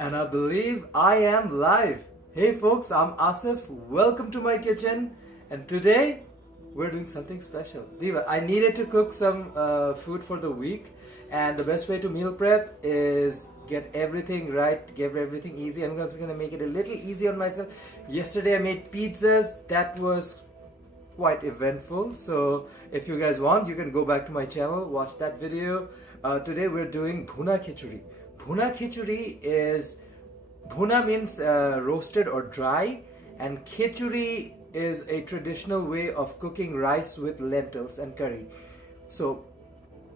And I believe I am live. Hey folks, I'm Asif. Welcome to my kitchen. And today we're doing something special. Diva, I needed to cook some food for the week. And the best way to meal prep is get everything right, get everything easy. I'm going to make it a little easy on myself. Yesterday I made pizzas. That was quite eventful. So if you guys want, you can go back to my channel, watch that video. Today we're doing Bhuna Khichuri. Bhuna Khichuri is, Bhuna means roasted or dry, and Khichuri is a traditional way of cooking rice with lentils and curry. So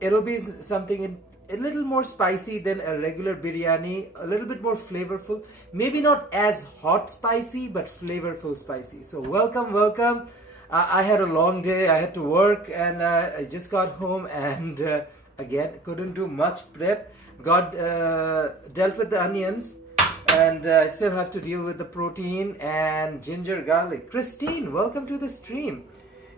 it'll be something a little more spicy than a regular biryani, a little bit more flavorful. Maybe not as hot spicy, but flavorful spicy. So welcome, welcome. I had a long day, I had to work, and I just got home and again, couldn't do much prep. Dealt with the onions, and I still have to deal with the protein and ginger garlic. Christine, welcome to the stream.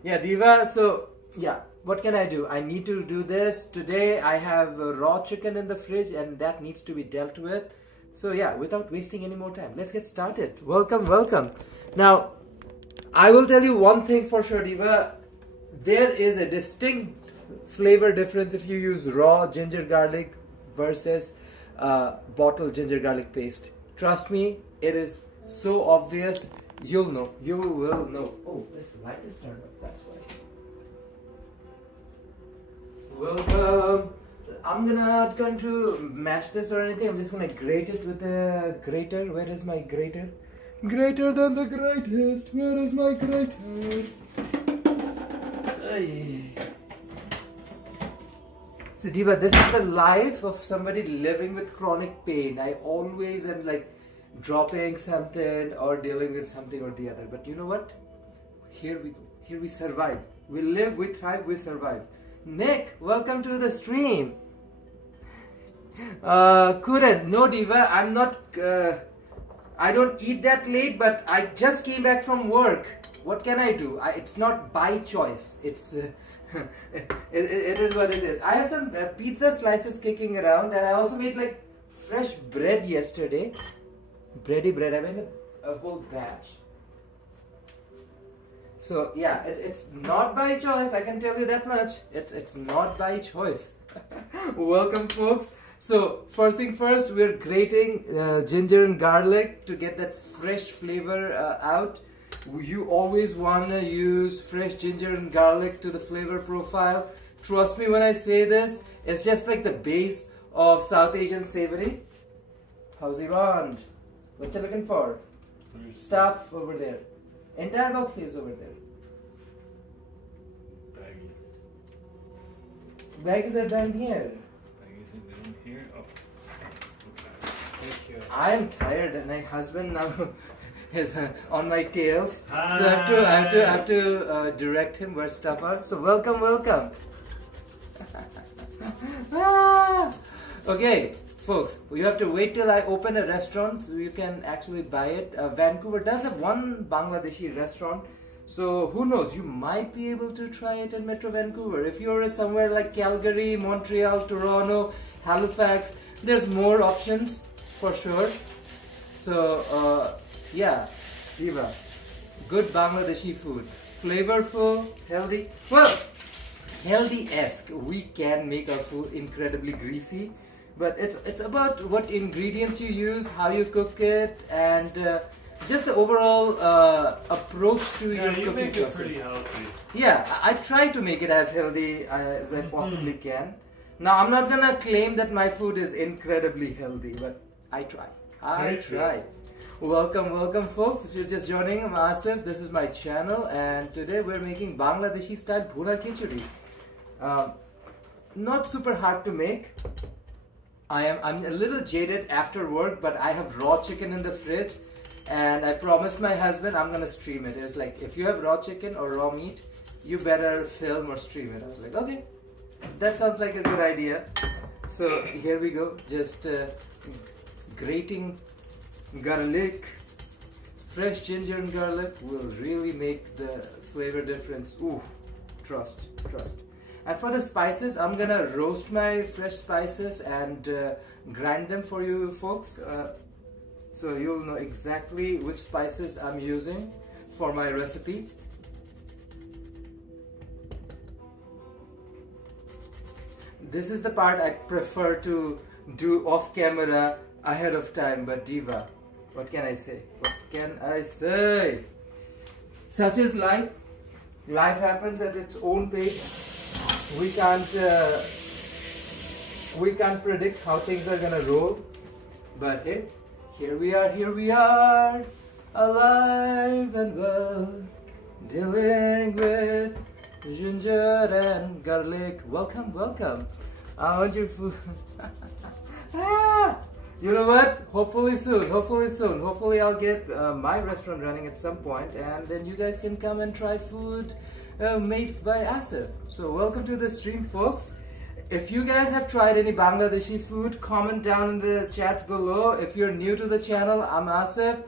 Yeah, Diva, so yeah, what can I do? I need to do this. Today I have raw chicken in the fridge and that needs to be dealt with. So yeah, without wasting any more time, let's get started. Welcome, welcome. Now, I will tell you one thing for sure, Diva. There is a distinct flavor difference if you use raw ginger garlic versus bottled ginger garlic paste. Trust me, it is so obvious. You'll know. You will know. Oh, this light is turned up. That's why. Welcome. I'm not going to mash this or anything. I'm just going to grate it with a grater. Where is my grater? Greater than the greatest. Where is my grater? Ay. So Diva, this is the life of somebody living with chronic pain. I always am like dropping something or dealing with something or the other. But you know what? Here we go. Here we survive. We live, we thrive, we survive. Nick, welcome to the stream. Kuran, no Diva, I'm not, I don't eat that late, but I just came back from work. What can I do? It's not by choice. It's... it is what it is. I have some pizza slices kicking around, and I also made like fresh bread yesterday. Bready bread. I made a whole batch. So yeah, it's not by choice. I can tell you that much. It's not by choice. Welcome, folks. So first thing first, we're grating ginger and garlic to get that fresh flavor out. You always want to use fresh ginger and garlic to the flavor profile. Trust me when I say this, it's just like the base of South Asian savory. How's he want? What you looking for? Stuff over there. Entire box is over there. Baggy. Bags are down here. Baggies are down here. Oh. Okay. Thank you. I am tired and my husband now is on my tails. Hi. So I have to direct him where stuff are. So welcome, welcome. Okay, folks, you have to wait till I open a restaurant so you can actually buy it. Vancouver does have one Bangladeshi restaurant. So who knows, you might be able to try it in Metro Vancouver. If you're somewhere like Calgary, Montreal, Toronto, Halifax, there's more options for sure. So yeah, Diva, good Bangladeshi food, flavorful, healthy. Well, healthy-esque. We can make our food incredibly greasy, but it's about what ingredients you use, how you cook it, and just the overall approach to your cooking make process. it pretty healthy. Yeah, I try to make it as healthy as I possibly can. Now, I'm not gonna claim that my food is incredibly healthy, but I try. I try. Welcome, welcome, folks. If you're just joining, I'm Asif. This is my channel, and today we're making Bangladeshi style Bhuna Khichuri. Not super hard to make. I'm a little jaded after work, but I have raw chicken in the fridge, and I promised my husband I'm gonna stream it. It's like, if you have raw chicken or raw meat, you better film or stream it. I was like, okay, that sounds like a good idea. So here we go, just grating garlic. Fresh ginger and garlic will really make the flavor difference. Ooh, trust. And for the spices, I'm gonna roast my fresh spices and grind them for you folks. so you'll know exactly which spices I'm using for my recipe. This is the part I prefer to do off camera ahead of time, but Diva, what can I say? What can I say? Such is life. Life happens at its own pace. We can't predict how things are gonna roll. But hey, here we are, alive and well, dealing with ginger and garlic. Welcome, welcome. I want your food. You know what? Hopefully soon. Hopefully I'll get my restaurant running at some point, and then you guys can come and try food made by Asif. So welcome to the stream, folks. If you guys have tried any Bangladeshi food, comment down in the chats below. If you're new to the channel, I'm Asif.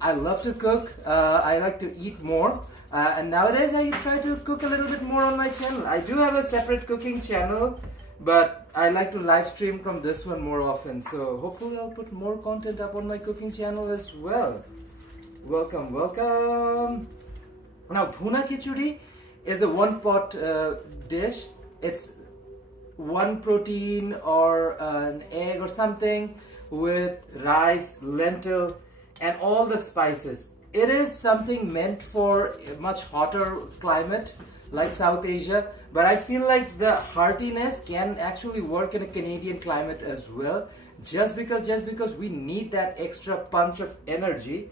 I love to cook. I like to eat more. And nowadays I try to cook a little bit more on my channel. I do have a separate cooking channel, but I like to live stream from this one more often. So hopefully I'll put more content up on my cooking channel as well. Welcome, welcome. Now Bhuna Khichuri is a one pot dish. It's one protein or an egg or something with rice, lentil, and all the spices. It is something meant for a much hotter climate like South Asia, but I feel like the heartiness can actually work in a Canadian climate as well, just because we need that extra punch of energy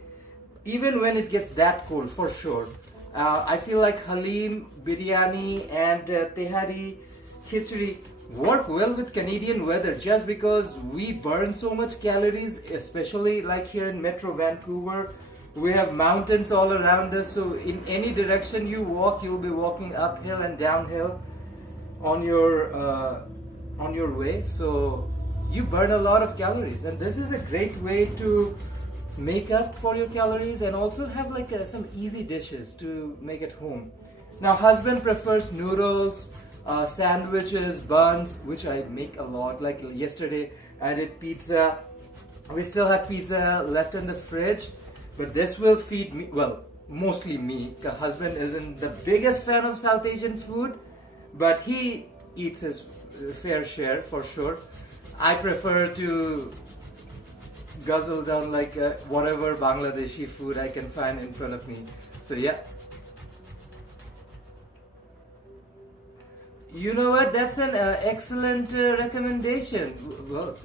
even when it gets that cold, for sure. I feel like halim, biryani and tehari, khichdi work well with Canadian weather, just because we burn so much calories, especially like here in Metro Vancouver. We have mountains all around us, so in any direction you walk, you'll be walking uphill and downhill on your way. So you burn a lot of calories, and this is a great way to make up for your calories and also have like some easy dishes to make at home. Now husband prefers noodles, sandwiches, buns, which I make a lot. Like yesterday I did pizza. We still have pizza left in the fridge, but this will feed me, well, mostly me. The husband isn't the biggest fan of South Asian food, but he eats his fair share for sure. I prefer to guzzle down like whatever Bangladeshi food I can find in front of me. So yeah. You know what? That's an excellent recommendation. Well,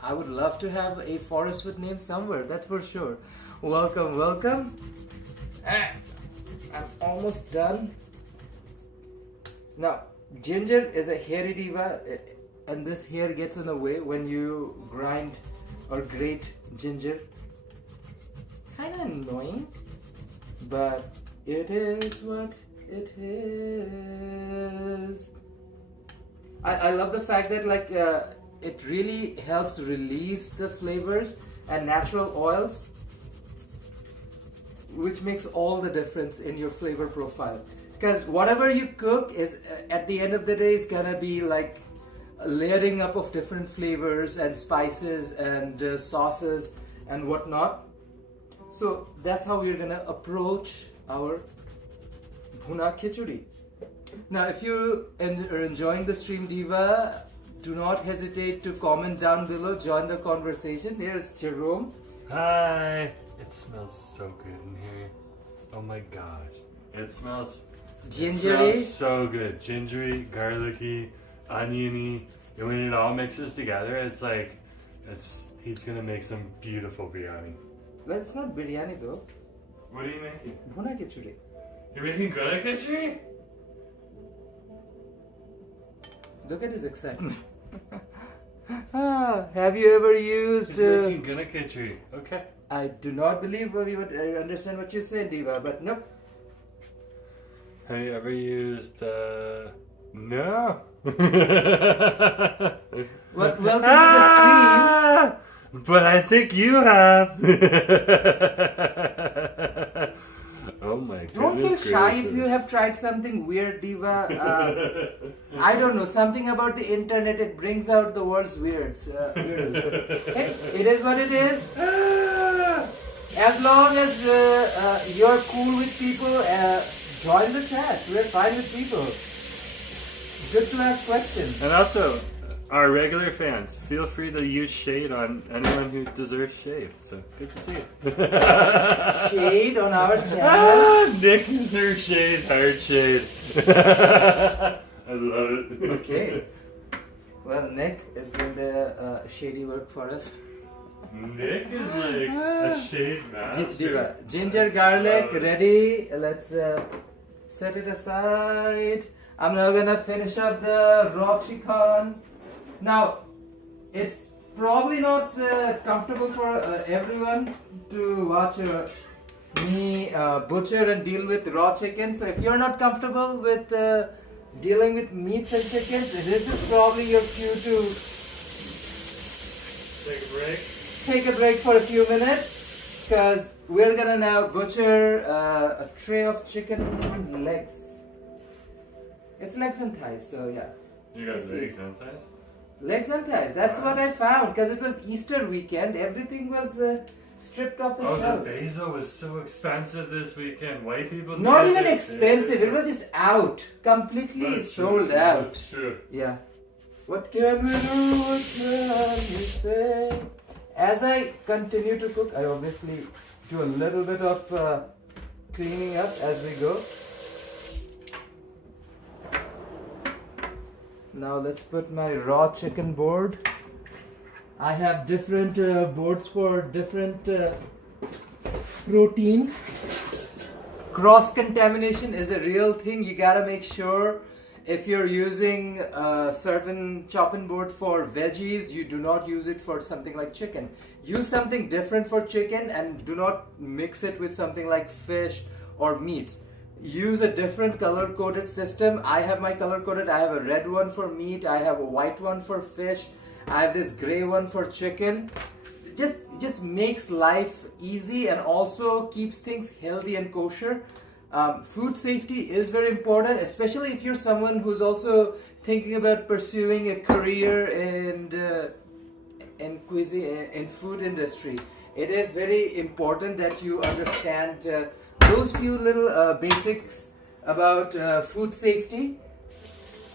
I would love to have a Forestwood name somewhere, that's for sure. Welcome, welcome. I'm almost done. Now, ginger is a hairy diva, and this hair gets in the way when you grind or grate ginger. Kind of annoying, but it is what it is. I love the fact that like it really helps release the flavors and natural oils, which makes all the difference in your flavor profile. Because whatever you cook is at the end of the day is gonna be like a layering up of different flavors and spices and sauces and whatnot. So that's how we're gonna approach our Bhuna Khichuri. Now if you are enjoying the stream, Diva, do not hesitate to comment down below, join the conversation. Here's Jerome. Hi. It smells so good in here. Oh my gosh. It smells Gingery. It smells so good. Gingery, garlicky, oniony. And when it all mixes together, it's like he's gonna make some beautiful biryani. Well, it's not biryani though. What are you making? Bhuna Khichuri. You're making Bhuna Khichuri? Look at his excitement. Have you ever used... He's making Bhuna Khichuri. Okay. I do not believe we would understand what you said, Diva, but no. Have you ever used... No. Welcome to the screen. But I think you have. Oh my goodness. Don't feel shy if you have tried something weird, Diva. I don't know, something about the internet, it brings out the world's weirds. Hey, it is what it is. As long as you're cool with people, join the chat. We're fine with people. Good to ask questions. And also, our regular fans, feel free to use shade on anyone who deserves shade. So good to see you. Shade on our channel. Nick is her shade, hard shade. I love it. Okay. Well, Nick is doing the shady work for us. Nick is like a shade master. Ginger garlic ready. Let's set it aside. I'm now gonna finish up the raw chicken. Now, it's probably not comfortable for everyone to watch me butcher and deal with raw chicken. So if you're not comfortable with dealing with meats and chickens, this is probably your cue to take a break for a few minutes, because we're gonna now butcher a tray of chicken legs. It's legs and thighs, so yeah. You got legs and thighs? Legs and thighs, that's what I found, because it was Easter weekend, everything was stripped off the shelves. The basil was so expensive this weekend. White people not even expensive, it was just out, completely sold out. That's true. Yeah. What can we do, what can we say? As I continue to cook, I obviously do a little bit of cleaning up as we go. Now let's put my raw chicken board. I have different boards for different protein. Cross-contamination is a real thing. You gotta make sure if you're using a certain chopping board for veggies, you do not use it for something like chicken. Use something different for chicken and do not mix it with something like fish or meats. Use a different color-coded system. I have my color-coded. I have a red one for meat. I have a white one for fish. I have this gray one for chicken. Just makes life easy and also keeps things healthy and kosher. Food safety is very important, especially if you're someone who's also thinking about pursuing a career in cuisine, in food industry. It is very important that you understand those few little basics about food safety.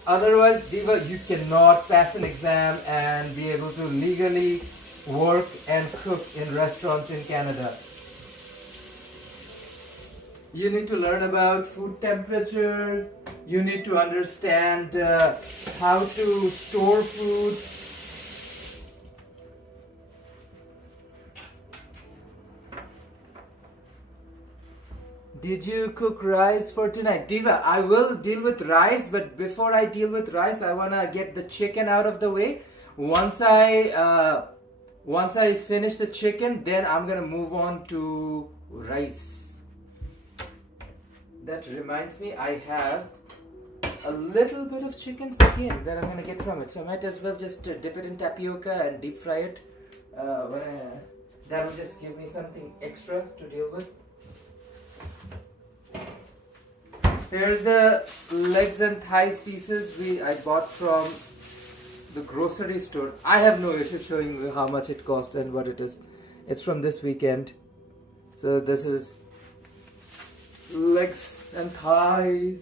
Otherwise, Diva, you cannot pass an exam and be able to legally work and cook in restaurants in Canada. You need to learn about food temperature. You need to understand how to store food. Did you cook rice for tonight? Diva, I will deal with rice, but before I deal with rice, I want to get the chicken out of the way. Once I finish the chicken, then I'm going to move on to rice. That reminds me, I have a little bit of chicken skin that I'm going to get from it. So I might as well just dip it in tapioca and deep fry it. That will just give me something extra to deal with. Here's the legs and thighs pieces I bought from the grocery store. I have no issue showing you how much it cost and what it is. It's from this weekend. So this is legs and thighs.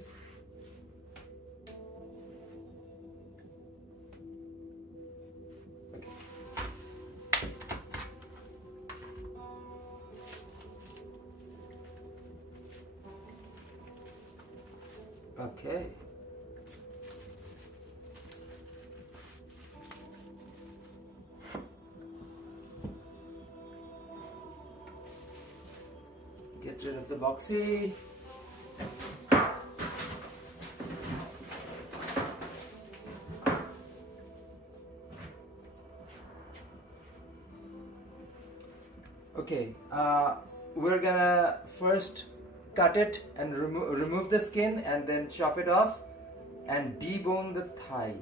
Okay. Get rid of the boxy. Okay, we're gonna first cut it and remove the skin and then chop it off and debone the thigh.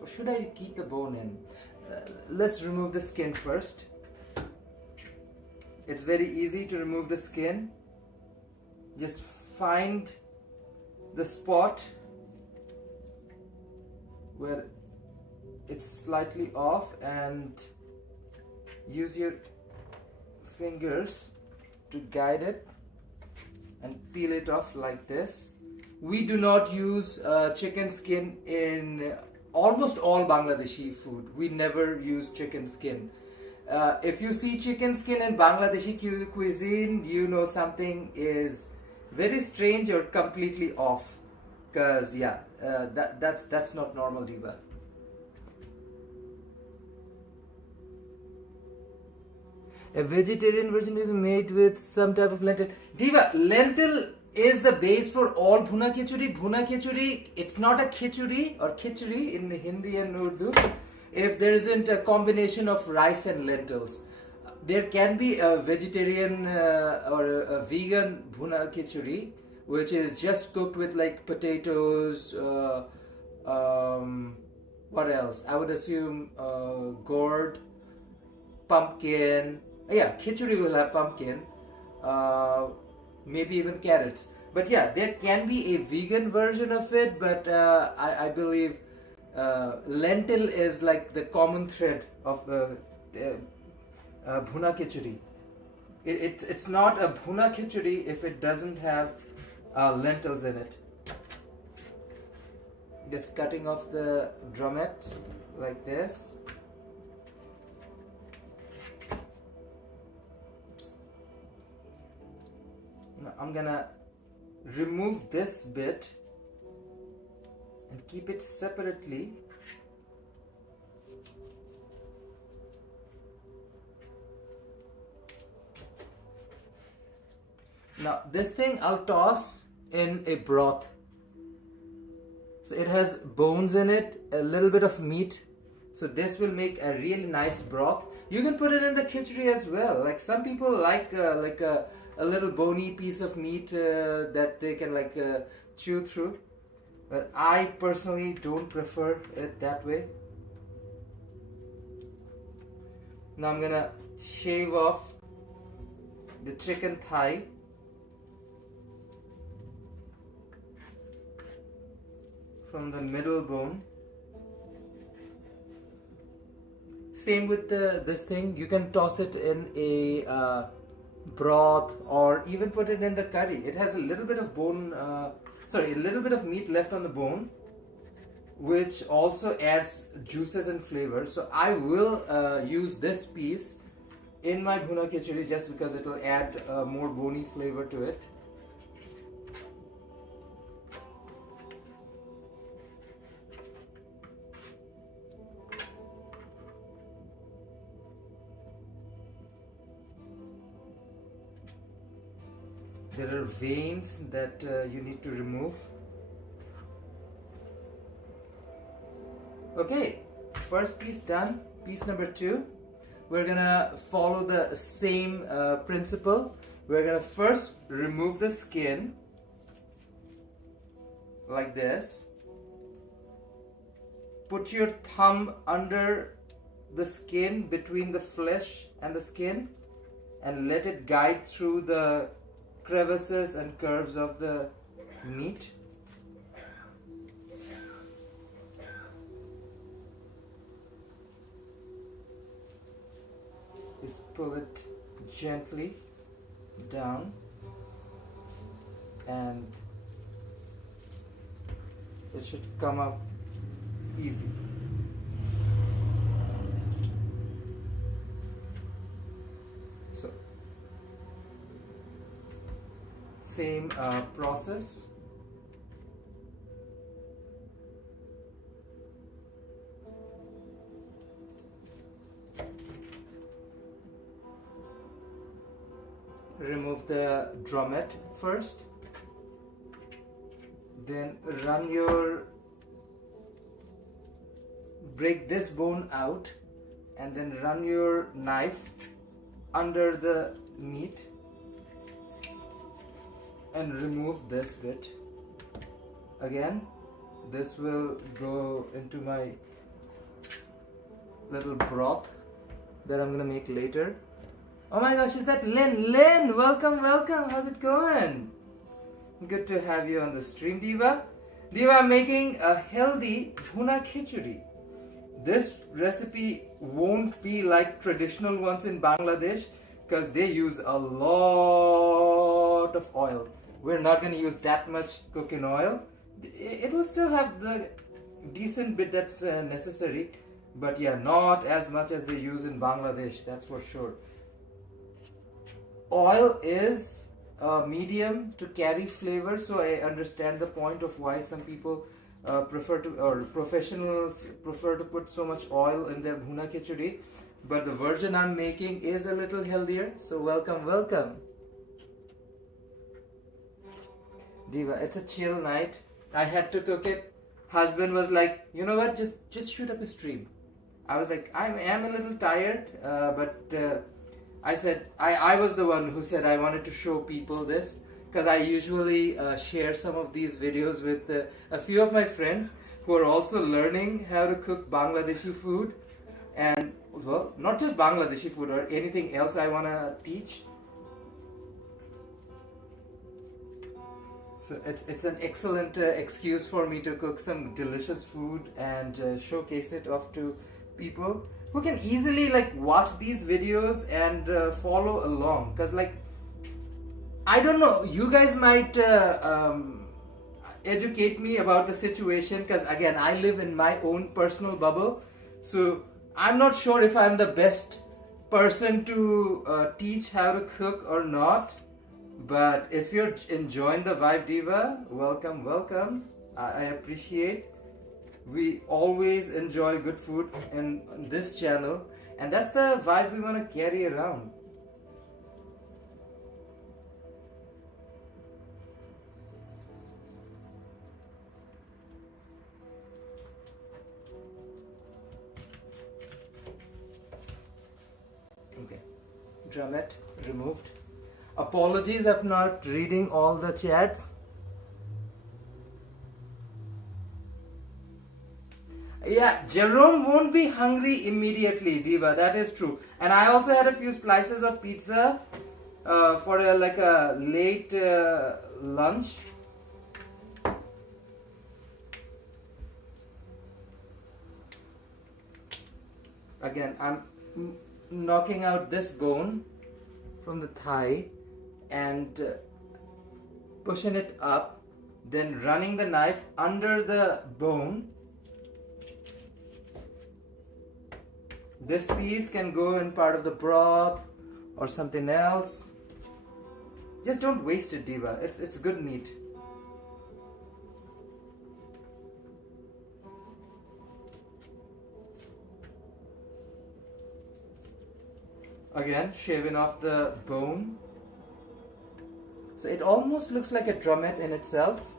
Or should I keep the bone in? Let's remove the skin first. It's very easy to remove the skin. Just find the spot where it's slightly off and use your fingers to guide it and peel it off like this. We do not use chicken skin in almost all Bangladeshi food. We never use chicken skin. If you see chicken skin in Bangladeshi cuisine, you know something is very strange or completely off. Cause yeah, that's not normal, Diva. A vegetarian version is made with some type of lentil. Diva, lentil is the base for all Bhuna Khichuri. Bhuna Khichuri, it's not a khichuri or khichuri in Hindi and Urdu if there isn't a combination of rice and lentils. There can be a vegetarian or a vegan Bhuna Khichuri, which is just cooked with like potatoes, what else? I would assume gourd, pumpkin. Yeah, khichuri will have pumpkin, maybe even carrots. But yeah, there can be a vegan version of it, but I believe lentil is like the common thread of Bhuna Khichuri. It's not a Bhuna Khichuri if it doesn't have lentils in it. Just cutting off the drumette like this. Now I'm gonna remove this bit and keep it separately. Now this thing I'll toss in a broth. So it has bones in it, a little bit of meat. So this will make a really nice broth. You can put it in the khichdi as well. Like some people like a little bony piece of meat that they can chew through. But I personally don't prefer it that way. Now I'm gonna shave off the chicken thigh. From the middle bone. Same with this thing. You can toss it in a broth or even put it in the curry. It has a little bit of bone, a little bit of meat left on the bone, which also adds juices and flavor. So I will use this piece in my Bhuna Khichuri just because it will add more bony flavor to it. There are veins that you need to remove. Okay, first piece done. Piece number 2. We're gonna follow the same principle. We're gonna first remove the skin like this. Put your thumb under the skin, between the flesh and the skin, and let it guide through the crevices and curves of the meat. Just pull it gently down and it should come up easy. So same process. Remove the drumette first, then break this bone out and then run your knife under the meat and remove this bit. Again, this will go into my little broth that I'm gonna make later. Oh my gosh, is that Lynn? Lynn, welcome, welcome. How's it going? Good to have you on the stream, Diva. Diva, I'm making a healthy Bhuna Khichuri. This recipe won't be like traditional ones in Bangladesh. because they use a lot of oil. We're not going to use that much cooking oil. It will still have the decent bit that's necessary, but yeah, not as much as they use in Bangladesh, that's for sure. Oil is a medium to carry flavor, so I understand the point of why some people prefer to, or professionals prefer to put so much oil in their Bhuna Khichuri, but the version I'm making is a little healthier, so welcome. Diva, it's a chill night. I had to cook it. Husband was like, you know what, just shoot up a stream. I was like, I am a little tired, but I said, I was the one who said I wanted to show people this, because I usually share some of these videos with a few of my friends who are also learning how to cook Bangladeshi food, and well, not just Bangladeshi food or anything else I want to teach. So it's an excellent excuse for me to cook some delicious food and showcase it off to people who can easily like watch these videos and follow along, because like I don't know, you guys might educate me about the situation, because again I live in my own personal bubble, so I'm not sure if I'm the best person to teach how to cook or not. But if you're enjoying the vibe, Diva, welcome. I appreciate. We always enjoy good food in this channel, and that's the vibe we want to carry around. Okay, drummet removed. Apologies if not reading all the chats. Yeah, Jerome won't be hungry immediately, Diva, that is true. And I also had a few slices of pizza for like a late lunch. Again, I'm knocking out this bone from the thigh and pushing it up, then running the knife under the bone. This piece can go in part of the broth or something else. Just don't waste it, Diva. It's good meat. Again, shaving off the bone. So it almost looks like a drummet in itself.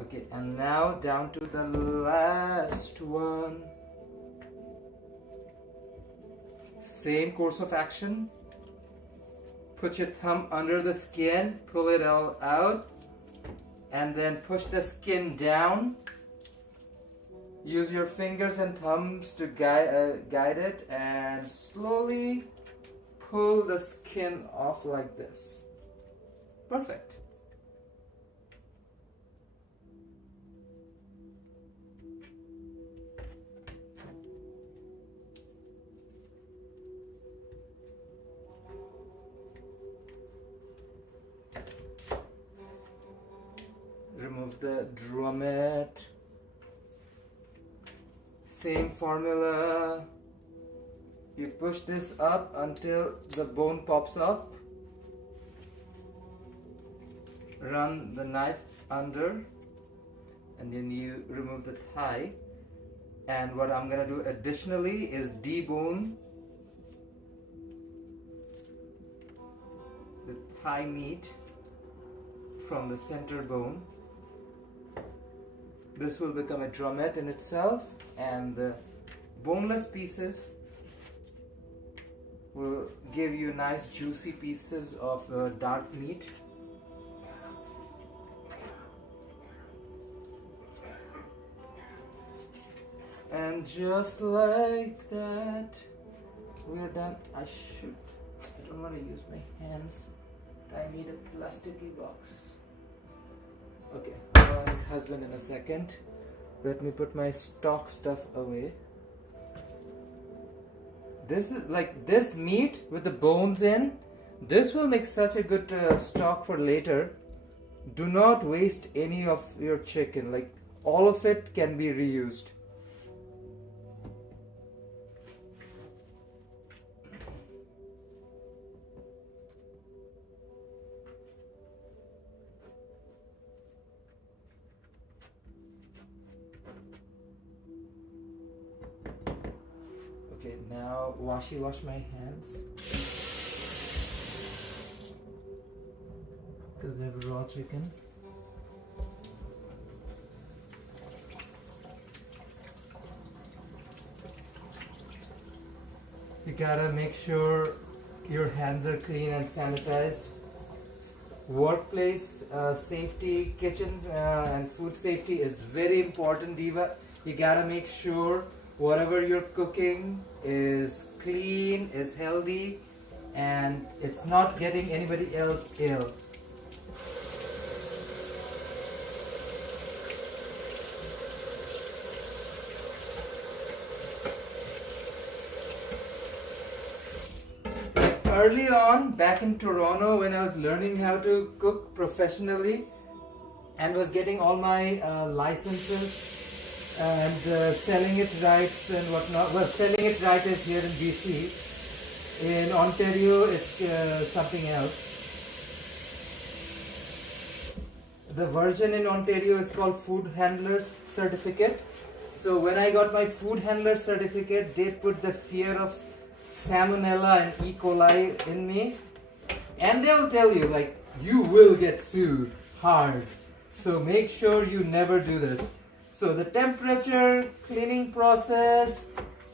Okay, and now down to the last one. Same course of action. Put your thumb under the skin, pull it all out, and then push the skin down. Use your fingers and thumbs to guide it, and slowly pull the skin off like this. Perfect. Remove the drummet. Same formula. You push this up until the bone pops up. Run the knife under, and then you remove the thigh. And what I'm gonna do additionally is debone the thigh meat from the center bone. This will become a drummet in itself, and the boneless pieces will give you nice juicy pieces of dark meat. And just like that, we are done. I don't want to use my hands. I need a plasticky box. Okay, I'll ask husband in a second. Let me put my stock stuff away. This is like this meat with the bones in. This will make such a good stock for later. Do not waste any of your chicken. Like all of it can be reused. Okay, now wash my hands. Because we have raw chicken. You gotta make sure your hands are clean and sanitized. Workplace safety, kitchens and food safety is very important, Diva. You gotta make sure whatever you're cooking is clean, is healthy, and it's not getting anybody else ill. Early on, back in Toronto, when I was learning how to cook professionally and was getting all my licenses and selling it rights and whatnot. Well, selling it right is here in BC. In Ontario, it's something else. The version in Ontario is called Food Handler's Certificate. So when I got my Food Handler Certificate, they put the fear of Salmonella and E. coli in me, and they'll tell you like you will get sued hard, so make sure you never do this. So the temperature, cleaning process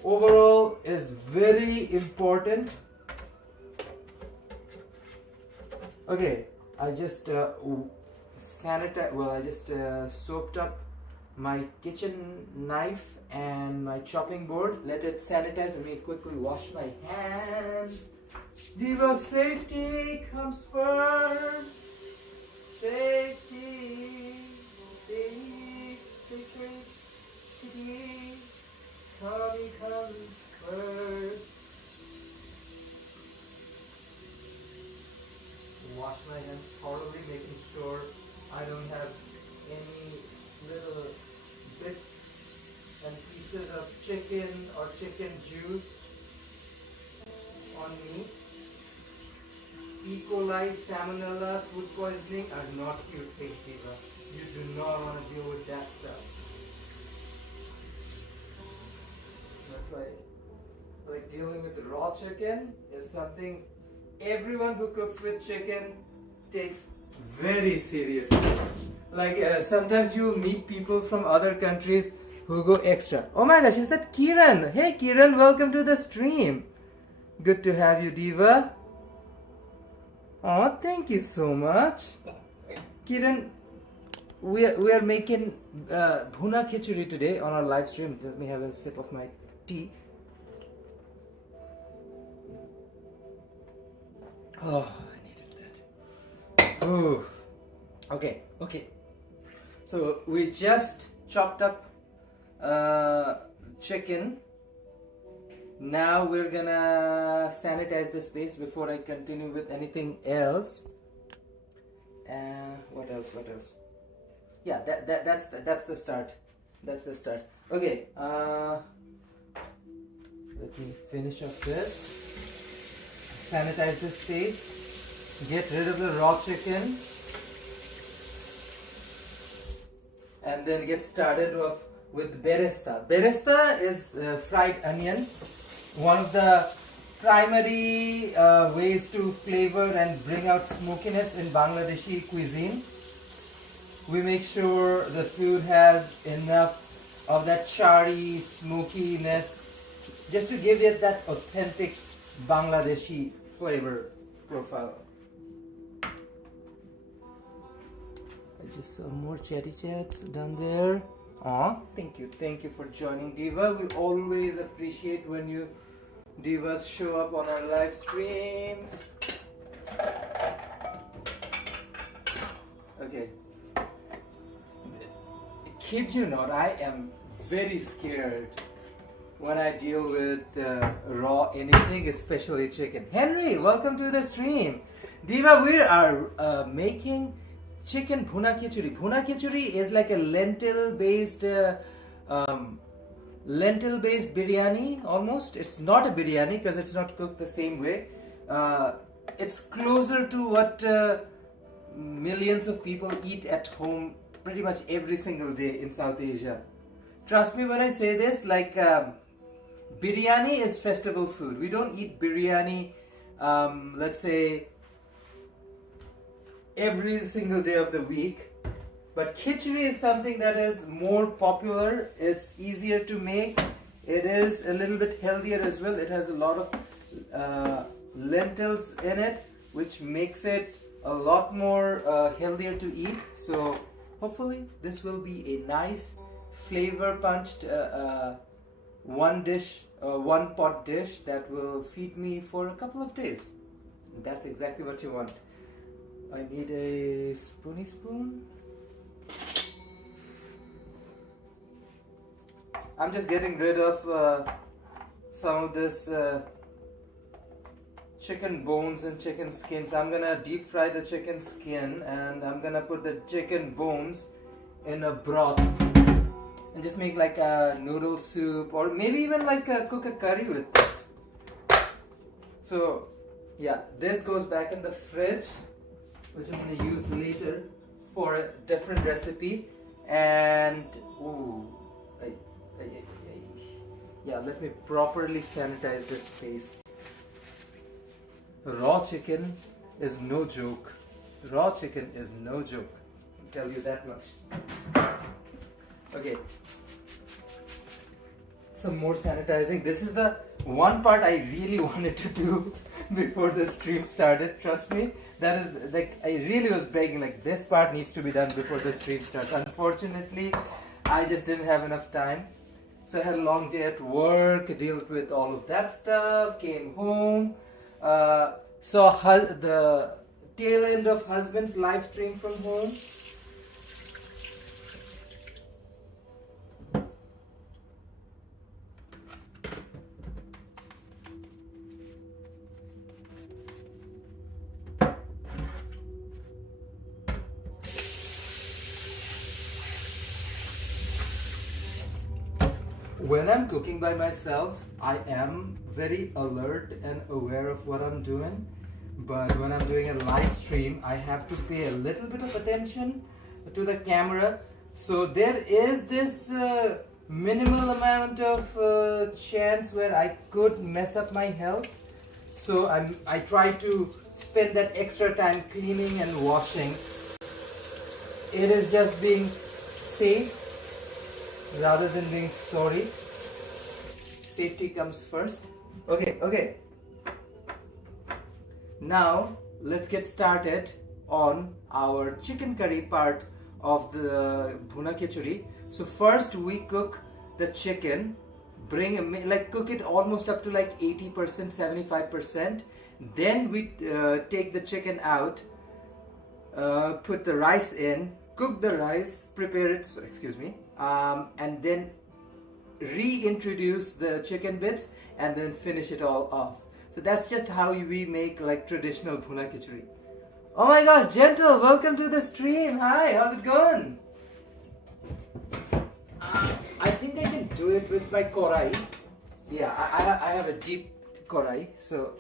overall is very important. Okay, I just soaped up my kitchen knife and my chopping board. Let it sanitize. Let me quickly wash my hands. Diva, safety comes first. Safety. Safety. Comes first. Wash my hands thoroughly, making sure I don't have any little bits and pieces of chicken or chicken juice on me. E. coli, salmonella, food poisoning are not cute things, Diva. You do not want to deal with that stuff. That's why, like, dealing with raw chicken is something everyone who cooks with chicken takes very seriously. Like sometimes you'll meet people from other countries who go extra. Oh my gosh, is that Kiran? Hey Kiran, welcome to the stream. Good to have you, Diva. Oh, thank you so much. Kiran, we are making Bhuna Khichuri today on our live stream. Let me have a sip of my tea. Oh, I needed that. Oh, okay. So we just chopped up chicken. Now we're gonna sanitize the space before I continue with anything else. What else? Yeah, that's the start. That's the start. Okay. Let me finish up this. Sanitize the space. Get rid of the raw chicken. And then get started off with beresta. Beresta is fried onion. One of the primary ways to flavor and bring out smokiness in Bangladeshi cuisine. We make sure the food has enough of that charry smokiness just to give it that authentic Bangladeshi flavor profile. Just some more chatty chats down there. Aw, thank you for joining, Diva. We always appreciate when you divas show up on our live streams. Okay. Kid you not, I am very scared when I deal with raw anything, especially chicken. Henry, welcome to the stream. Diva, we are making chicken Bhuna Khichuri. Bhuna Khichuri is like a lentil-based biryani almost. It's not a biryani because it's not cooked the same way. It's closer to what millions of people eat at home pretty much every single day in South Asia. Trust me when I say this, like biryani is festival food. We don't eat biryani, let's say, every single day of the week. But khichuri is something that is more popular. It's easier to make. It is a little bit healthier as well. It has a lot of lentils in it, which makes it a lot more healthier to eat. So hopefully this will be a nice flavor punched one pot dish that will feed me for a couple of days. That's exactly what you want. I need a spoony spoon. I'm just getting rid of some of this chicken bones and chicken skins. I'm gonna deep fry the chicken skin and I'm gonna put the chicken bones in a broth and just make like a noodle soup, or maybe even like cook a curry with it. So yeah, this goes back in the fridge, which I'm gonna use later for a different recipe. And yeah, let me properly sanitize this space. Raw chicken is no joke. Raw chicken is no joke. I'll tell you that much. Okay. Some more sanitizing. This is the one part I really wanted to do before the stream started. Trust me. That is like, I really was begging, like, this part needs to be done before the stream starts. Unfortunately, I just didn't have enough time. So I had a long day at work, dealt with all of that stuff, came home, saw the tail end of husband's live stream from home. When I'm cooking by myself, I am very alert and aware of what I'm doing. But when I'm doing a live stream, I have to pay a little bit of attention to the camera. So there is this minimal amount of chance where I could mess up my health. So I try to spend that extra time cleaning and washing. It is just being safe rather than being sorry. Safety comes first. Okay. Now let's get started on our chicken curry part of the Bhuna Khichuri. So first we cook the chicken, cook it almost up to like 80%, 75%. Then we take the chicken out, put the rice in, cook the rice, prepare it, and then reintroduce the chicken bits and then finish it all off. So that's just how we make like traditional Bhuna Khichuri. Oh my gosh, Gentle, welcome to the stream. Hi, how's it going? I think I can do it with my korai. Yeah, I have a deep korai. So,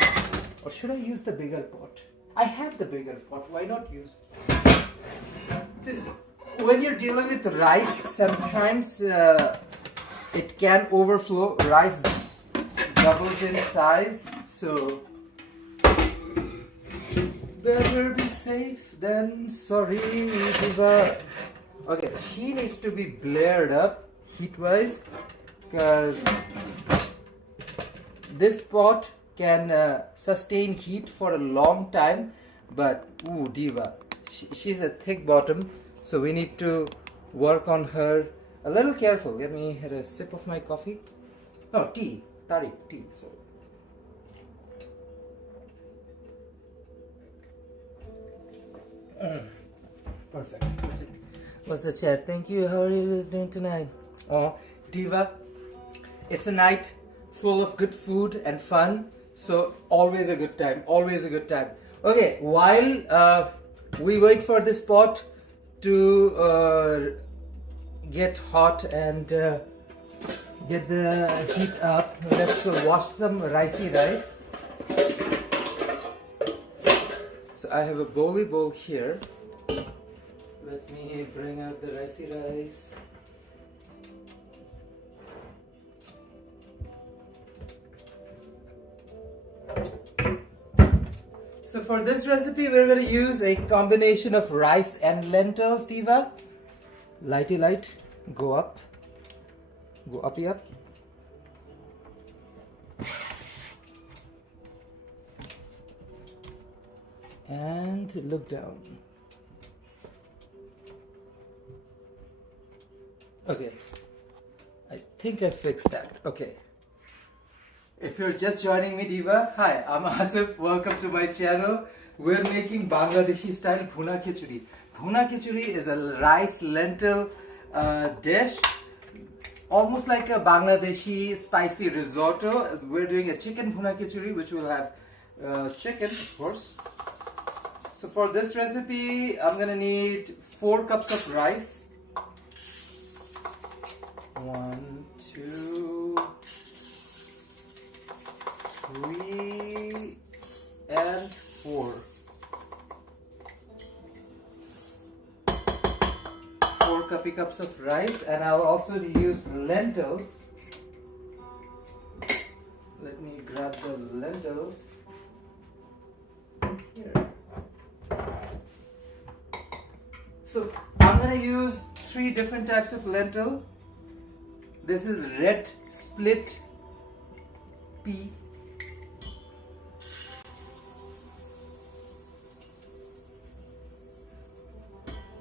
or should I use the bigger pot? I have the bigger pot. Why not use? So, when you're dealing with rice, sometimes it can overflow. Rice doubles in size, so better be safe than sorry, Diva. Okay, she needs to be blared up heat-wise because this pot can sustain heat for a long time. But ooh, Diva, she's a thick bottom, so we need to work on her a little careful. Let me have a sip of my coffee. No, tea. Tariq, tea. So Perfect. What's the chat? Thank you. How are you guys doing tonight? Oh, Diva, it's a night full of good food and fun. So always a good time. Always a good time. Okay, while we wait for this pot to get hot and get the heat up, let's wash some ricey rice. So I have a bowl here. Let me bring out the ricey rice. So for this recipe, we're going to use a combination of rice and lentils, Diva. Lighty light, go up. Go uppy up. And look down. Okay, I think I fixed that. Okay. If you're just joining me, Diva, hi, I'm Asif. Welcome to my channel. We're making Bangladeshi style Bhuna Khichuri. Bhuna Khichuri is a rice lentil dish, almost like a Bangladeshi spicy risotto. We're doing a chicken Bhuna Khichuri, which will have chicken, of course. So for this recipe, I'm gonna need 4 cups of rice. 1, 2, 3, and 4. 4 cups of rice, and I'll also use lentils. Let me grab the lentils. Here. So I'm gonna use 3 different types of lentil. This is red split pea,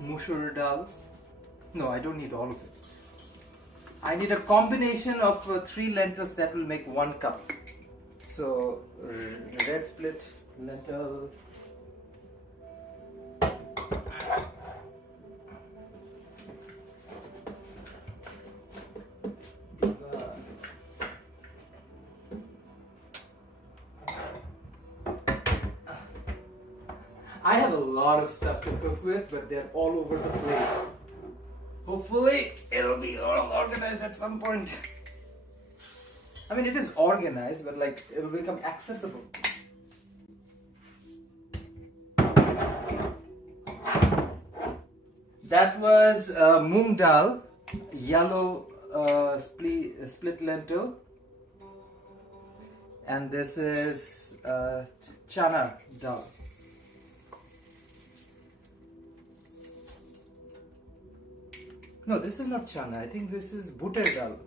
musur dal. No, I don't need all of it. I need a combination of 3 lentils that will make 1 cup. So red split lentil. I have a lot of stuff to cook with, but they're all over the place. Hopefully, it'll be all organized at some point. I mean, it is organized, but like, it'll become accessible. That was moong dal, yellow split lentil. And this is chana dal. No, this is not chana. I think this is butter dal.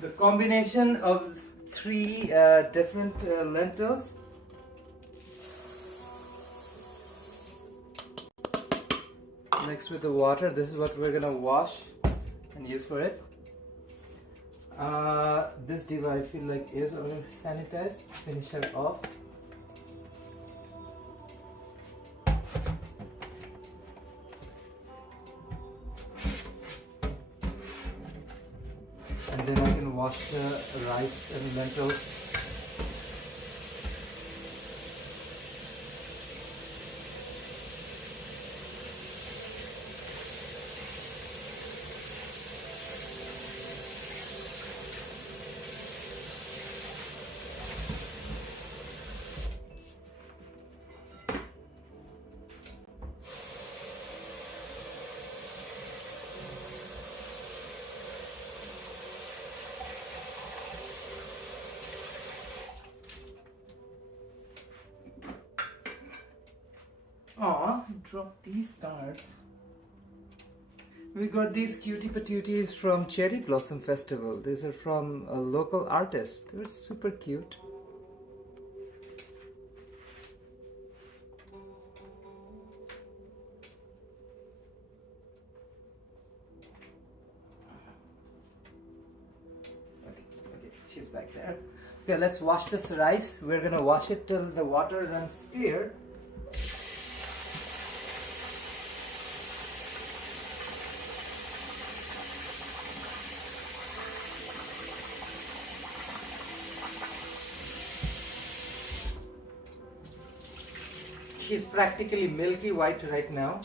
The combination of 3 different lentils. Mixed with the water. This is what we're gonna wash and use for it. This Diva, I feel like is already sanitized. Finish her off. And then I can wash the rice and lentils. Aw, dropped these cards. We got these cutie patooties from Cherry Blossom Festival. These are from a local artist. They're super cute. back there. Okay, let's wash this rice. We're gonna wash it till the water runs clear. She's practically milky white right now.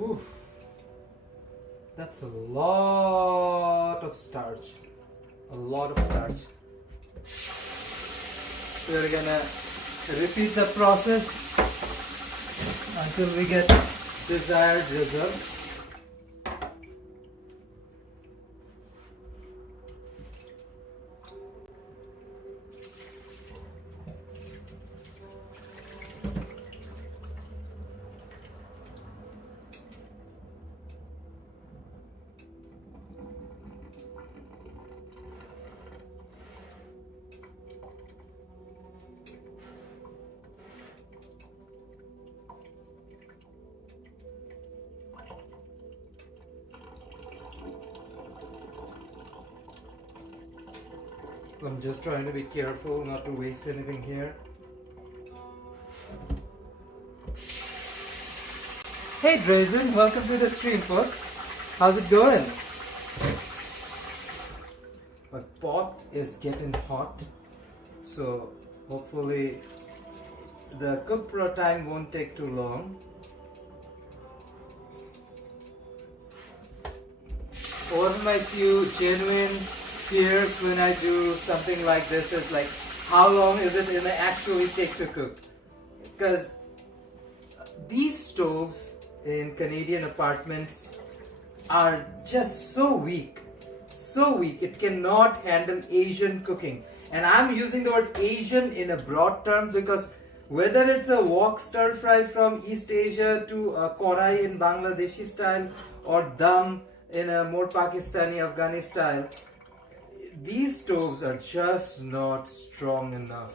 Oof, that's a lot of starch. A lot of starch. So we're gonna repeat the process until we get desired results. I'm just trying to be careful not to waste anything here. Hey Drazen, welcome to the stream, folks. How's it going? My pot is getting hot, so hopefully the cook time won't take too long. One of my few genuine fears when I do something like this is like, how long is it gonna actually take to cook? Because these stoves in Canadian apartments are just so weak, it cannot handle Asian cooking. And I'm using the word Asian in a broad term because whether it's a wok stir fry from East Asia to a korai in Bangladeshi style or dum in a more Pakistani Afghani style, these stoves are just not strong enough.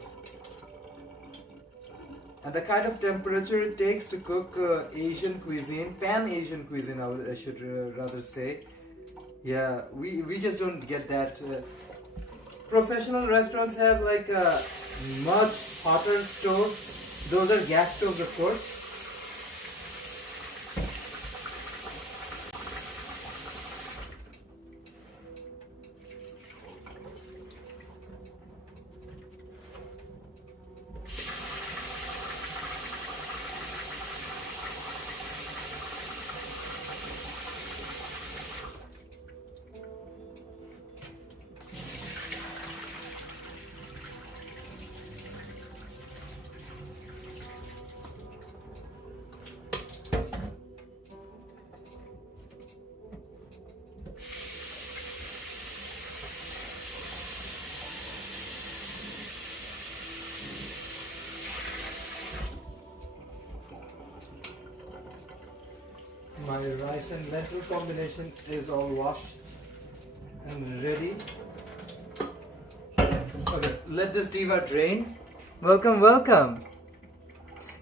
And the kind of temperature it takes to cook Asian cuisine, pan-Asian cuisine I should rather say, yeah, we just don't get that. Professional restaurants have like much hotter stoves. Those are gas stoves, of course. My rice and lentil combination is all washed and ready. Okay, let this diva drain. Welcome, welcome.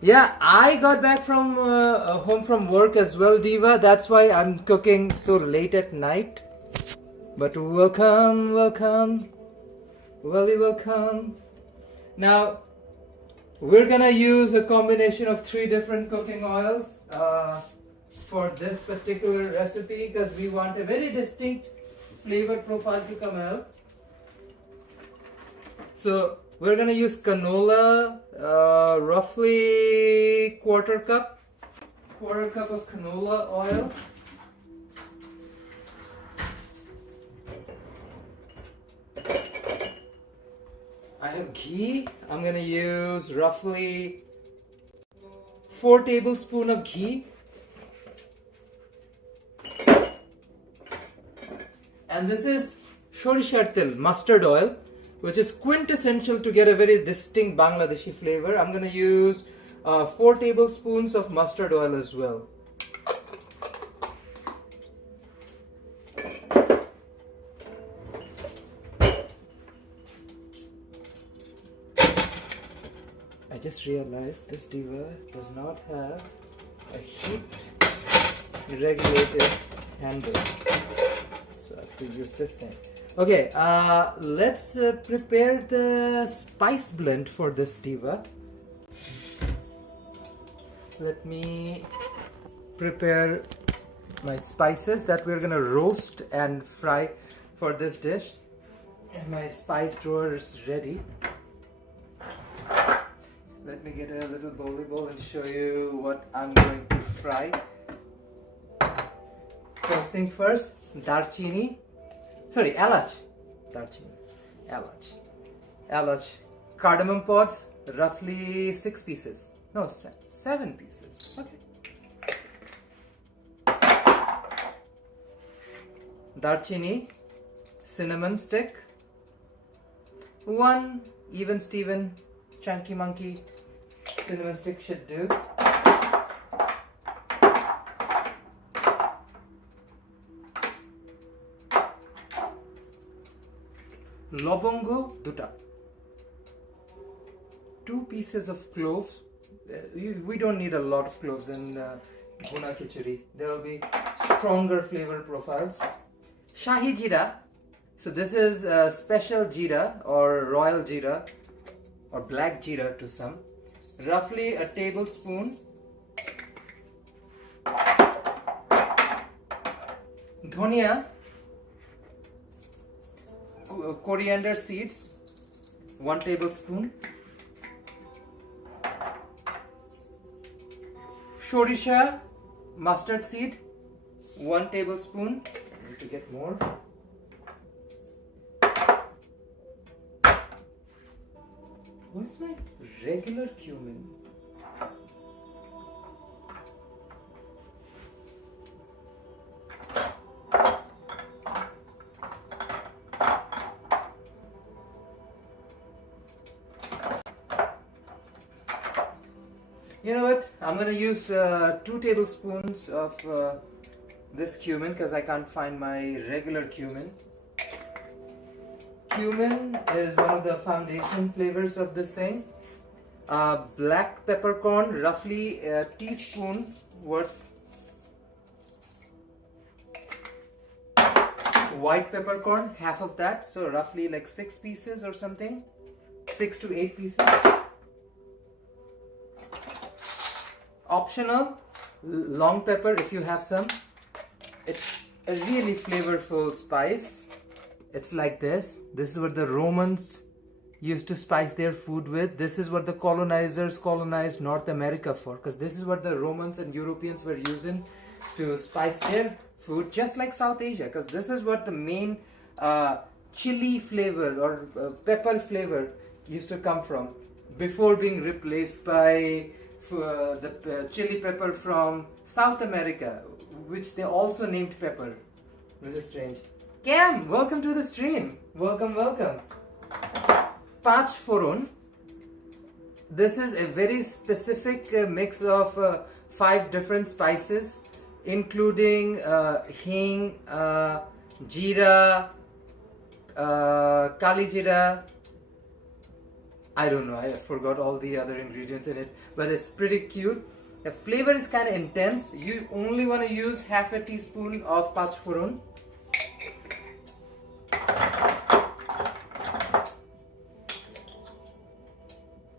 Yeah, I got back from home from work as well, diva. That's why I'm cooking so late at night. But welcome, welcome. Welcome. Now, we're gonna use a combination of 3 different cooking oils for this particular recipe because we want a very distinct flavor profile to come out. So we're gonna use canola, roughly quarter cup of canola oil. I have ghee. I'm gonna use roughly 4 tablespoons of ghee. And this is sorishar tel, mustard oil, which is quintessential to get a very distinct Bangladeshi flavor. I'm gonna use 4 tablespoons of mustard oil as well. I just realized this diva does not have a heat regulated handle, so I have to use this thing. Okay, let's prepare the spice blend for this diva. Let me prepare my spices that we're gonna roast and fry for this dish. And my spice drawer is ready. Let me get a little bowly bowl and show you what I'm going to fry. First thing first, darchini. Sorry, elach. Darchini. Elach. Elach. Cardamom pods, roughly 6 pieces. No, 7 pieces. Okay. Darchini. Cinnamon stick. 1 even Steven chunky monkey cinnamon stick should do. Lobongo duta. 2 pieces of cloves. We don't need a lot of cloves in Bhuna Khichuri. There will be stronger flavor profiles. Shahi jeera. So this is special jeera or royal jeera or black jeera to some. Roughly a tablespoon. Dhania. Coriander seeds, 1 tablespoon. Shorisha mustard seed, 1 tablespoon. I need to get more. Where's my regular cumin? You know what? I'm gonna use 2 tablespoons of this cumin because I can't find my regular cumin. Cumin is one of the foundation flavors of this thing. Black peppercorn, roughly a teaspoon worth. White peppercorn, half of that, so roughly like 6 pieces or something. 6 to 8 pieces. Optional, long pepper if you have some. It's a really flavorful spice. It's like this. This is what the Romans used to spice their food with. This is what the colonizers colonized North America for, because this is what the Romans and Europeans were using to spice their food, just like South Asia, because this is what the main chili flavor or pepper flavor used to come from before being replaced by the chili pepper from South America, which they also named pepper, which is strange. Cam, welcome to the stream. Welcome, welcome. Pach foron. This is a very specific mix of 5 different spices, including hing, jeera, kali jeera. I don't know, I forgot all the other ingredients in it, but it's pretty cute. The flavor is kind of intense. You only want to use half a teaspoon of pachforon.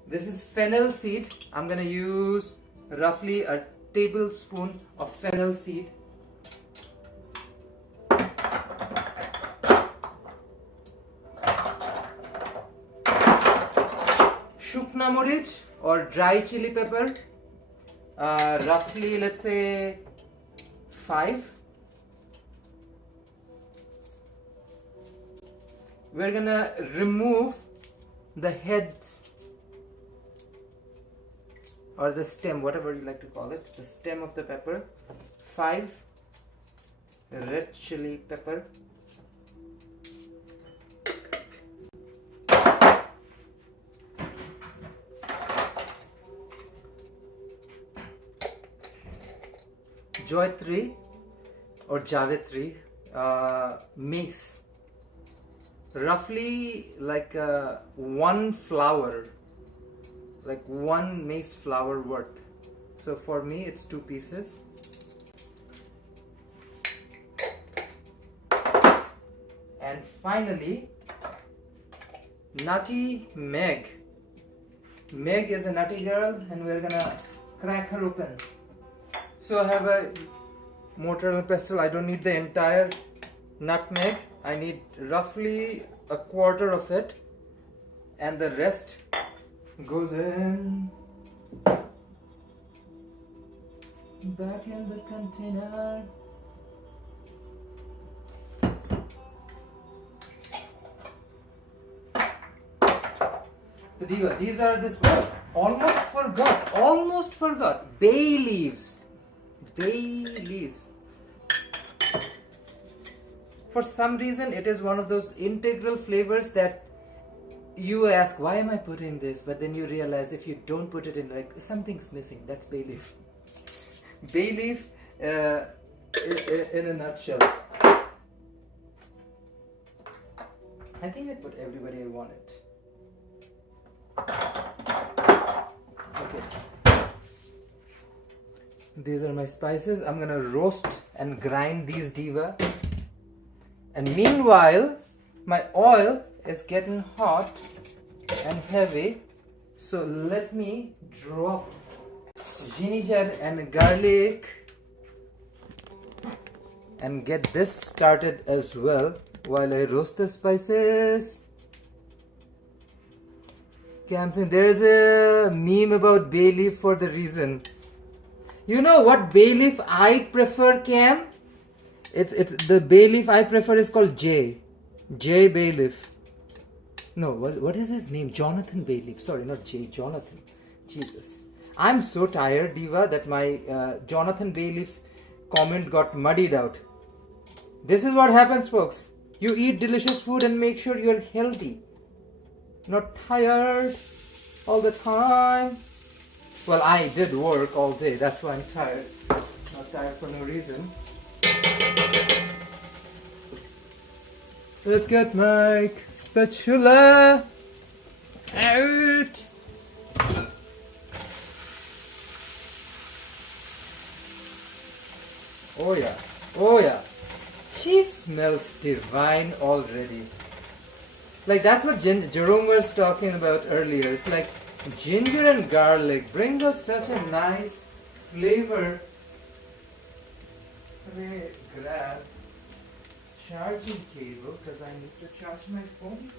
This is fennel seed. I'm going to use roughly a tablespoon of fennel seed. Shukna morich or dry chili pepper, roughly let's say 5. We're gonna remove the head or the stem, whatever you like to call it, the stem of the pepper. 5 red chili pepper. Jawatri or Javitri, mace, roughly like one flower, like one mace flower worth. So for me it's 2 pieces. And finally, nutty Meg. Meg is a nutty girl and we're gonna crack her open. So I have a mortar and pestle. I don't need the entire nutmeg. I need roughly a quarter of it, and the rest goes in back in the container. So these are this almost forgot bay leaves. For some reason it is one of those integral flavors that you ask, why am I putting this? But then you realize if you don't put it in, like, something's missing. That's bay leaf. Bay leaf in a nutshell. I think I put everybody I wanted. Okay. These are my spices. I'm gonna roast and grind these diva. And meanwhile, my oil is getting hot and heavy. So let me drop ginger and garlic and get this started as well while I roast the spices. Cam saying there's a meme about bay leaf for the reason. You know what bay leaf I prefer, Cam? It's the bay leaf I prefer is called J bay leaf. No, what is his name? Jonathan bay leaf. Sorry, not J. Jonathan. Jesus, I'm so tired, Diva, that my Jonathan bay leaf comment got muddied out. This is what happens, folks. You eat delicious food and make sure you're healthy, not tired all the time. Well, I did work all day, that's why I'm tired. Not tired for no reason. Let's get my spatula out. Oh yeah, oh yeah. She smells divine already. Like, that's what Jerome was talking about earlier. It's like ginger and garlic brings out such a nice flavor. Let me grab charging cable because I need to charge my phone.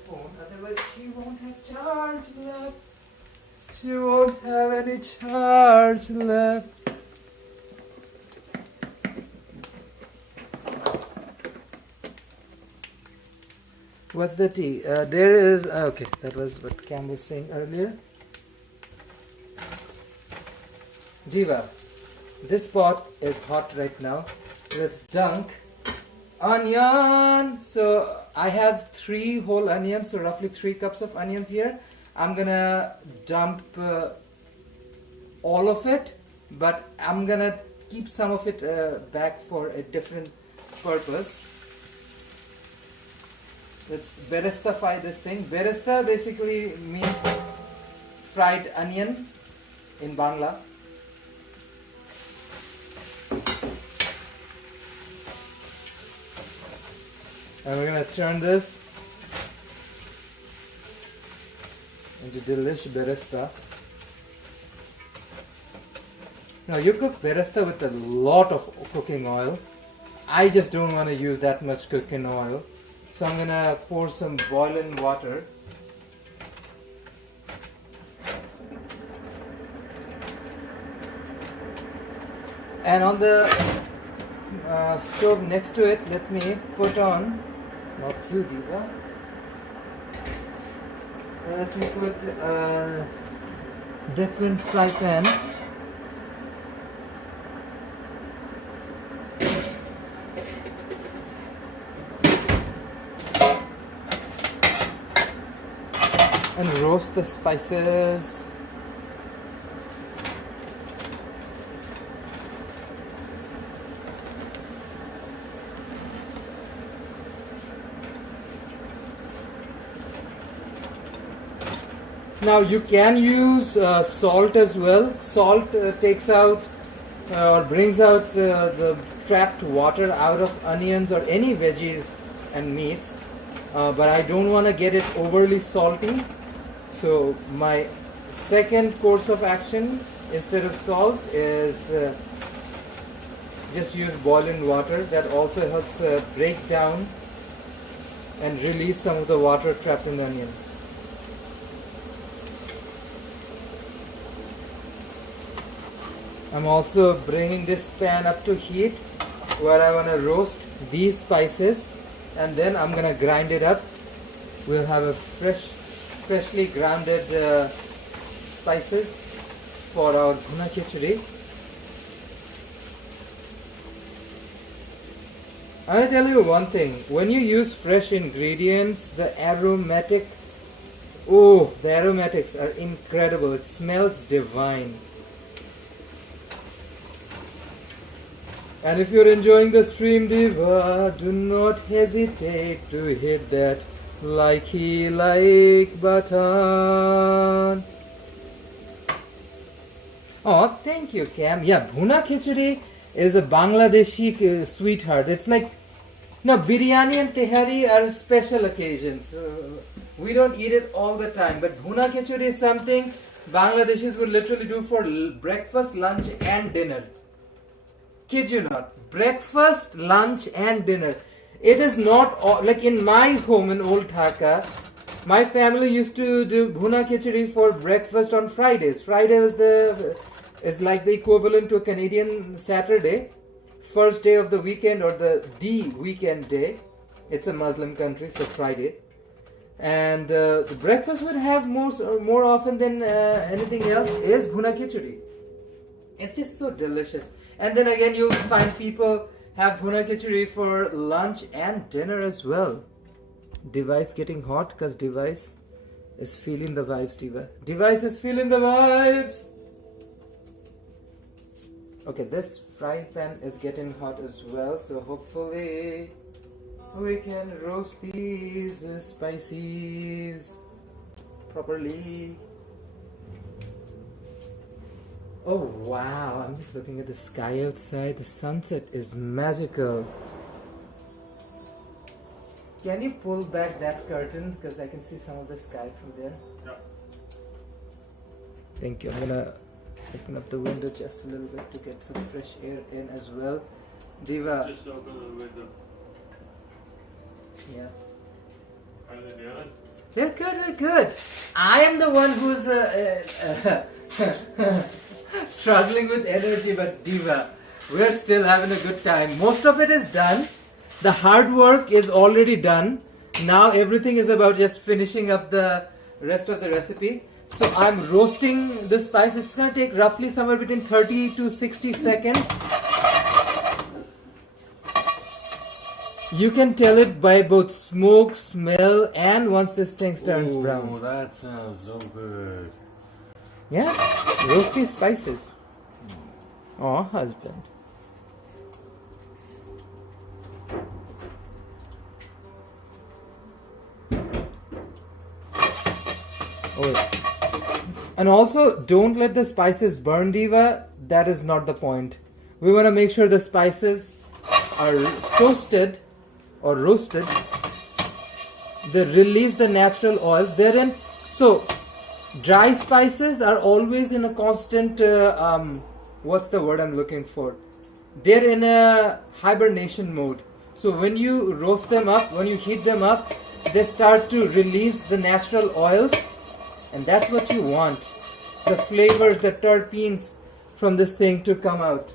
Otherwise she won't have charge left. She won't have any charge left. What's the tea? There is, okay, that was what Cam was saying earlier. Diva, this pot is hot right now. Let's dunk onion. So I have 3 whole onions, so roughly 3 cups of onions here. I'm gonna dump all of it, but I'm gonna keep some of it back for a different purpose. Let's berestafy this thing. Beresta basically means fried onion in Bangla. And we're gonna turn this into delicious beresta. Now you cook beresta with a lot of cooking oil. I just don't want to use that much cooking oil. So I'm gonna pour some boiling water. And on the stove next to it, let me put on, not you, Diva. Let me put a different fry pan. And roast the spices. Now you can use salt as well. Salt takes out or brings out the trapped water out of onions or any veggies and meats. But I don't want to get it overly salty. So my second course of action instead of salt is just use boiling water. That also helps break down and release some of the water trapped in the onion. I'm also bringing this pan up to heat where I want to roast these spices, and then I'm going to grind it up. We'll have a freshly grounded spices for our Bhuna Khichuri. I'm going to tell you one thing. When you use fresh ingredients, the aromatics are incredible. It smells divine. And if you're enjoying the stream, Diva, do not hesitate to hit that like button. Oh, thank you, Cam. Yeah, Bhuna Khichuri is a Bangladeshi sweetheart. It's like, biryani and tehari are special occasions. We don't eat it all the time. But Bhuna Khichuri is something Bangladeshis would literally do for breakfast, lunch and dinner. Kid you not. Breakfast, lunch and dinner. It is not all, like in my home in Old Dhaka, my family used to do Bhuna Khichuri for breakfast on Fridays. Friday is like the equivalent to a Canadian Saturday. First day of the weekend or the weekend day. It's a Muslim country, so Friday. And the breakfast would have more often than anything else is Bhuna Khichuri. It's just so delicious. And then again, you'll find people have Bhuna Khichuri for lunch and dinner as well. Device getting hot because Device is feeling the vibes, Diva. Device is feeling the vibes. Okay, this fry pan is getting hot as well. So hopefully we can roast these spices properly. Oh wow, I'm just looking at the sky outside. The sunset is magical. Can you pull back that curtain because I can see some of the sky from there? Yeah. Thank you. I'm gonna open up the window just a little bit to get some fresh air in as well. Diva. Just open the window. Yeah. How are they doing? We're good. I am the one who's struggling with energy, but Diva, we're still having a good time. Most of it is done. The hard work is already done. Now everything is about just finishing up the rest of the recipe. So I'm roasting the spice. It's going to take roughly somewhere between 30 to 60 seconds. You can tell it by both smoke, smell, and once this thing turns brown. Oh, that sounds so good. Yeah, roasty spices. Oh, husband. Oh. And also, don't let the spices burn, Diva. That is not the point. We want to make sure the spices are toasted or roasted. They release the natural oils therein. So, dry spices are always in a constant, what's the word I'm looking for? They're in a hibernation mode. So when you roast them up, when you heat them up, they start to release the natural oils. And that's what you want. The flavors, the terpenes from this thing to come out.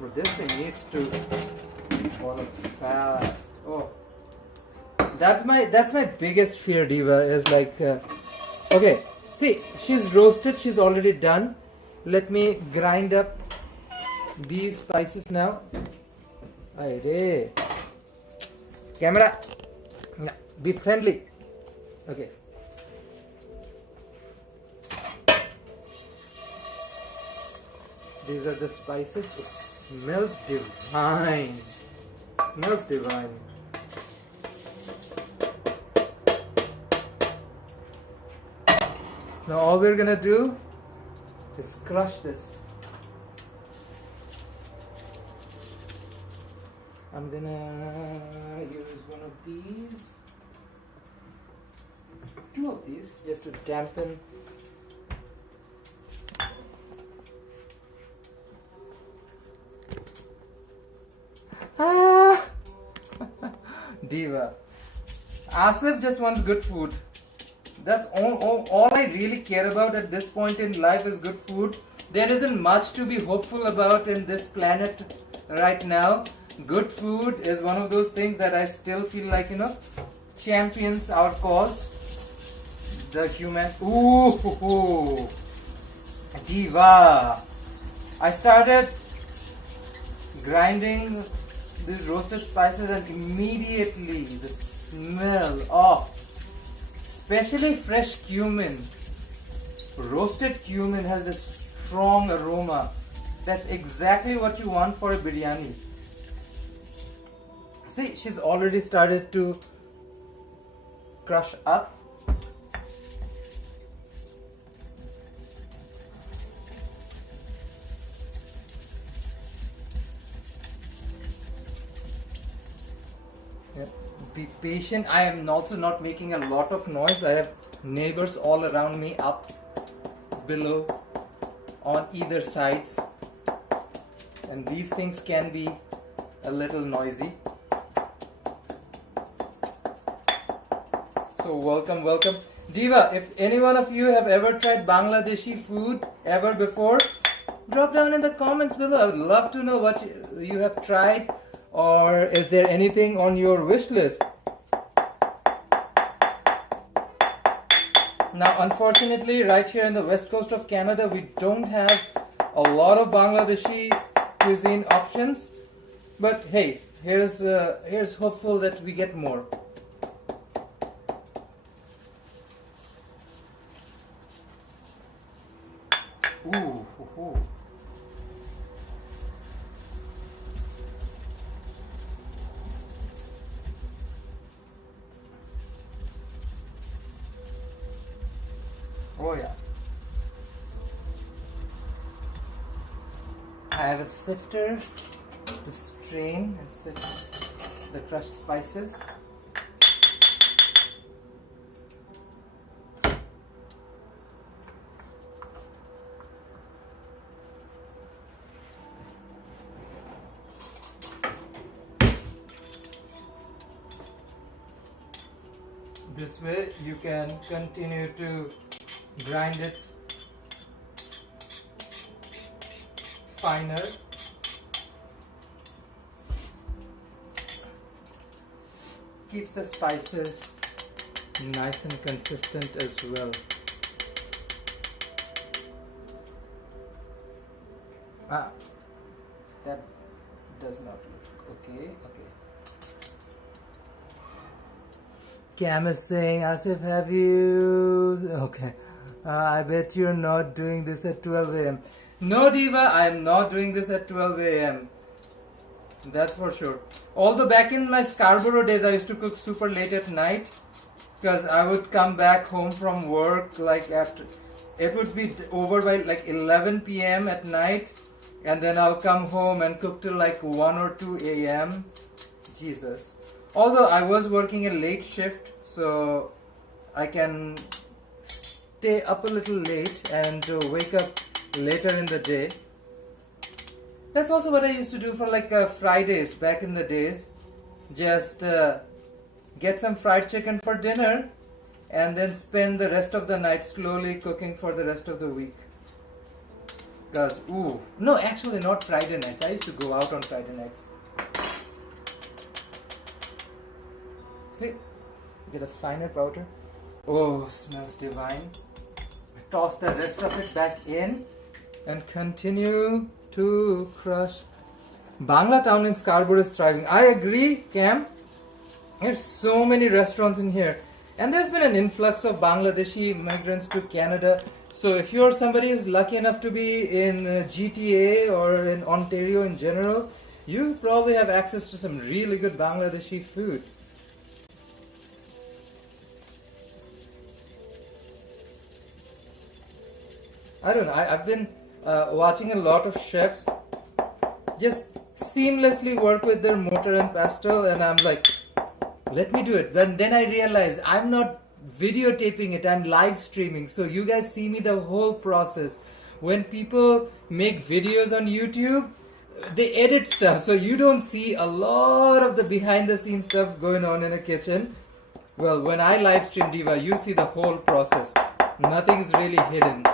Well, this thing needs to boil fast. Oh. That's my biggest fear, Diva, is like okay, see, she's roasted, she's already done. Let me grind up these spices now. Aye, camera, no, be friendly. Okay. These are the spices. It smells divine. Smells divine. Now all we're gonna do is crush this. I'm gonna use one of these, two of these, just to dampen. Ah, Diva. Asif just wants good food. That's all I really care about at this point in life is good food. There isn't much to be hopeful about in this planet right now. Good food is one of those things that I still feel like, champions our cause. The human. Ooh, Diva. I started grinding these roasted spices and immediately the smell of especially fresh cumin. Roasted cumin has this strong aroma. That's exactly what you want for a biryani. See, she's already started to crush up. Be patient. I am also not making a lot of noise. I have neighbors all around me, up, below, on either sides, and these things can be a little noisy. So welcome. Diva, if any one of you have ever tried Bangladeshi food ever before, drop down in the comments below. I would love to know what you have tried. Or is there anything on your wish list? Now, unfortunately, right here in the west coast of Canada, we don't have a lot of Bangladeshi cuisine options. But hey, here's hopeful that we get more. Ooh. Oh yeah. I have a sifter to strain and sift the crushed spices. This way you can continue to grind it finer. Keeps the spices nice and consistent as well. That does not look okay. Cam is saying, Asif, have you... Okay. I bet you're not doing this at 12 a.m. No, Diva, I'm not doing this at 12 a.m. That's for sure. Although back in my Scarborough days, I used to cook super late at night. Because I would come back home from work like after... It would be over by like 11 p.m. at night. And then I'll come home and cook till like 1 or 2 a.m. Jesus. Although I was working a late shift, so I can stay up a little late and wake up later in the day. That's also what I used to do for like Fridays back in the days. Just get some fried chicken for dinner and then spend the rest of the night slowly cooking for the rest of the week. Because, no, actually not Friday nights. I used to go out on Friday nights. See, Get a finer powder. Oh, smells divine. Toss the rest of it back in and continue to crush. Bangla Town in Scarborough is thriving. I agree, Cam. There's so many restaurants in here. And there's been an influx of Bangladeshi migrants to Canada. So if you're somebody who's lucky enough to be in GTA or in Ontario in general, you probably have access to some really good Bangladeshi food. I don't know, I've been watching a lot of chefs just seamlessly work with their mortar and pestle, and I'm like, let me do it. Then I realize I'm not videotaping it, I'm live streaming, so you guys see me the whole process. When people make videos on YouTube, they edit stuff, so you don't see a lot of the behind the scenes stuff going on in a kitchen. Well, when I live stream, Diva, you see the whole process. Nothing's really hidden.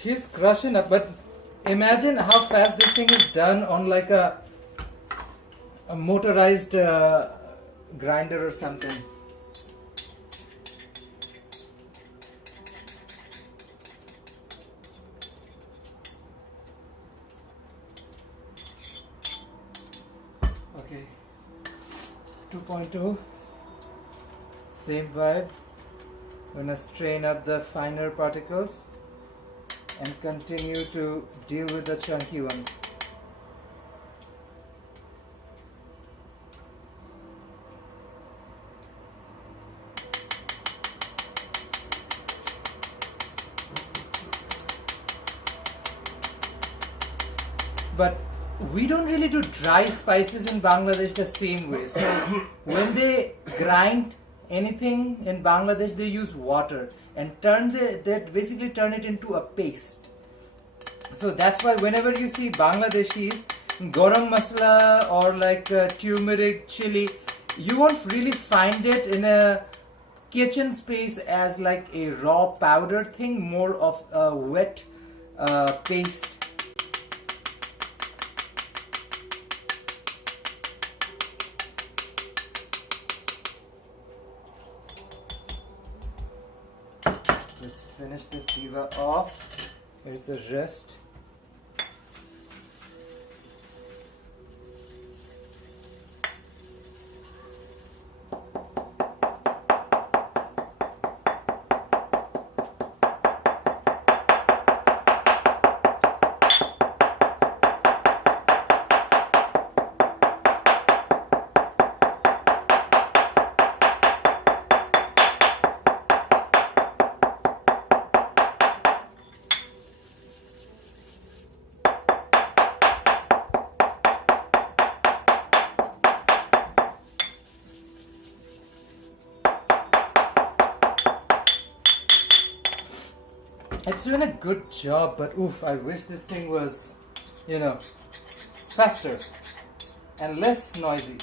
She's crushing up, but imagine how fast this thing is done on like a motorized grinder or something. Okay, 2.2, same vibe. Gonna strain up the finer particles and continue to deal with the chunky ones. But we don't really do dry spices in Bangladesh the same way. So when they grind anything in Bangladesh, they use water and they basically turn it into a paste. So that's why whenever you see Bangladeshis, garam masala or like turmeric, chili, you won't really find it in a kitchen space as like a raw powder thing, more of a wet paste. Let's finish this diva off. Here's the rest. It's doing a good job, but oof, I wish this thing was, faster and less noisy.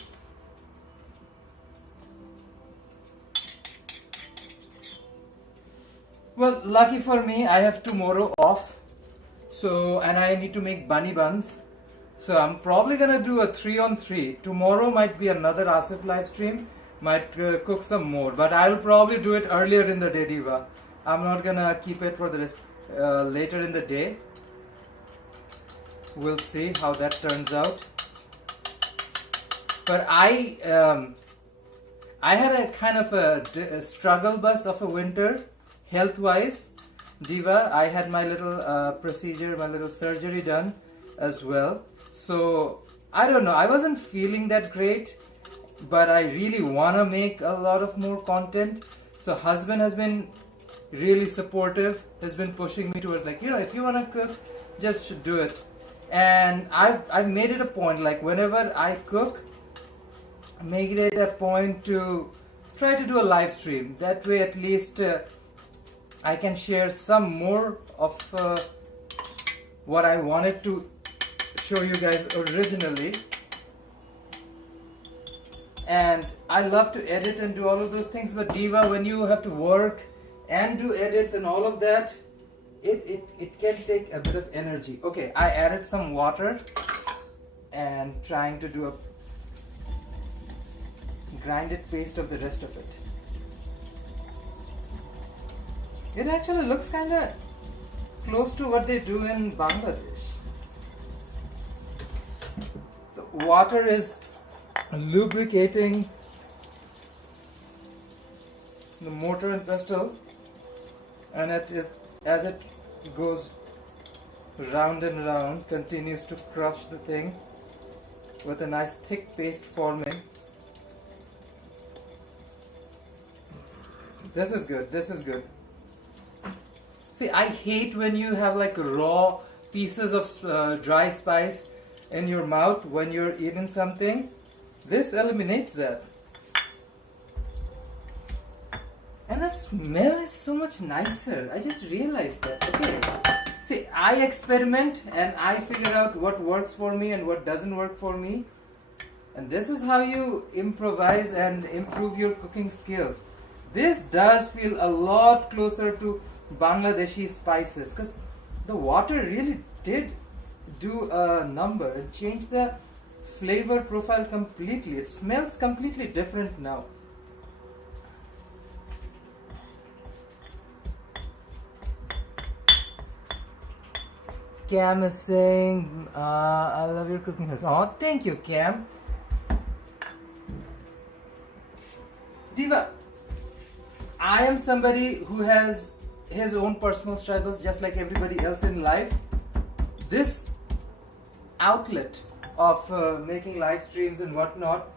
Well, lucky for me, I have tomorrow off, and I need to make bunny buns. So I'm probably gonna do a 3-on-3. Tomorrow might be another Asif live stream, might cook some more, but I'll probably do it earlier in the day, Diva. I'm not gonna keep it for the later in the day. We'll see how that turns out. But I had a kind of a struggle bus of a winter, health-wise, Diva. I had my little procedure, my little surgery done as well. So I don't know. I wasn't feeling that great, but I really wanna make a lot of more content. So husband has been really supportive, has been pushing me towards like, if you want to cook, just do it. And I've made it a point, like whenever I cook, make it a point to try to do a live stream. That way at least I can share some more of what I wanted to show you guys originally. And I love to edit and do all of those things, but Diva, when you have to work and do edits and all of that, it can take a bit of energy. Okay, I added some water and trying to do a grinded paste of the rest of it. It actually looks kind of close to what they do in Bangladesh. The water is lubricating the mortar and pestle, and as it goes round and round, continues to crush the thing with a nice thick paste forming. This is good, this is good. See, I hate when you have like raw pieces of dry spice in your mouth when you're eating something. This eliminates that. And the smell is so much nicer. I just realized that. Okay. See, I experiment and I figure out what works for me and what doesn't work for me. And this is how you improvise and improve your cooking skills. This does feel a lot closer to Bangladeshi spices, because the water really did do a number and change the flavor profile completely. It smells completely different now. Cam is saying, I love your cooking. Oh, thank you, Cam. Diva, I am somebody who has his own personal struggles just like everybody else in life. This outlet of making live streams and whatnot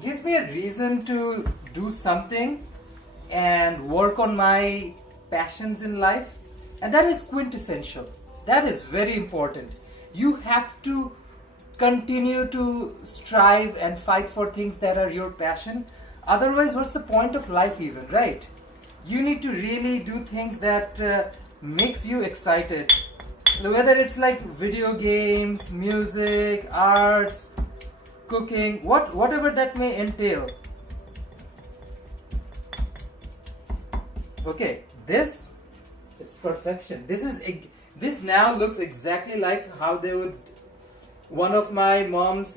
gives me a reason to do something and work on my passions in life, and that is quintessential. That is very important. You have to continue to strive and fight for things that are your passion. Otherwise, what's the point of life even, right? You need to really do things that makes you excited. Whether it's like video games, music, arts, cooking, whatever that may entail. Okay, this is perfection. This now looks exactly like how they would. One of my mom's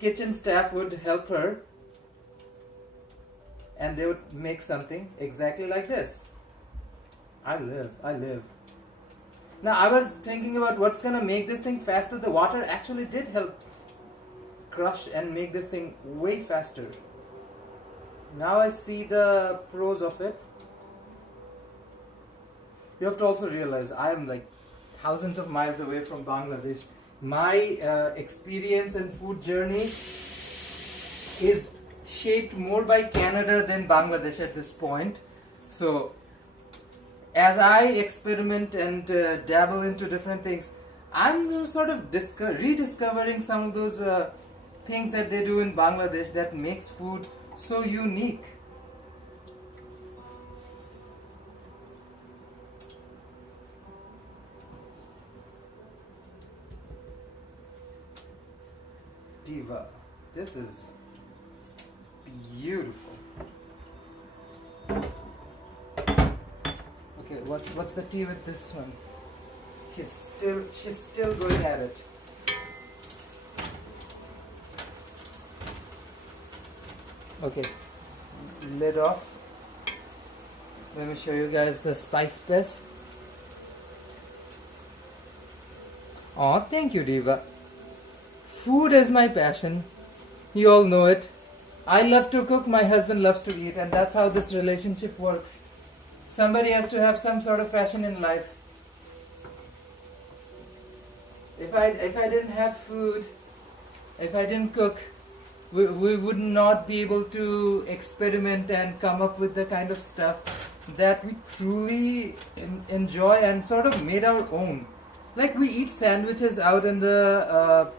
kitchen staff would help her, and they would make something exactly like this. I live. Now I was thinking about what's gonna make this thing faster. The water actually did help crush and make this thing way faster. Now I see the pros of it. You have to also realize I am like thousands of miles away from Bangladesh. My experience and food journey is shaped more by Canada than Bangladesh at this point. So as I experiment and dabble into different things, I'm sort of rediscovering some of those things that they do in Bangladesh that makes food so unique. Diva, this is beautiful. Okay, what's the tea with this one? She's still going at it. Okay, lid off. Let me show you guys the spice test. Oh, thank you, Diva. Food is my passion. You all know it. I love to cook, my husband loves to eat, and that's how this relationship works. Somebody has to have some sort of passion in life. If I didn't have food, if I didn't cook, we would not be able to experiment and come up with the kind of stuff that we truly enjoy and sort of made our own. Like we eat sandwiches out in the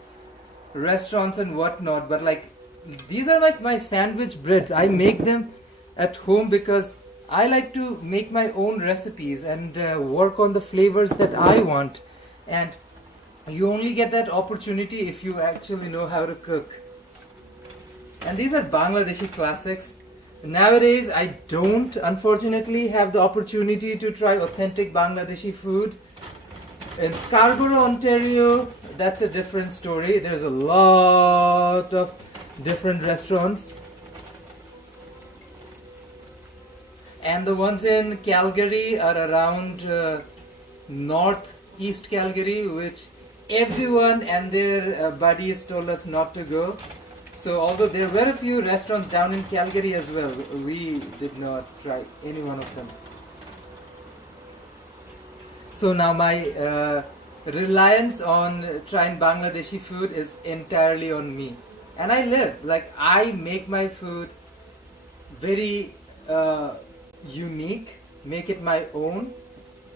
restaurants and whatnot, but like these are like my sandwich breads. I make them at home because I like to make my own recipes and work on the flavors that I want. And you only get that opportunity if you actually know how to cook. And these are Bangladeshi classics. Nowadays, I don't, unfortunately, have the opportunity to try authentic Bangladeshi food. In Scarborough, Ontario, that's a different story. There's a lot of different restaurants. And the ones in Calgary are around northeast Calgary, which everyone and their buddies told us not to go. So although there were a few restaurants down in Calgary as well, we did not try any one of them. So now my reliance on trying Bangladeshi food is entirely on me. And I make my food very unique, make it my own,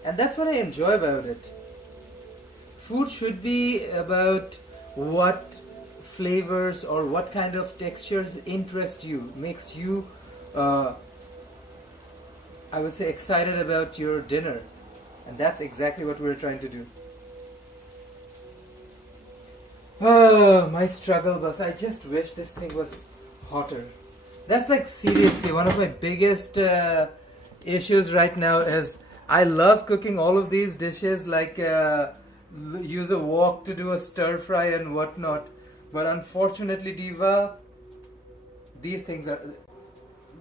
and that's what I enjoy about it. Food should be about what flavors or what kind of textures interest you, makes you, I would say, excited about your dinner. And that's exactly what we're trying to do. Oh, my struggle bus. I just wish this thing was hotter. That's like seriously one of my biggest issues right now is I love cooking all of these dishes, like use a wok to do a stir fry and whatnot. But unfortunately, Diva, these things are,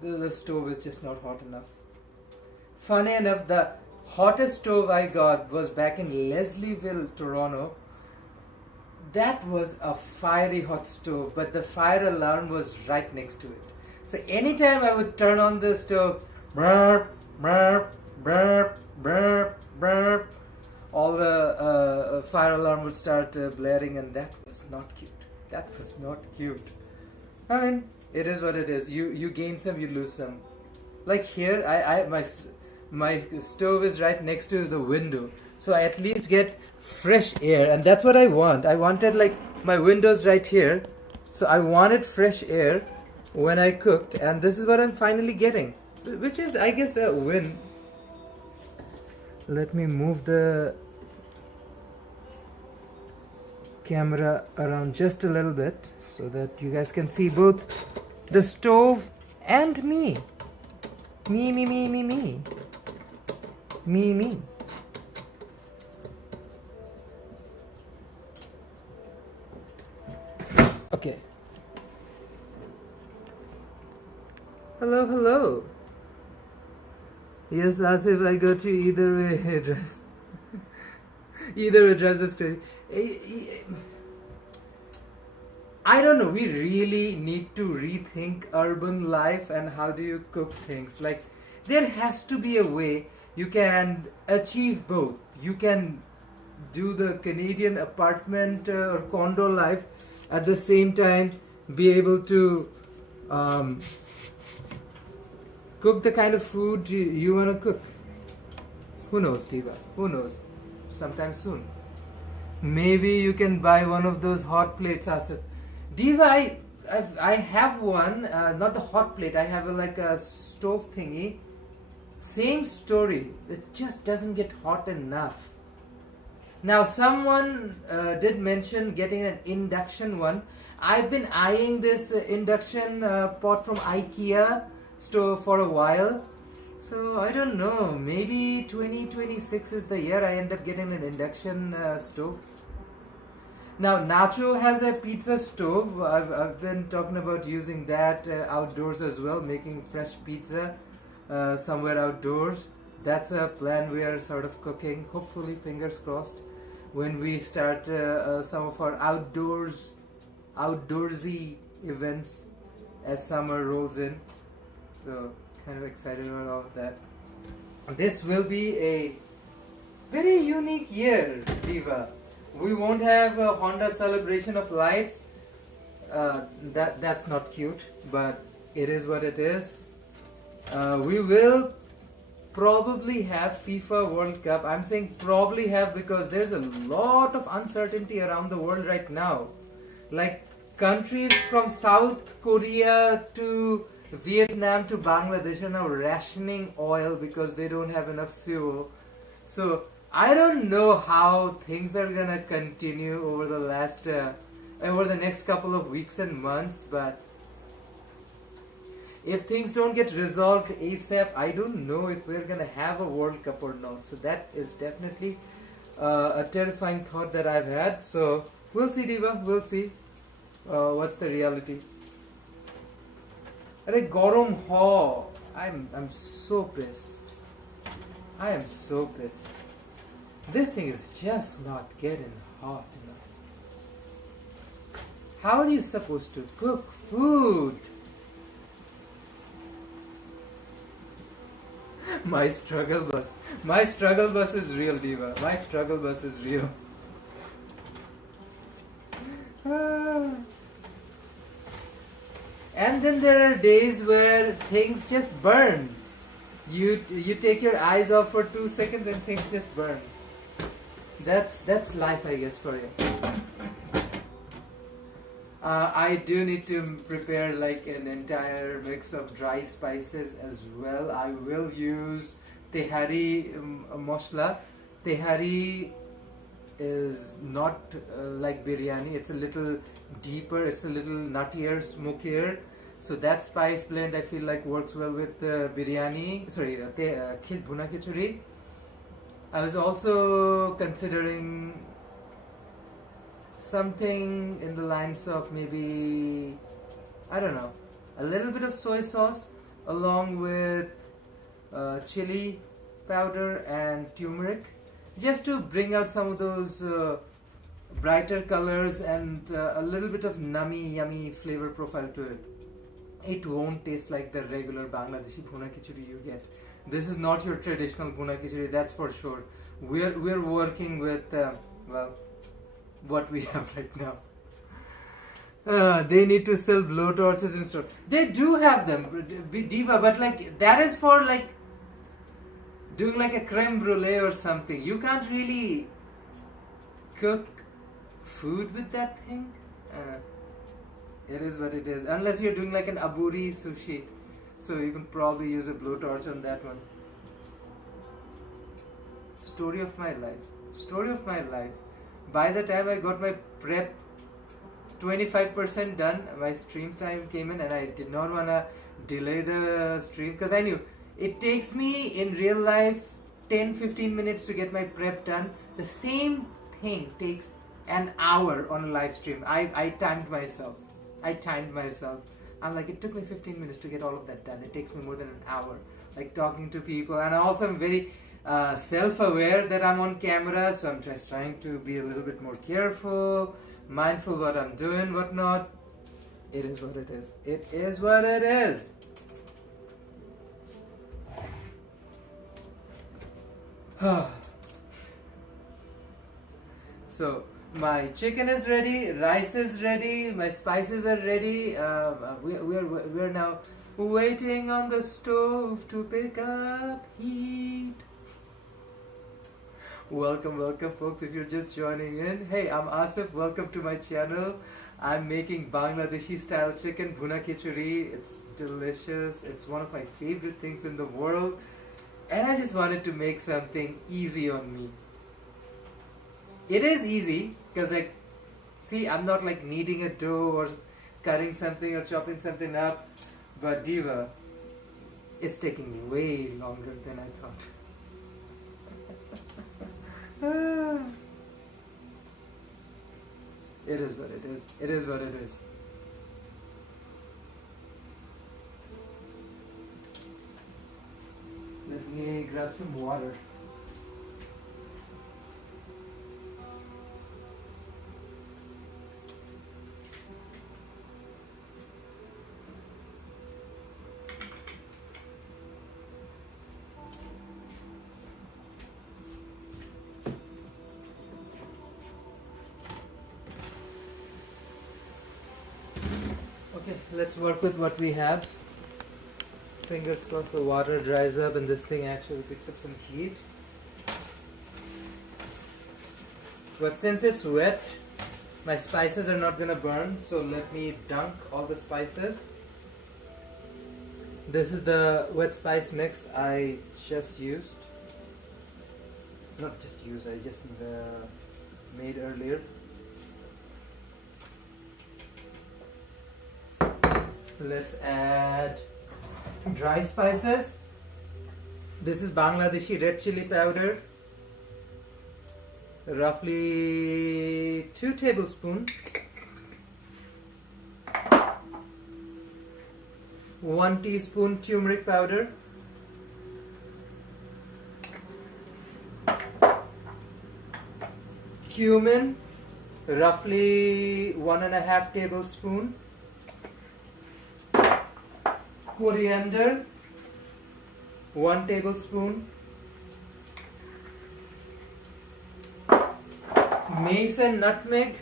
the stove is just not hot enough. Funny enough, the hottest stove I got was back in Leslieville, Toronto. That was a fiery hot stove, but the fire alarm was right next to it. So anytime I would turn on the stove, burp, burp, burp, burp, burp, all the fire alarm would start blaring, and that was not cute. That was not cute. I mean, it is what it is. You gain some, you lose some. Like here, my stove is right next to the window, so I at least get fresh air, and that's what I want. I wanted like my windows right here, so I wanted fresh air when I cooked, and this is what I'm finally getting, which is, I guess, a win. Let me move the camera around just a little bit so that you guys can see both the stove and me. Me. Okay. Hello. Yes, Asif, I got you either way. Address. Either way, drives us crazy. I don't know. We really need to rethink urban life and how do you cook things. Like, there has to be a way you can achieve both. You can do the Canadian apartment or condo life at the same time be able to cook the kind of food you want to cook. Who knows, Diva? Who knows? Sometime soon. Maybe you can buy one of those hot plates, Asif. Diva, I have one, not the hot plate, I have like a stove thingy. Same story, it just doesn't get hot enough. Now someone did mention getting an induction one. I've been eyeing this induction pot from IKEA store for a while. So I don't know, maybe 2026 is the year I end up getting an induction stove. Now Nacho has a pizza stove. I've been talking about using that outdoors as well, making fresh pizza somewhere outdoors. That's a plan we are sort of cooking, hopefully, fingers crossed, when we start some of our outdoorsy events as summer rolls in. So kind of excited about all of that. This will be a very unique year, Diva. We won't have a Honda celebration of lights. That's not cute, but it is what it is. We will probably have FIFA World Cup. I'm saying probably have because there's a lot of uncertainty around the world right now. Like countries from South Korea to Vietnam to Bangladesh are now rationing oil because they don't have enough fuel. So I don't know how things are gonna continue over the next couple of weeks and months, but if things don't get resolved ASAP, I don't know if we're gonna have a World Cup or not. So that is definitely a terrifying thought that I've had. So we'll see, Diva. We'll see what's the reality. Arey gorom ho. I'm so pissed. I am so pissed. This thing is just not getting hot enough. How are you supposed to cook food? My struggle bus is real, Diva. My struggle bus is real. And then there are days where things just burn. You take your eyes off for 2 seconds and things just burn. That's life, I guess, for you. I do need to prepare like an entire mix of dry spices as well. I will use tehari mosla. Tehari is not like biryani. It's a little deeper. It's a little nuttier, smokier. So that spice blend I feel like works well with biryani. Sorry, Bhuna Khichuri. I was also considering something in the lines of maybe, I don't know, a little bit of soy sauce along with chili powder and turmeric, just to bring out some of those brighter colors and a little bit of nummy, yummy flavor profile to it. It won't taste like the regular Bangladeshi Bhuna Khichuri you get. This is not your traditional Bhuna Khichuri, that's for sure. We're working with, well, what we have right now. They need to sell blowtorches in store. They do have them, Diva, but like that is for like doing like a creme brulee or something. You can't really cook food with that thing. It is what it is. Unless you're doing like an aburi sushi, so you can probably use a blowtorch on that one. Story of my life. Story of my life. By the time I got my prep 25% done, my stream time came in and I did not want to delay the stream because I knew it takes me in real life 10-15 minutes to get my prep done. The same thing takes an hour on a live stream. I timed myself. I'm like, it took me 15 minutes to get all of that done. It takes me more than an hour. Like talking to people, and also I'm very self-aware that I'm on camera, so I'm just trying to be a little bit more careful, mindful what I'm doing, whatnot. It is what it is. It is what it is. So my chicken is ready, rice is ready, my spices are ready. We're now waiting on the stove to pick up heat. Welcome folks, if you're just joining in. Hey, I'm Asif, welcome to my channel. I'm making Bangladeshi style chicken, Bhuna Khichuri. It's delicious. It's one of my favorite things in the world. And I just wanted to make something easy on me. It is easy, because like, see, I'm not like kneading a dough or cutting something or chopping something up. But Diva, it's taking way longer than I thought. It is what it is. It is what it is. Let me grab some water. Okay, let's work with what we have. Fingers crossed the water dries up and this thing actually picks up some heat. But since it's wet, My spices are not gonna burn, so let me dunk all the spices. This is the wet spice mix I just used. Not just used, I just made earlier. Let's add dry spices. This is Bangladeshi red chili powder. Roughly 2 tablespoons. 1 teaspoon turmeric powder. Cumin, roughly 1.5 tablespoons. Coriander, 1 tablespoon. Mace and nutmeg,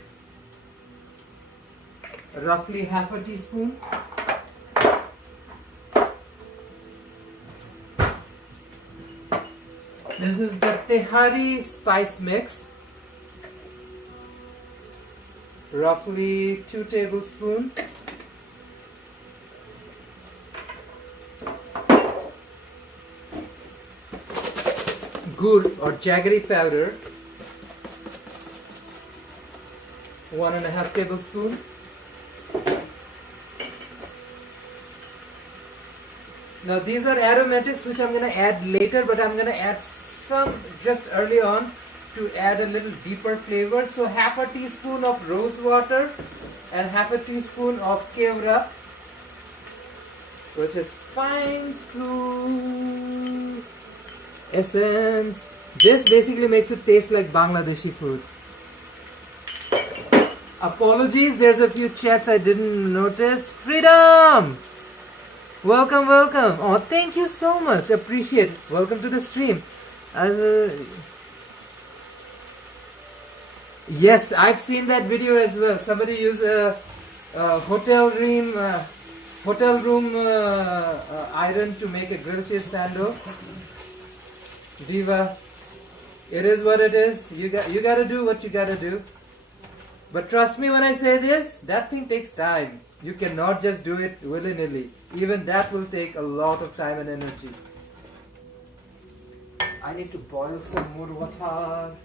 roughly half a teaspoon. This is the Tehari spice mix, roughly 2 tablespoons. Gur or jaggery powder, 1.5 tablespoons. Now these are aromatics which I'm going to add later, but I'm going to add some just early on to add a little deeper flavor. So half a teaspoon of rose water and half a teaspoon of kevra, which is fine screw essence. This basically makes it taste like Bangladeshi food. Apologies, there's a few chats I didn't notice. Freedom! Welcome, welcome. Oh, thank you so much. Appreciate it. Welcome to the stream. Yes, I've seen that video as well. Somebody used a hotel room iron to make a grilled cheese sando. Diva, it is what it is. You gotta do what you gotta do. But trust me when I say this, that thing takes time. You cannot just do it willy-nilly. Even that will take a lot of time and energy. I need to boil some more water.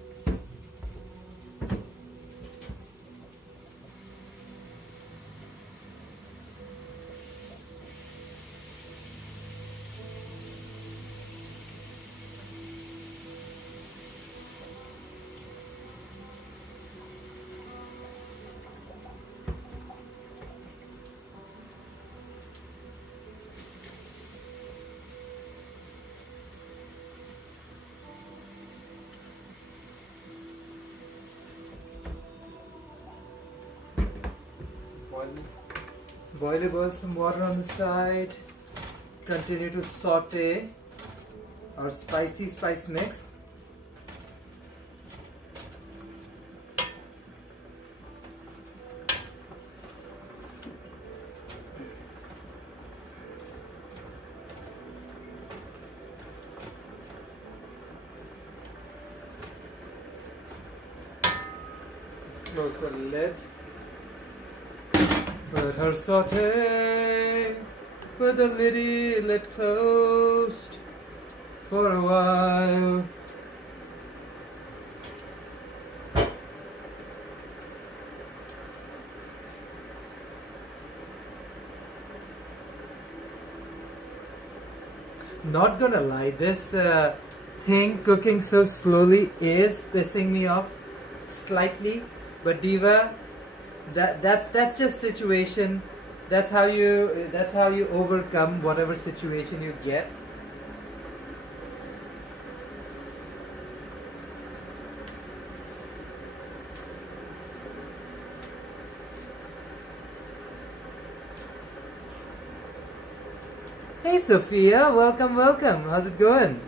Boil some water on the side. Continue to saute our spicy spice mix. Let's close the lid. Let her saute with the lid closed for a while. Not gonna lie, this thing cooking so slowly is pissing me off slightly, but Diva, that's just situation. That's how you overcome whatever situation you get. Hey Sophia, welcome. How's it going?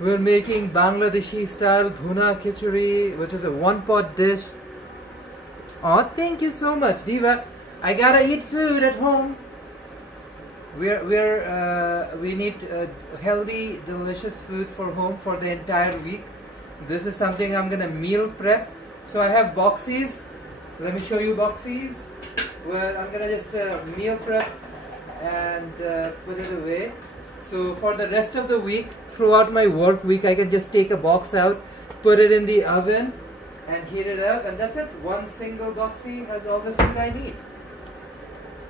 We're making Bangladeshi style Bhuna Khichuri, which is a one-pot dish. Oh, thank you so much, Diva. I gotta eat food at home. We need healthy, delicious food for home for the entire week. This is something I'm gonna meal prep So I have boxies. Let me show you boxies. Well, I'm gonna just meal prep and put it away. So for the rest of the week, throughout my work week, I can just take a box out, put it in the oven, and heat it up, and that's it. One single boxy has all the food I need.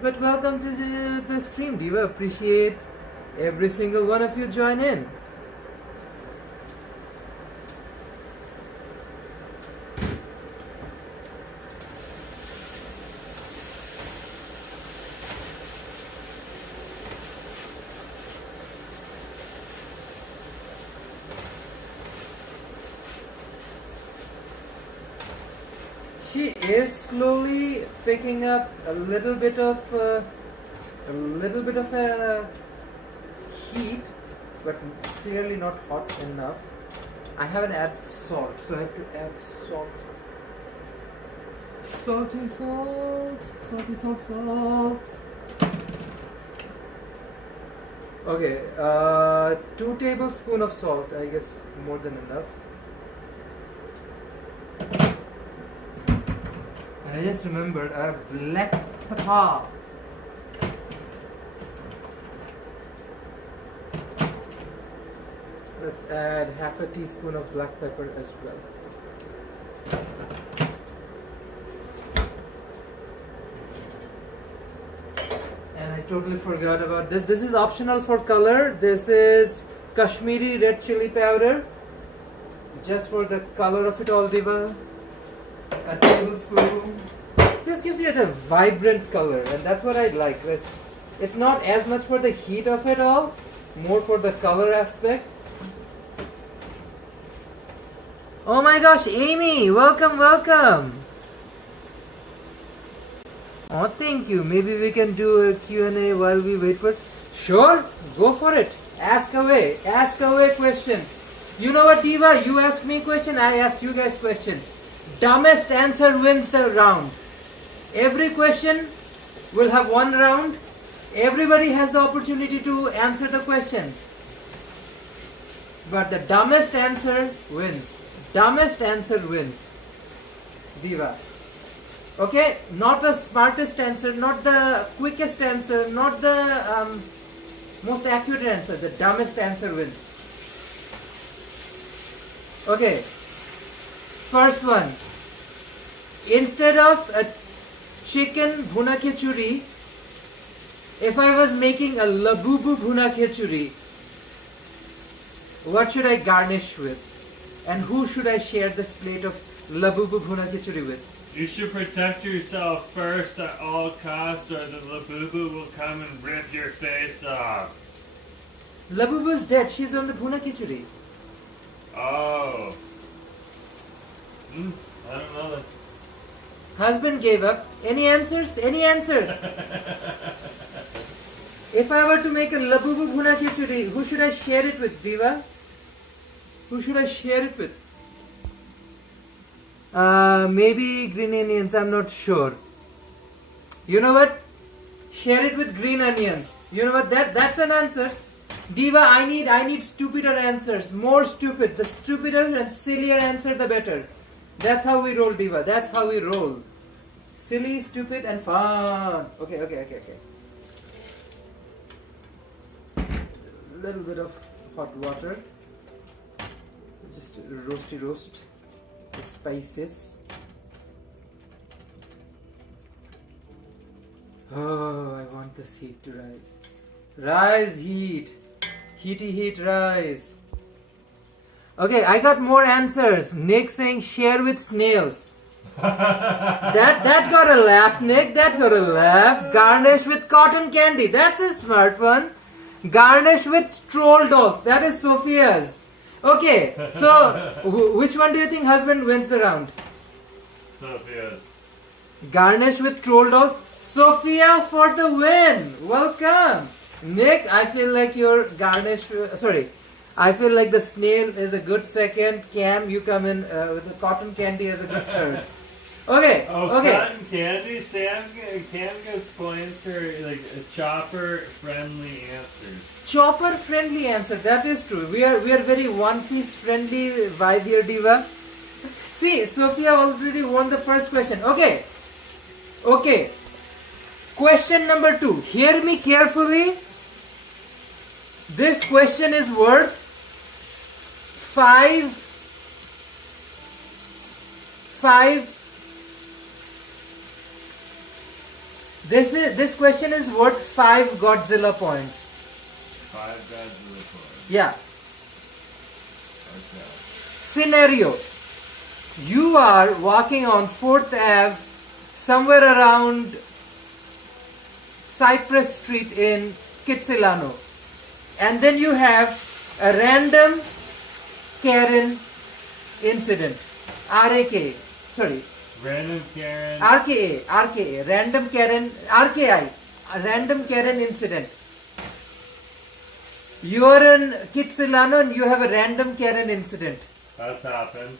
But welcome to the stream, Diva. Appreciate every single one of you join in. She is slowly picking up a little bit of heat, but clearly not hot enough. I haven't added salt, so I have to add salt. Salty salt, salty salt, salt. Okay, 2 tablespoons of salt. I guess more than enough. I just remembered a black pepper. Let's add half a teaspoon of black pepper as well. And I totally forgot about this. This is optional for color. This is Kashmiri red chili powder. Just for the color of it all, Diva. A tablespoon. This gives it a vibrant color, and that's what I like. It's not as much for the heat of it all, more for the color aspect. Oh my gosh, Amy, welcome, welcome. Oh, thank you. Maybe we can do a Q&A while we wait for it. Sure, go for it. Ask away questions. You know what, Diva? You ask me question, I ask you guys questions. Dumbest answer wins the round. Every question will have one round. Everybody has the opportunity to answer the question. But the dumbest answer wins. Dumbest answer wins. Diva. Okay? Not the smartest answer, not the quickest answer, not the most accurate answer. The dumbest answer wins. Okay. First one. Instead of a chicken Bhuna Khichuri, if I was making a labubu Bhuna Khichuri, what should I garnish with? And who should I share this plate of labubu Bhuna Khichuri with? You should protect yourself first at all costs, or the labubu will come and rip your face off. Labubu is dead. She's on the Bhuna Khichuri. Oh. I don't know that. Husband gave up. Any answers? Any answers? If I were to make a labubu Bhuna Khichuri, who should I share it with, Diva? Who should I share it with? Maybe green onions, I'm not sure. You know what? Share it with green onions. You know what? That's an answer. Diva, I need stupider answers. More stupid. The stupider and sillier answer, the better. That's how we roll, Diva. That's how we roll. Silly, stupid, and fun. Okay. Little bit of hot water. Just roast the spices. Oh, I want this heat to rise. Rise, heat. Heaty heat, rise. Okay, I got more answers. Nick saying share with snails. that got a laugh, Nick. That got a laugh. Garnish with cotton candy. That's a smart one. Garnish with troll dolls. That is Sophia's. Okay, so which one do you think husband wins the round? Sophia's. Garnish with troll dolls. Sophia for the win. Welcome. Nick, I feel like your garnish... I feel like the snail is a good second. Cam, you come in with the cotton candy as a good third. Okay. Cotton candy? Cam gives points for like a chopper-friendly answers. Chopper-friendly answer. That is true. We are very One Piece friendly vibe here, Diva. See, Sophia already won the first question. Okay. Okay. Question number 2. Hear me carefully. This question is worth 5 This question is worth 5 Godzilla points. 5 Godzilla points. Yeah. Okay. Scenario. You are walking on 4th Ave somewhere around Cypress Street in Kitsilano. And then you have a random Karen incident. RAK. Sorry. Random Karen. RKA. Random Karen. RKI. A random Karen incident. You are in Kitsilano and you have a random Karen incident. That's happened.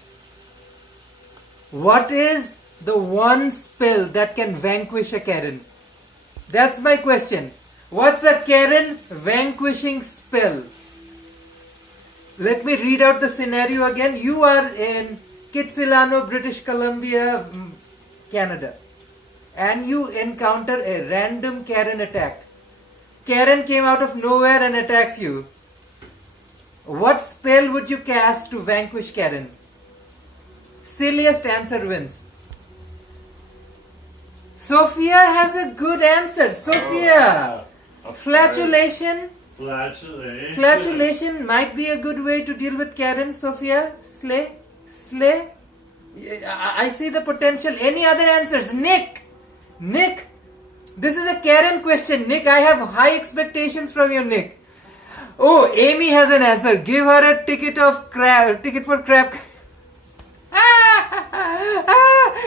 What is the one spell that can vanquish a Karen? That's my question. What's a Karen vanquishing spell? Let me read out the scenario again. You are in Kitsilano, British Columbia, Canada, and you encounter a random Karen attack. Karen came out of nowhere and attacks you. What spell would you cast to vanquish Karen? Silliest answer wins. Sophia has a good answer. Sophia! Flatulation. Flatulation might be a good way to deal with Karen, Sophia. Slay. I see the potential. Any other answers? Nick! This is a Karen question. Nick, I have high expectations from you, Nick. Oh, Amy has an answer. Give her a ticket for crab.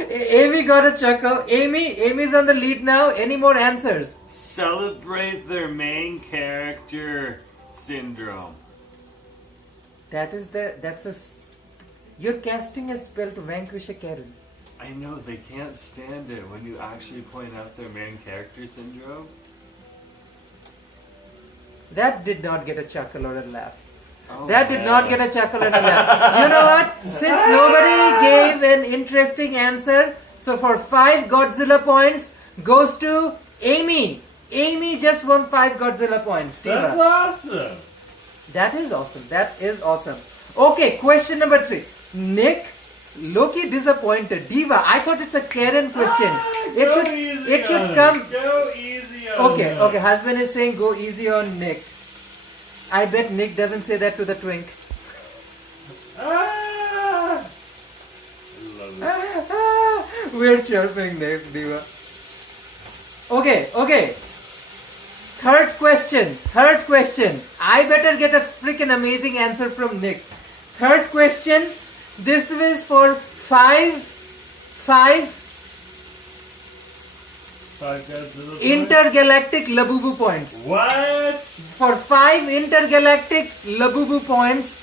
Amy got a chuckle. Amy's on the lead now. Any more answers? Celebrate their main character syndrome. You're casting a spell to vanquish a Karen. I know, they can't stand it when you actually point out their main character syndrome. That did not get a chuckle or a laugh. Oh, That did not get a chuckle and a laugh. You know what? Since nobody gave an interesting answer, so for 5 Godzilla points goes to Amy. Amy just won 5 Godzilla points. That's awesome. That is awesome. Okay, question number 3. Nick, Loki disappointed. Diva, I thought it's a Karen question. It should come. Go easy on Okay, husband is saying go easy on Nick. I bet Nick doesn't say that to the twink. I love it. We're chirping Nick, Diva. Okay. Third question. I better get a freaking amazing answer from Nick. Third question. This is for 5 intergalactic Labubu points. What? For 5 intergalactic Labubu points,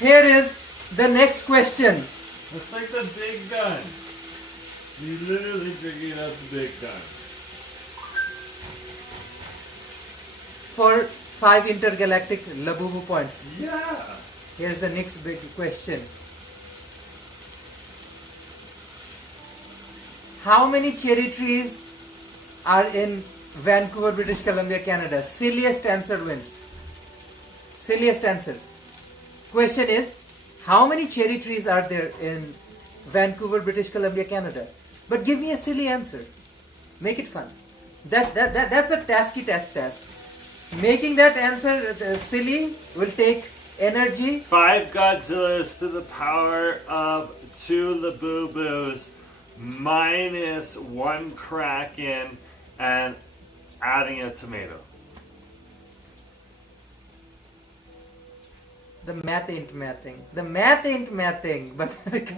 here is the next question. It's like the big gun. You literally figured out the big gun. For 5 intergalactic Labubu points. Yeah. Here's the next big question. How many cherry trees are in Vancouver, British Columbia, Canada? Silliest answer wins. Silliest answer. Question is, how many cherry trees are there in Vancouver, British Columbia, Canada? But give me a silly answer. Make it fun. That's a tasky task. Making that answer silly will take energy. 5 Godzillas to the power of 2 Labubus minus 1 Kraken and adding a tomato. The math ain't mathing. But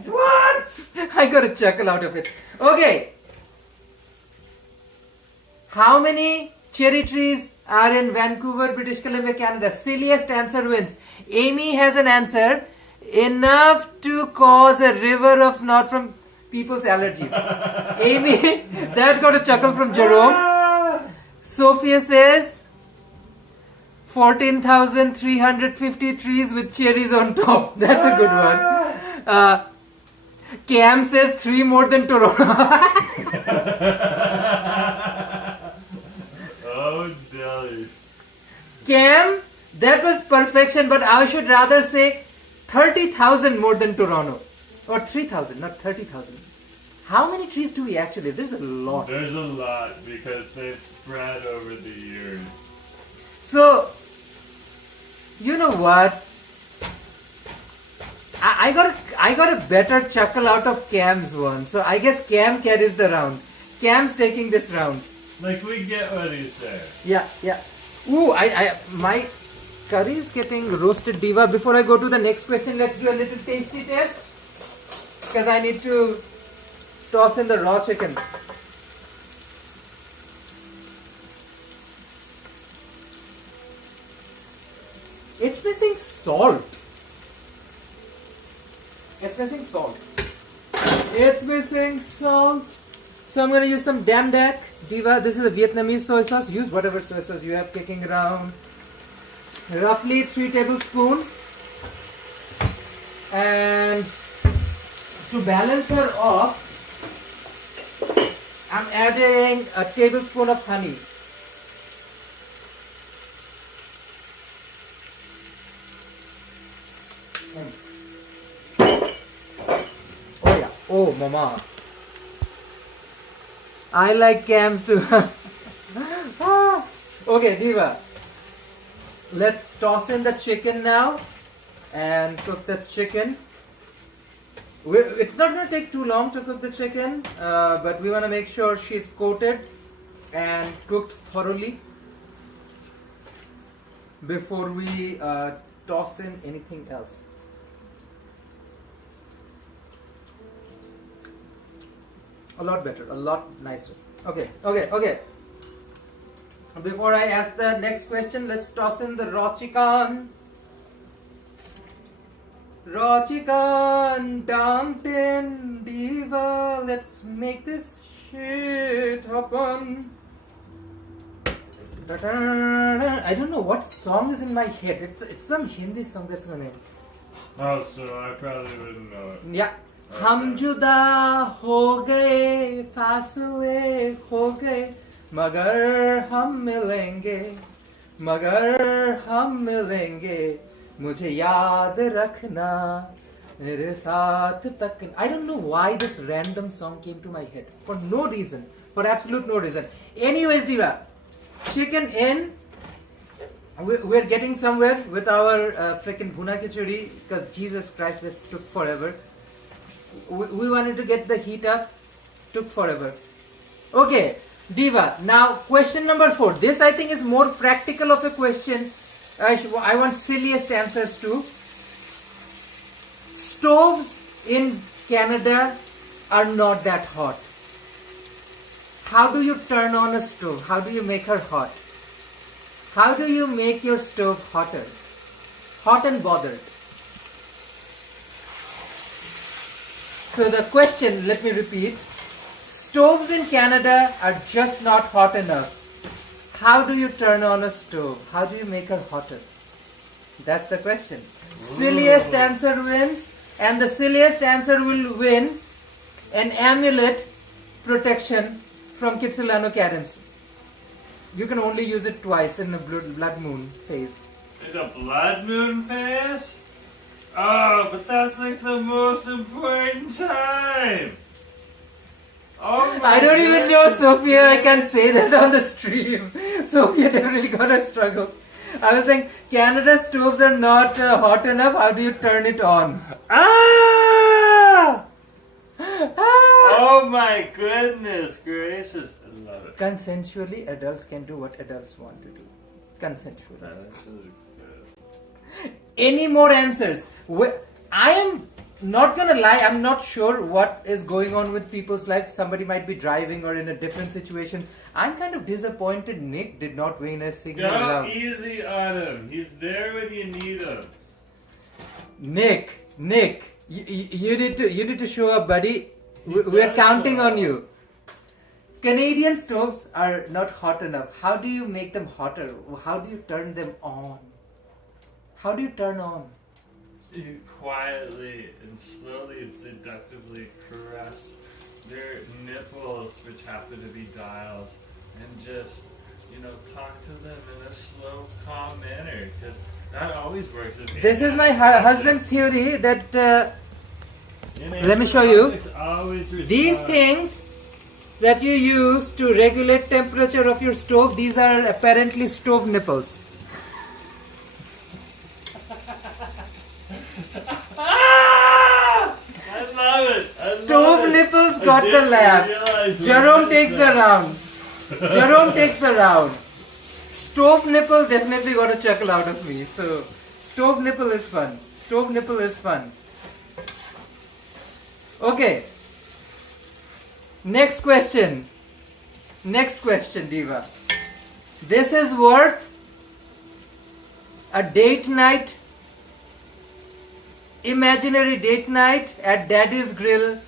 What? I got a chuckle out of it. Okay. How many cherry trees are in Vancouver, British Columbia, Canada? Silliest answer wins. Amy has an answer. Enough to cause a river of snot from people's allergies. Amy, that got a chuckle from Jerome. Sophia says 14,350 trees with cherries on top. That's a good one. Cam says 3 more than Toronto. Oh, Delhi. Cam, that was perfection, but I should rather say 30,000 more than Toronto. Or 3,000, not 30,000. How many trees do we actually? There's a lot. There's a lot because they've spread over the years. So, you know what? I got a better chuckle out of Cam's one. So I guess Cam carries the round. Cam's taking this round. Like, we get what he's saying. Yeah. Ooh, my curry is getting roasted, Diva. Before I go to the next question, let's do a little tasty test. Because I need to toss in the raw chicken. It's missing salt. It's missing salt. So I'm going to use some Dam Dak. Diva, this is a Vietnamese soy sauce. Use whatever soy sauce you have kicking around. Roughly 3 tablespoons. And to balance her off, I'm adding a tablespoon of honey. Oh yeah, oh mama. I like Cams too. Okay, Diva. Let's toss in the chicken now and cook the chicken. It's not going to take too long to cook the chicken, but we want to make sure she's coated and cooked thoroughly before we toss in anything else. A lot better, a lot nicer. Okay. Before I ask the next question, let's toss in the raw chicken. Raw chicken dumped in, Diva. Let's make this shit happen. I don't know what song is in my head. It's some Hindi song that's my name. Oh, so I probably wouldn't know it. Yeah. Okay. हम जुदा हो गए फासले हो गए मगर हम मिलेंगे मुझे याद रखना मेरे साथ तक. I don't know why this random song came to my head for no reason, for absolute no reason. Anyways, Diva, chicken in. We're getting somewhere with our freaking Bhuna Khichuri because Jesus Christ, this took forever. We wanted to get the heat up, took forever. Okay, Diva, now question number 4. This I think is more practical of a question. I want silliest answers too. Stoves in Canada are not that hot. How do you turn on a stove? How do you make her hot? How do you make your stove hotter? Hot and bothered. So the question, let me repeat. Stoves in Canada are just not hot enough. How do you turn on a stove? How do you make her hotter? That's the question. Silliest answer wins, and the silliest answer will win an amulet protection from Kitsilano Cadence. You can only use it twice in the blood moon phase. In the blood moon phase? Oh, but that's like the most important time. Oh my I don't even know, goodness. Sophia, I can't say that on the stream. Sophia definitely gonna struggle. I was saying, Canada stoves are not hot enough. How do you turn it on? Ah! Ah! Oh my goodness gracious. I love it. Consensually, adults can do what adults want to do. Consensually. That actually looks good. Any more answers? I am not gonna lie, I'm not sure what is going on with people's lives. Somebody might be driving or in a different situation. I'm kind of disappointed Nick did not win a single Go round. easy on him. He's there when you need him. Nick, you need to show up, buddy. We're counting on you. Canadian stoves are not hot enough. How do you make them hotter? How do you turn them on? How do you turn on? you quietly and slowly and seductively caress their nipples, which happen to be dials, and just, talk to them in a slow, calm manner, because that always works with me. This is my husband's theory that, let me show you. These things that you use to regulate temperature of your stove, these are apparently stove nipples. I love it. Stove nipples got the laugh. Jerome takes the round. Jerome takes the round. Stove nipple definitely got a chuckle out of me. So, stove nipple is fun. Stove nipple is fun. Okay. Next question. Next question, Diva. This is worth a date night, imaginary date night at Daddy's Grill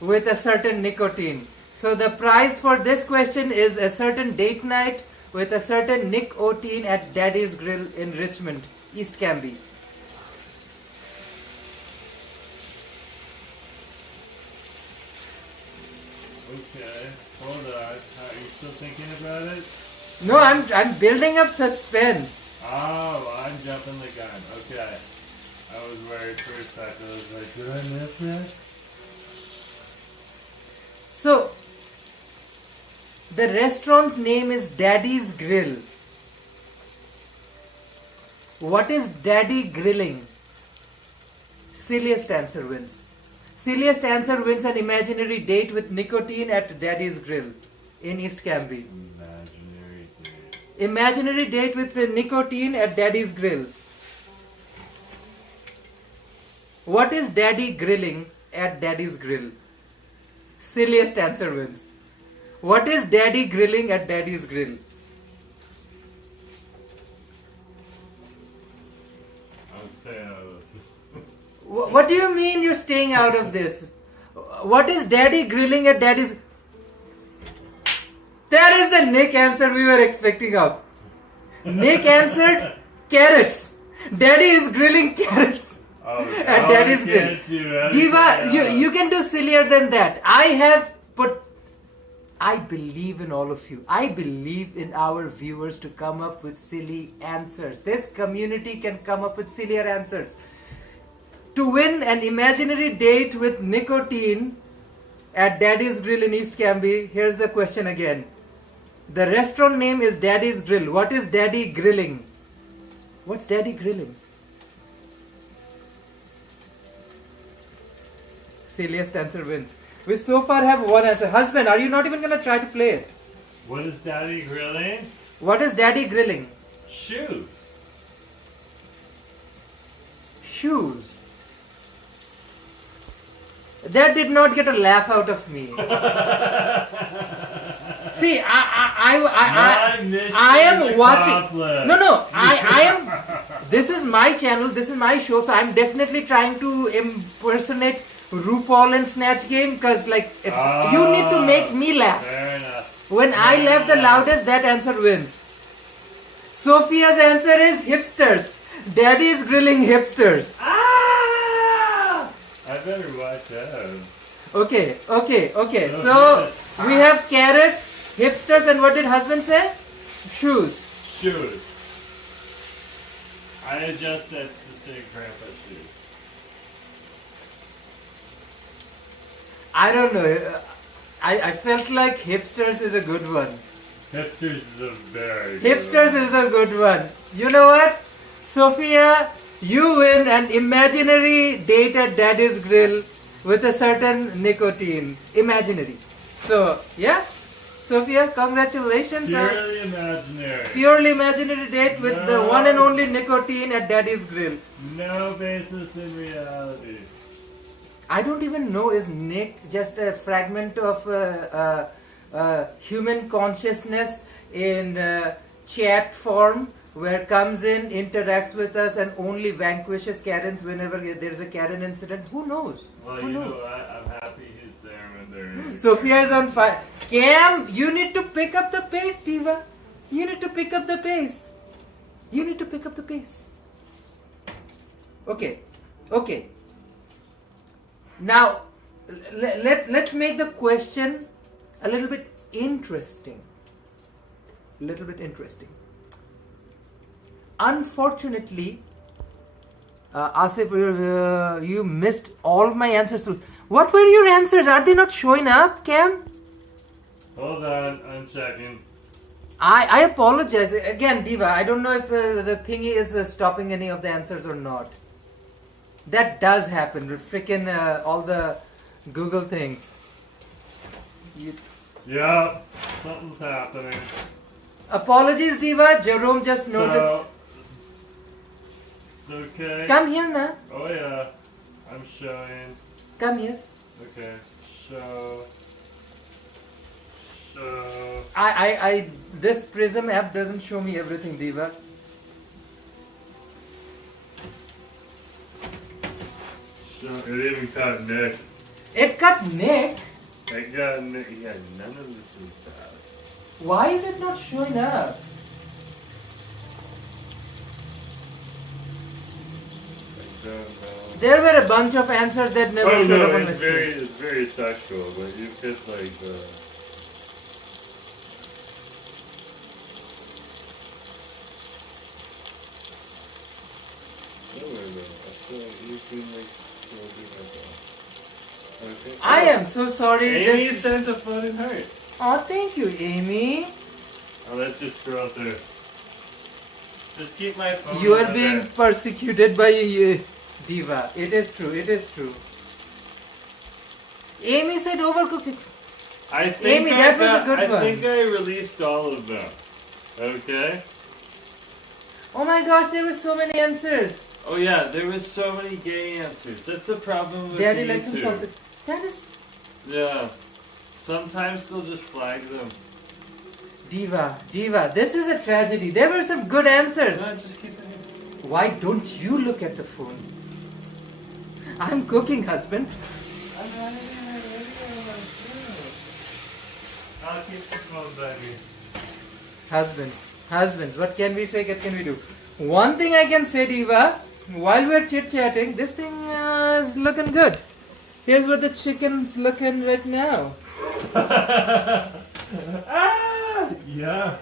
with a certain nicotine. So the prize for this question is a certain date night with a certain nicotine at Daddy's Grill in Richmond, East Canby. Okay, hold on. Are you still thinking about it? No, I'm building up suspense. Oh, I'm jumping the gun. Okay. I was worried for a second. I was like, did I miss that? So, the restaurant's name is Daddy's Grill. What is Daddy grilling? Silliest answer wins. Silliest answer wins an imaginary date with nicotine at Daddy's Grill in East Canby. Imaginary date. Imaginary date with the nicotine at Daddy's Grill. What is Daddy grilling at Daddy's Grill? Silliest answer wins. What is Daddy grilling at Daddy's Grill? I'm staying out of this. What do you mean you're staying out of this? What is Daddy grilling at Daddy's? That is the Nick answer we were expecting of. Nick answered carrots. Daddy is grilling carrots. At Daddy's Grill. Diva, you can do sillier than that. I believe in all of you. I believe in our viewers to come up with silly answers. This community can come up with sillier answers. To win an imaginary date with nicotine at Daddy's Grill in East Canby, here's the question again. The restaurant name is Daddy's Grill. What is Daddy grilling? What's Daddy grilling? Silliest answer wins. We so far have one answer. Husband, are you not even going to try to play it? What is Daddy grilling? What is Daddy grilling? Shoes. Shoes. That did not get a laugh out of me. See, I am watching. No, I am. This is my channel. This is my show. So I'm definitely trying to impersonate RuPaul and Snatch Game because, you need to make me laugh. Fair enough. When I laugh the loudest, that answer wins. Sophia's answer is hipsters. Daddy is grilling hipsters. I better watch out. Okay. So we have carrot, hipsters, and what did husband say? Shoes. Shoes. I adjust that to say grandpa shoes. I don't know. I felt like hipsters is a good one. Hipsters is a very good Hipsters one. is a good one. You know what? Sophia, you win an imaginary date at Daddy's Grill with a certain nicotine. Imaginary. So, yeah. Sophia, congratulations. Purely imaginary. Purely imaginary date with the one and only nicotine at Daddy's Grill. No basis in reality. I don't even know, is Nick just a fragment of human consciousness in chat form where comes in, interacts with us and only vanquishes Karens whenever there's a Karen incident? Who knows? Well, Who knows? know what? I'm happy he's there when they're... Sophia is on fire. Cam, you need to pick up the pace, Diva. You need to pick up the pace. You need to pick up the pace. Okay. Okay. Now, let's make the question a little bit interesting. Unfortunately, Asif, you missed all my answers. What were your answers? Are they not showing up, Cam? Hold on, I'm checking. I apologize. Again, Diva, I don't know if the thingy is stopping any of the answers or not. That does happen. Freaking all the Google things. Yeah, something's happening. Apologies, Diva. Jerome just noticed. Okay. Come here now. Oh yeah, I'm showing. Come here. Okay, show. This Prism app doesn't show me everything, Diva. Show. It even cut Nick. It cut Nick? It got Nick. Yeah, none of this is bad. Why is it not showing up? I don't know. There were a bunch of answers that never Oh showed up no, on my it's screen. very sexual, but you hit like the. Oh, wait a minute. I feel like you can like do like that. Okay. I am so sorry. Amy This- sent a floating heart. Oh, thank you, Amy. Oh, let's just scroll through. Just keep my phone. You are over being there. persecuted by Diva. It is true. It is true. Amy said overcooked. I think Amy, that was a got- good I one. think I released all of them. Okay. Oh my gosh, there were so many answers. Oh yeah, there was so many gay answers. That's the problem with Daddy likes some YouTube. salsa. That is Yeah. Sometimes they'll just flag them. Diva. This is a tragedy. There were some good answers. No, just keep it. Why don't you look at the phone? I'm cooking, husband. I'll keep the phone, baby. Husbands, what can we say? What can we do? One thing I can say, Diva, while we're chit-chatting, this thing is looking good. Here's what the chicken's looking right now. Yeah.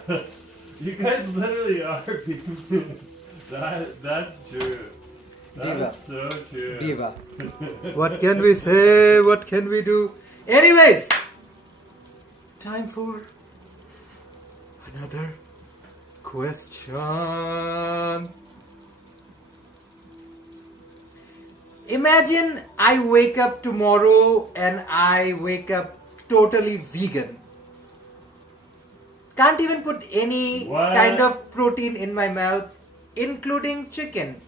You guys literally are being that's true. That's so true. Diva. What can we say? What can we do? Anyways, time for another question. Imagine I wake up tomorrow and I wake up totally vegan. Can't even put any What? kind of protein in my mouth, including chicken.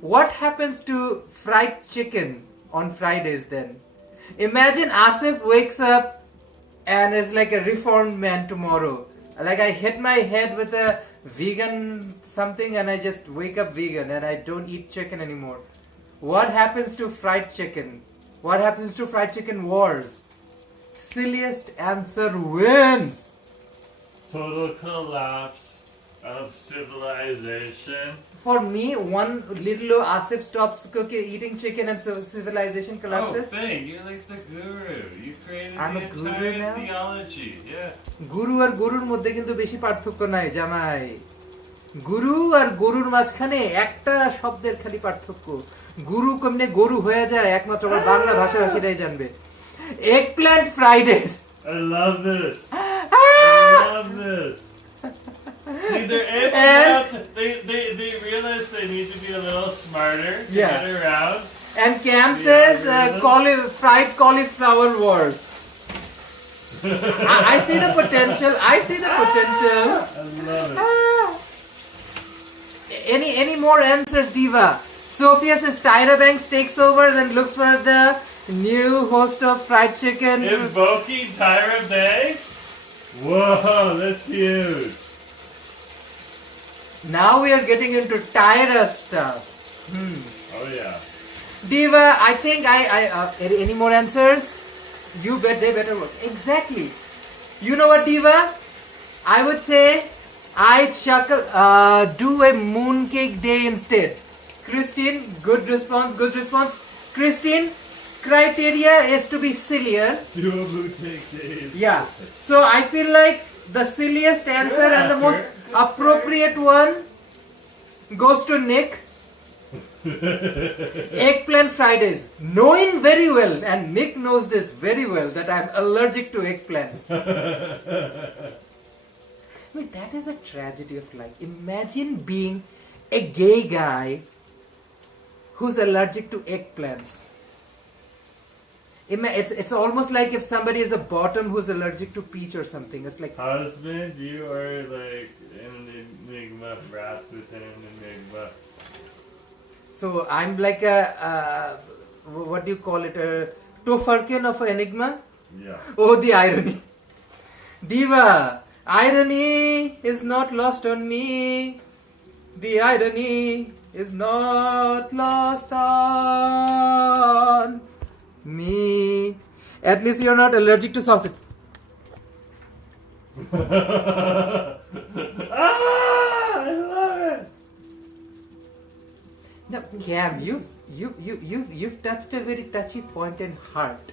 What happens to fried chicken on Fridays then? Imagine Asif wakes up and is like a reformed man tomorrow. Like I hit my head with a vegan something and I just wake up vegan and I don't eat chicken anymore. What happens to fried chicken? What happens to fried chicken wars? Silliest answer wins. Total collapse of civilization. For me, one little Asif stops eating chicken and civilization collapses. Oh, bang, you're like the guru. You created I'm the a guru entire now? theology. Yeah. গুরু আর গরুর মধ্যে কিন্তু বেশি পার্থক্য নাই জামাই। গুরু আর গরুর মাঝখানে একটা শব্দের খালি পার্থক্য। গুরু কেমনে গরু হয়ে যায় একমাত্র আমার বাংলা ভাষাভাষীরাই জানবে। Eggplant Fridays. I love this. I love this. See, they're able And- to, they realize they need to be a little smarter to Yeah. get around. And Cam Yeah, says really? fried cauliflower wars. I see the potential. I see the potential. I love it. Any more answers, Diva? Sophia says Tyra Banks takes over and looks for the new host of fried chicken. Invoking Tyra Banks? Whoa, that's huge. Now we are getting into Tyra stuff. Oh yeah. Diva, I think any more answers? You bet they better work. Exactly. You know what, Diva? I would say I do a mooncake day instead. Christine, good response, good response. Christine, criteria is to be sillier. Yeah. So I feel like the silliest answer and the most appropriate one goes to Nick. Eggplant Fridays. Knowing very well, and Nick knows this very well, that I'm allergic to eggplants. I mean, that is a tragedy of life. Imagine being a gay guy who's allergic to eggplants. It's almost like if somebody is a bottom who's allergic to peach or something. It's like, husband, you are like an enigma wrapped within an enigma. so I'm like a, what do you call it, a Tofurkin of an enigma? Yeah. Oh, the irony. Diva, irony is not lost on me. The irony is not lost on me. At least you're not allergic to sausage. I love it. Now, Cam, you've touched a very touchy point in heart.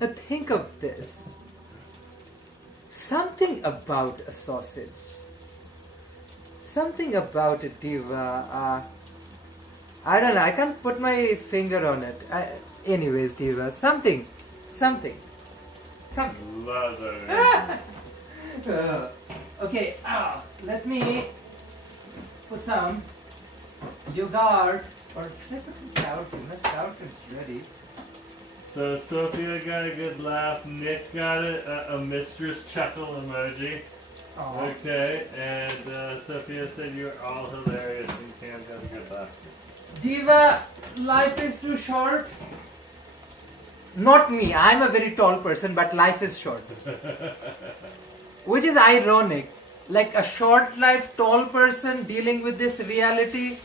Now think of this. Something about a sausage. Something about it, Diva. I don't know. I can't put my finger on it. Anyways, Diva, something. Come. Love it. Okay. Let me put some yogurt, or should I put some sour cream? My sour cream's ready. So Sophia got a good laugh. Nick got a mistress chuckle emoji. Aw. Okay, and Sophia said you were all hilarious and Cam got a good laugh. Diva, life is too short. Not me. I'm a very tall person, but life is short. Which is ironic. Like a short life, tall person dealing with this reality.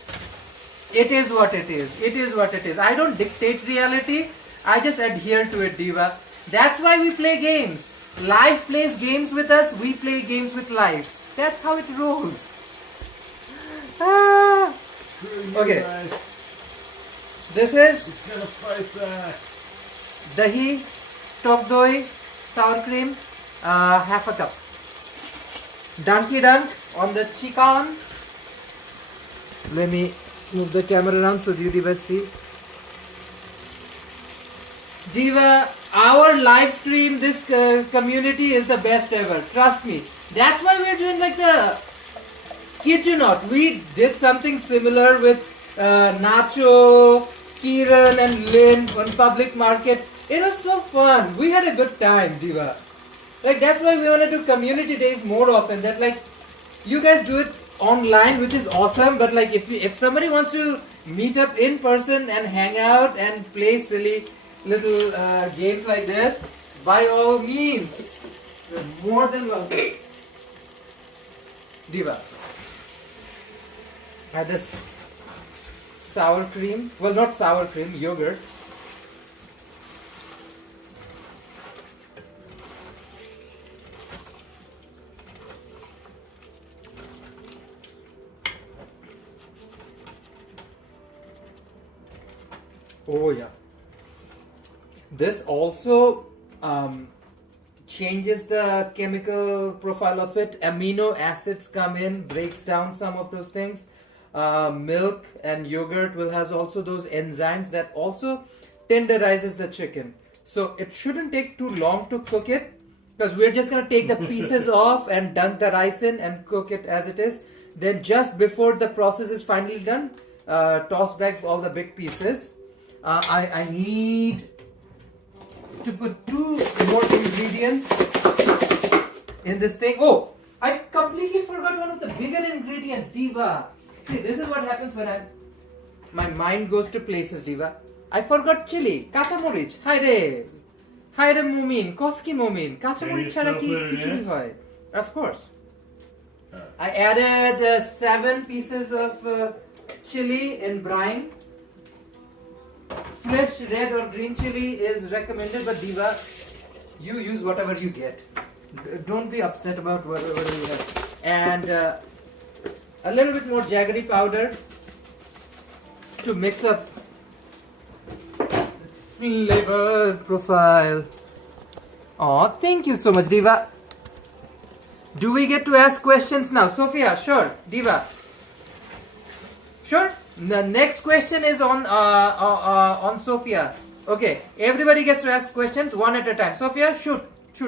It is what it is. It is what it is. I don't dictate reality. I just adhere to it, Diva. That's why we play games. Life plays games with us. We play games with life. That's how it rolls. Okay. This is It's gonna fight back. dahi, top doi, sour cream, half a cup. Dunky dunk on the chicken. Let me move the camera around so you Diva see. Diva, our live stream, this community is the best ever. Trust me. That's why we're doing like the, kid you not, we did something similar with Nacho, Kiran and Lynn on Public Market. It was so fun. We had a good time, Diva. Like that's why we want to do community days more often. That like you guys do it online, which is awesome. But like if somebody wants to meet up in person and hang out and play silly little games like this, by all means, you're more than welcome. Diva, add this sour cream. Well, not sour cream, yogurt. Oh yeah. This also changes the chemical profile of it. Amino acids come in, breaks down some of those things. Milk and yogurt has also those enzymes that also tenderizes the chicken. So it shouldn't take too long to cook it, because we're just going to take the pieces off and dunk the rice in and cook it as it is. Then just before the process is finally done, toss back all the big pieces. I need to put 2 more ingredients in this thing. Oh, I completely forgot one of the bigger ingredients, Diva. See, this is what happens when my mind goes to places, Diva. I forgot chili, kacha morich. Hi re mumin, koski mumin. Kacha morich chhara ki khichuri hoy. Of course. I added 7 pieces of chili in brine. Fresh red or green chili is recommended, but Diva, you use whatever you get. Don't be upset about whatever you have. And a little bit more jaggery powder. to mix up flavor profile. Oh, thank you so much, Diva. Do we get to ask questions now? Sophia, sure. Diva, sure. The next question is on Sophia. Okay, everybody gets to ask questions one at a time. Sophia, shoot,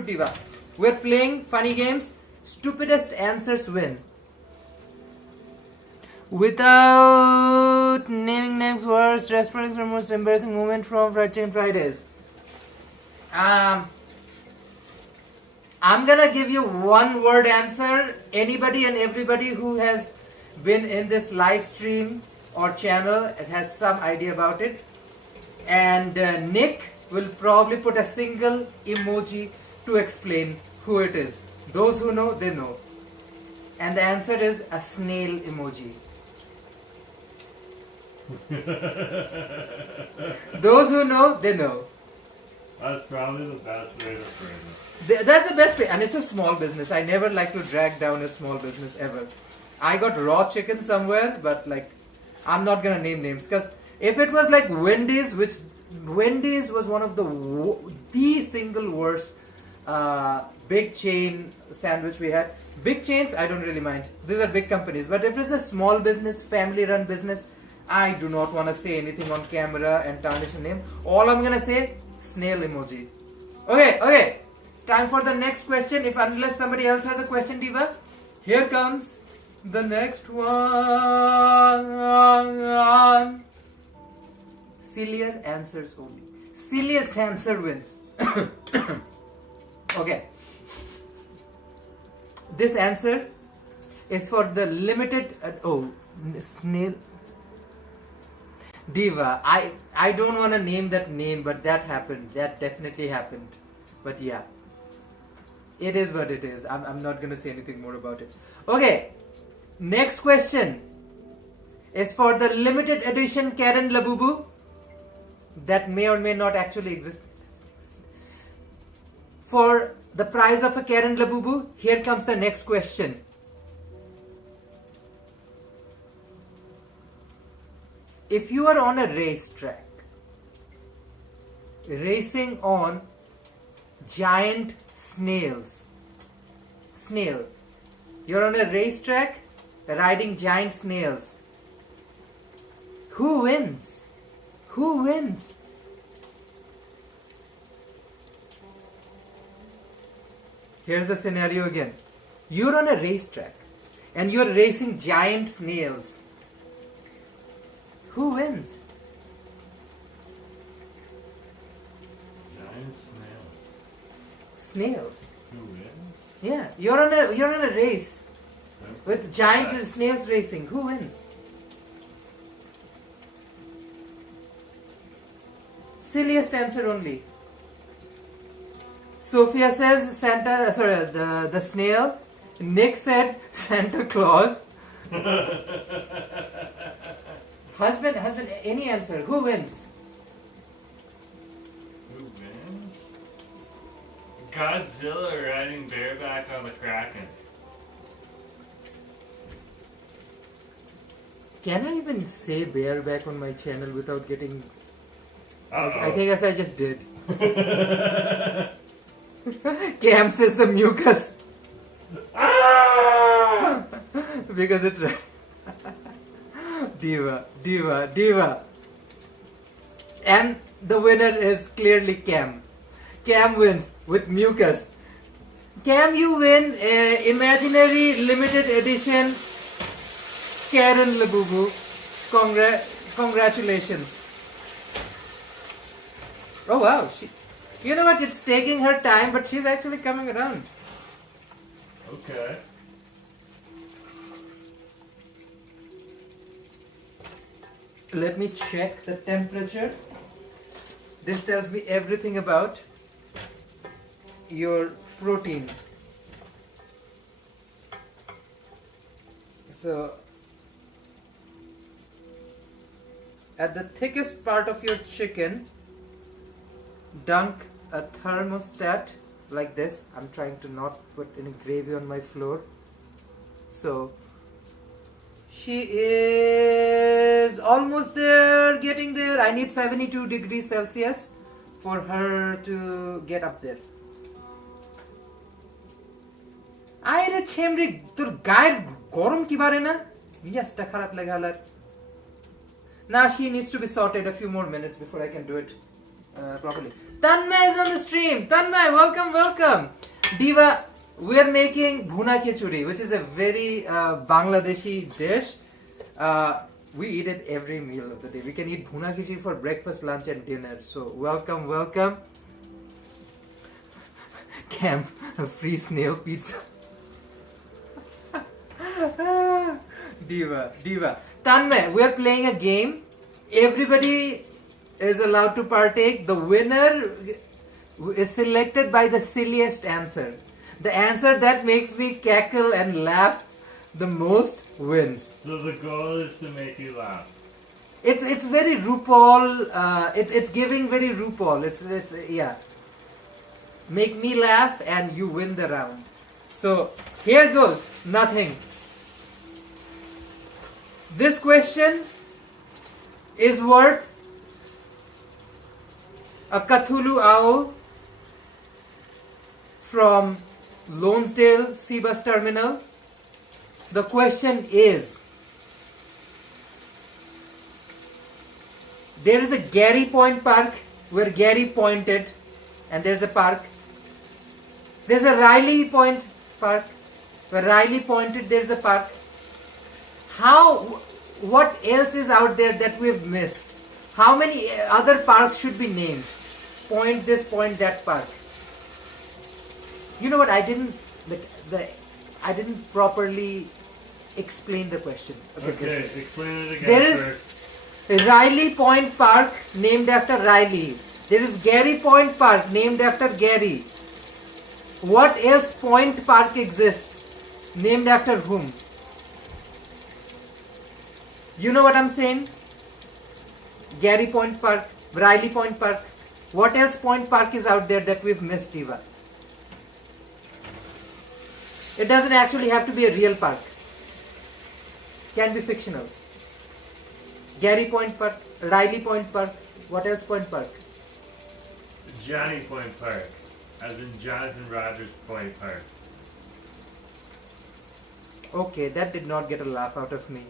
Diva. We're playing funny games. Stupidest answers win. Without naming names, worst restaurants or most embarrassing moment from Fried Chicken Fridays. I'm gonna give you one word answer. Anybody and everybody who has been in this live stream or channel has some idea about it. And Nick will probably put a single emoji to explain who it is. Those who know, they know. And the answer is a snail emoji. Those who know, they know. That's probably the best way to frame it. That's the best way, and it's a small business. I never like to drag down a small business ever. I got raw chicken somewhere, but like, I'm not gonna name names, because if it was like Wendy's, which Wendy's was one of the single worst big chain sandwich we had. Big chains, I don't really mind. These are big companies, but if it's a small business, family-run business, I do not want to say anything on camera and tarnish a name. All I'm gonna say, snail emoji. Okay. Time for the next question. Unless somebody else has a question, Diva. Here comes the next one. Sillier answers only. Silliest answer wins. Okay. This answer is for the limited. Snail. Diva, I don't want to name that name, but that happened. That definitely happened. But yeah, it is what it is. I'm not going to say anything more about it. Okay, next question is for the limited edition Karen Labubu that may or may not actually exist. For the prize of a Karen Labubu, here comes the next question. If you are on a racetrack, racing on giant snails, you're on a racetrack riding giant snails, who wins? Who wins? Here's the scenario again. You're on a racetrack and you're racing giant snails. Who wins? Giant snails. Snails. Who wins? Yeah, you're on a race with giant snails racing. Who wins? Silliest answer only. Sophia says the snail. Nick said Santa Claus. Husband, any answer. Who wins? Who wins? Godzilla riding bareback on the Kraken. Can I even say bareback on my channel without getting... Uh-oh. I think I just did. Cam says the mucus. Because it's right. Diva. And the winner is clearly Cam. Cam wins with mucus. Cam, you win imaginary limited edition Karen Labubu. Congratulations. Oh wow. You know what? It's taking her time, but she's actually coming around. Okay. Let me check the temperature. This tells me everything about your protein. So, at the thickest part of your chicken, dunk a thermostat like this. I'm trying to not put any gravy on my floor. So, She is almost there, getting there. I need 72 degrees Celsius for her to get up there. আরে ছেমরে তোর গায়ের গরম কি বারে না মিজাজটা খারাপ লাগে হালার Now she needs to be sorted a few more minutes before I can do it properly. Tanmay is on the stream. Tanmay, welcome. Diva, we are making Bhuna Khichuri, which is a very Bangladeshi dish. We eat it every meal of the day. We can eat Bhuna Khichuri for breakfast, lunch and dinner. So welcome. Camp, a free snail pizza. Diva. Tanmay, we are playing a game. Everybody is allowed to partake. The winner is selected by the silliest answer. The answer that makes me cackle and laugh the most wins. So the goal is to make you laugh. It's very RuPaul. It's giving very RuPaul. It's yeah. Make me laugh and you win the round. So here goes. Nothing. This question is worth a Cthulhu owl from Lonesdale Sea Bus Terminal. The question is, there is a Gary Point Park where Gary pointed and there's a park. There's a Riley Point Park where Riley pointed, there's a park. What else is out there that we've missed? How many other parks should be named? Point this, point that park. You know what? I didn't properly explain the question. Okay, explain it again. There is Riley Point Park named after Riley. There is Gary Point Park named after Gary. What else Point Park exists? Named after whom? You know what I'm saying? Gary Point Park, Riley Point Park. What else Point Park is out there that we've missed, Eva? It doesn't actually have to be a real park. Can be fictional. Gary Point Park, Riley Point Park. What else Point Park? Johnny Point Park, as in Jonathan Rogers Point Park. Okay, that did not get a laugh out of me.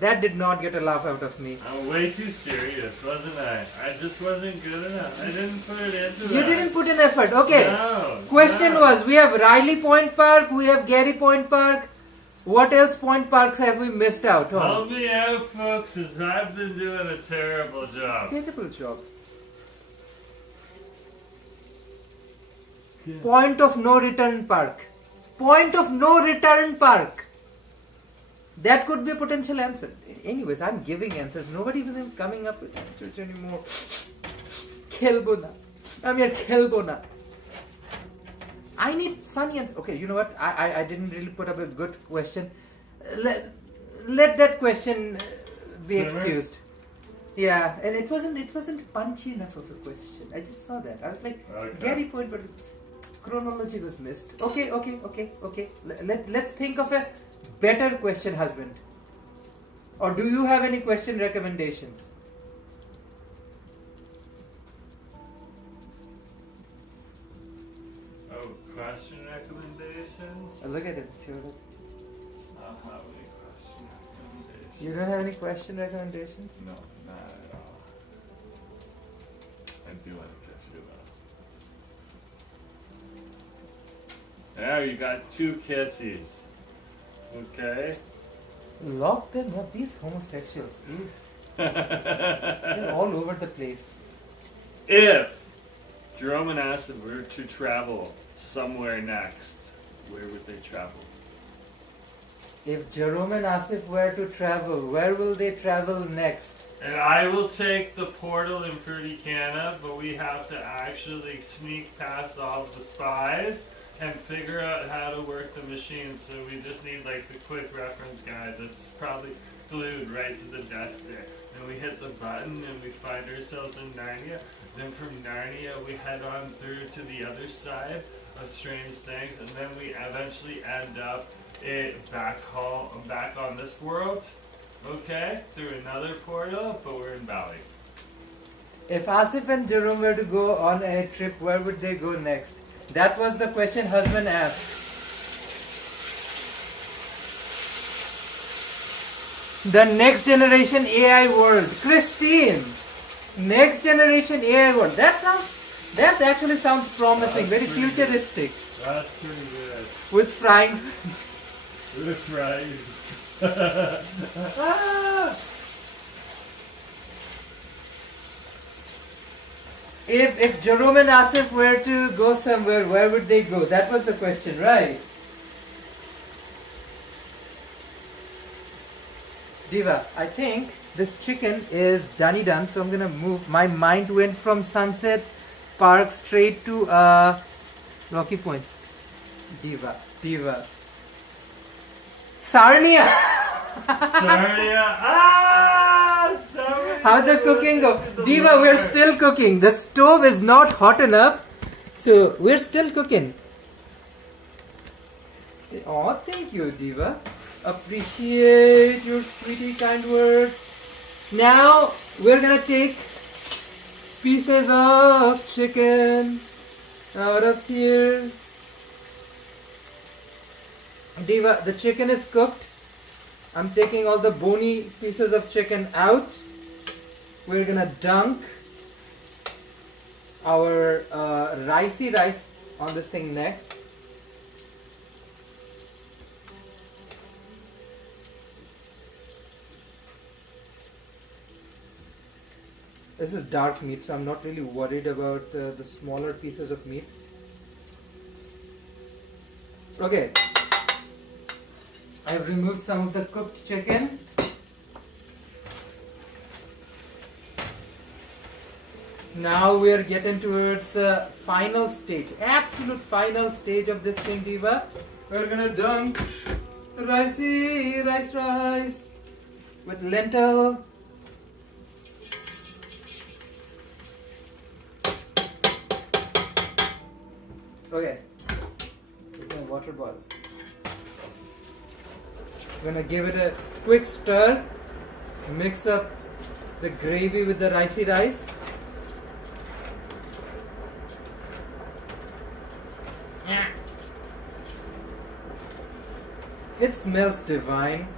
That did not get a laugh out of me. I'm way too serious, wasn't I? I just wasn't good enough. I didn't put it into You that. didn't put in effort. Okay. No. Question was, we have Riley Point Park, we have Gary Point Park. What else Point Parks have we missed out on? Help me out, folks, as I've been doing a terrible job. Terrible job. Point of no return park. Point of no return park. That could be a potential answer. Anyways, I'm giving answers. Nobody is even coming up with answers anymore. Khelbo na. I'm here khelbo na. I need funny answers. Okay, you know what? I didn't really put up a good question. Let that question be excused. Yeah, and it wasn't punchy enough of a question. I just saw that. I was like, Okay. Gary Point, but chronology was missed. Okay. Let's think of a better question, husband. Or do you have any question recommendations? Oh, question recommendations? Look at it. Sure. I don't have any question recommendations. You don't have any question recommendations? No, not at all. I do want to catch you though. There, you got 2 kissies. Okay. Lock them up. These homosexuals, please. They're all over the place. If Jerome and Asif were to travel somewhere next, where would they travel? If Jerome and Asif were to travel, where will they travel next? And I will take the portal in Furticana, but we have to actually sneak past all of the spies and figure out how to work the machine. So we just need like the quick reference guide that's probably glued right to the desk there. And we hit the button and we find ourselves in Narnia. Then from Narnia we head on through to the other side of Strange Things, and then we eventually end up back on this world. Okay, through another portal, but we're in Bali. If Asif and Jerome were to go on a trip, where would they go next? That was the question husband asked. The next generation AI world. Christine! Next generation AI world. That actually sounds promising, very futuristic. That's pretty good. With frying. With frying. Ah. If Jerome and Asif were to go somewhere, where would they go? That was the question, right? Diva, I think this chicken is done, so I'm gonna move. My mind went from Sunset Park straight to Rocky Point. Diva. Sarnia! Sarnia! How'd the cooking go? Diva, we're still cooking. The stove is not hot enough, so we're still cooking. Oh, thank you, Diva. Appreciate your sweetie kind words. Now we're gonna take pieces of chicken out of here. Diva, the chicken is cooked. I'm taking all the bony pieces of chicken out. We're gonna dunk our ricey rice on this thing next. This is dark meat, so I'm not really worried about the smaller pieces of meat. Okay, I have removed some of the cooked chicken. Now we are getting towards the final stage, absolute final stage of this thing, Diva. We're gonna dunk the ricey rice with lentil. Okay, it's gonna water boil. I'm gonna give it a quick stir, mix up the gravy with the ricey rice. It smells divine.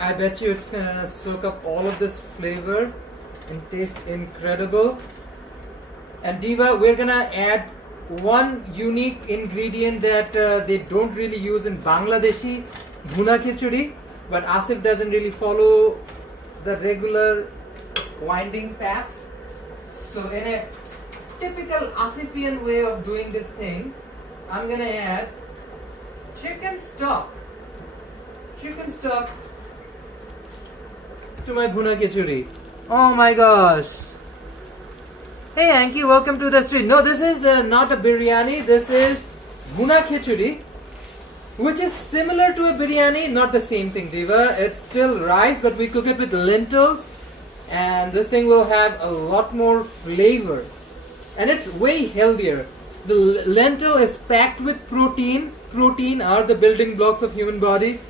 I bet you it's gonna soak up all of this flavor and taste incredible. And Diva, we're gonna add one unique ingredient that they don't really use in Bangladeshi, Bhuna Khichuri, but Asif doesn't really follow the regular winding path. So in a typical Asifian way of doing this thing, I'm gonna add chicken stock to my Bhuna Khichuri. Oh my gosh. Hey Hanky, welcome to the stream. No, this is not a biryani. This is Bhuna Khichuri, which is similar to a biryani, not the same thing, Diva. It's still rice, but we cook it with lentils, and this thing will have a lot more flavor, and it's way healthier. The lentil is packed with protein. Protein are the building blocks of human body,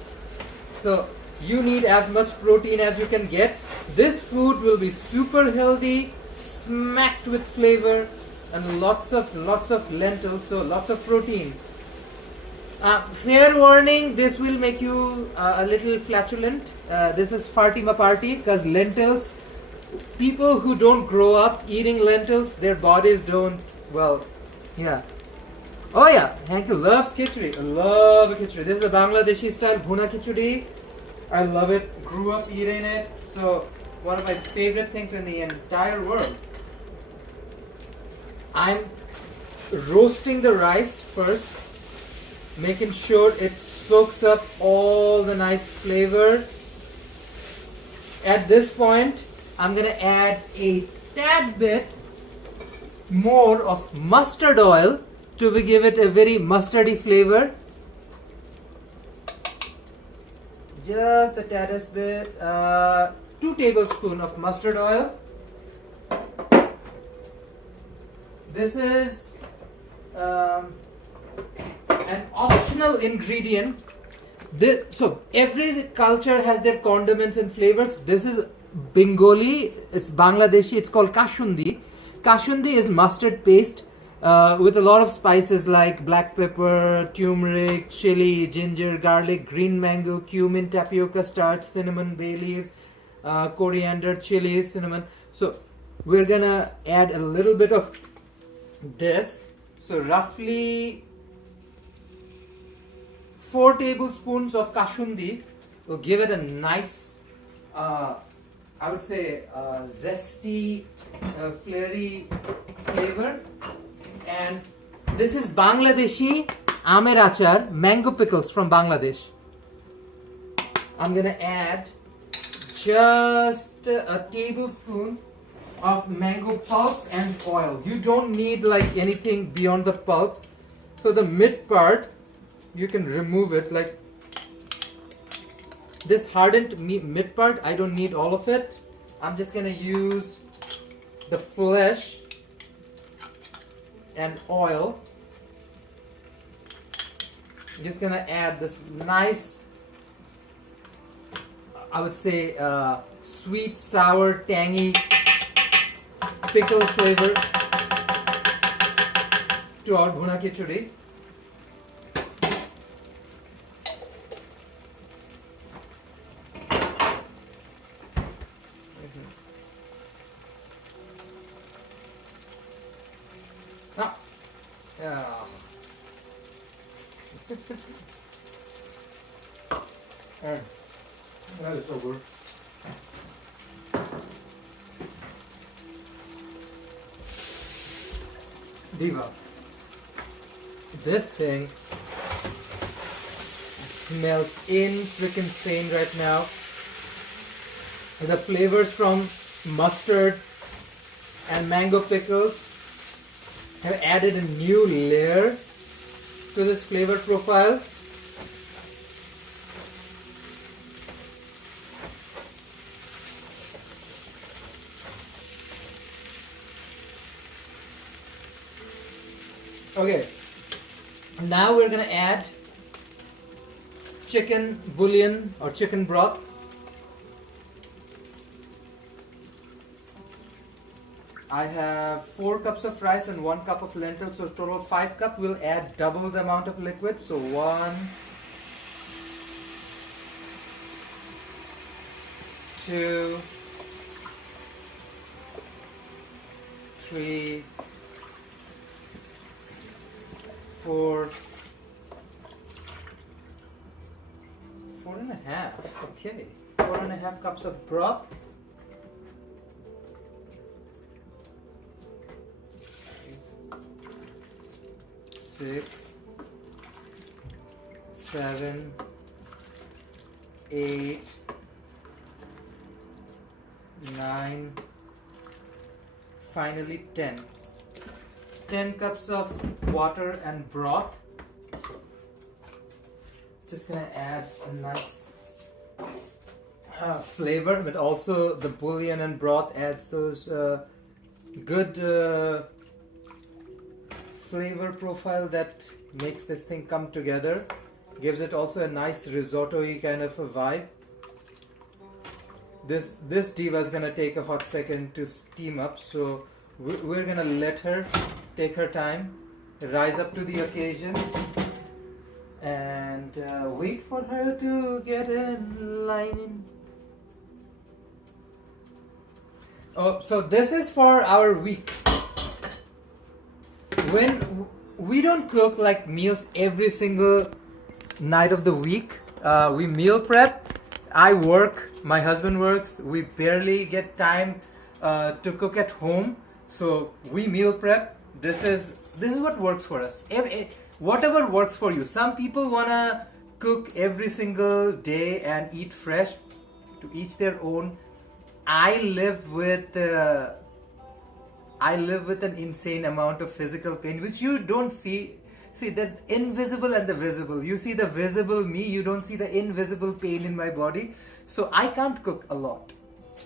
so you need as much protein as you can get. This food will be super healthy, smacked with flavor, and lots of lentils, so lots of protein. Fair warning, this will make you a little flatulent. This is Fatima party, because lentils, people who don't grow up eating lentils, their bodies don't, well, yeah. Oh yeah, Hank loves khichuri. I love a khichuri. This is a Bangladeshi style Bhuna Khichuri. I love it. Grew up eating it. So one of my favorite things in the entire world. I'm roasting the rice first, making sure it soaks up all the nice flavor. At this point, I'm gonna add a tad bit more of mustard oil to give it a very mustardy flavor. Just the taddest bit. 2 tablespoons of mustard oil. This is an optional ingredient, So every culture has their condiments and flavors. This is Bengali, it's Bangladeshi, it's called kashundi. Kashundi is mustard paste with a lot of spices like black pepper, turmeric, chili, ginger, garlic, green mango, cumin, tapioca starch, cinnamon, bay leaves, coriander, chili, cinnamon. So we're gonna add a little bit of this. So roughly 4 tablespoons of kashundi will give it a nice, I would say, zesty, flavory flavor. And this is Bangladeshi amer achar, mango pickles from Bangladesh. I'm gonna add just a tablespoon of mango pulp and oil. You don't need like anything beyond the pulp. So the mid part, you can remove it, like this hardened mid part, I don't need all of it. I'm just gonna use the flesh and oil. I'm just gonna add this nice, I would say, sweet, sour, tangy pickle flavor to our Bhuna Khichuri. And that is so good. Diva, this thing smells freaking sane right now. The flavors from mustard and mango pickles have added a new layer to this flavor profile. Okay, now we're gonna add chicken bouillon or chicken broth. I have 4 cups of rice and 1 cup of lentils, so total 5 cups. We'll add double the amount of liquid, so 1, 2, 3, 4, 4.5. Okay, 4.5 cups of broth. 6, 7, 8, 9, finally 10. 10 cups of water and broth. Just gonna add a nice flavor, but also the bouillon and broth adds those good flavor profile that makes this thing come together. Gives it also a nice risotto-y kind of a vibe. This diva is gonna take a hot second to steam up, so we're gonna let her take her time, rise up to the occasion, and wait for her to get in line. Oh, so this is for our week. When we don't cook like meals every single night of the week, we meal prep. I work, my husband works, we barely get time to cook at home, so we meal prep. This is what works for us. Whatever works for you. Some people wanna cook every single day and eat fresh. To each their own. I live with an insane amount of physical pain, which you don't see. See, there's invisible and the visible. You see the visible me, you don't see the invisible pain in my body. So I can't cook a lot,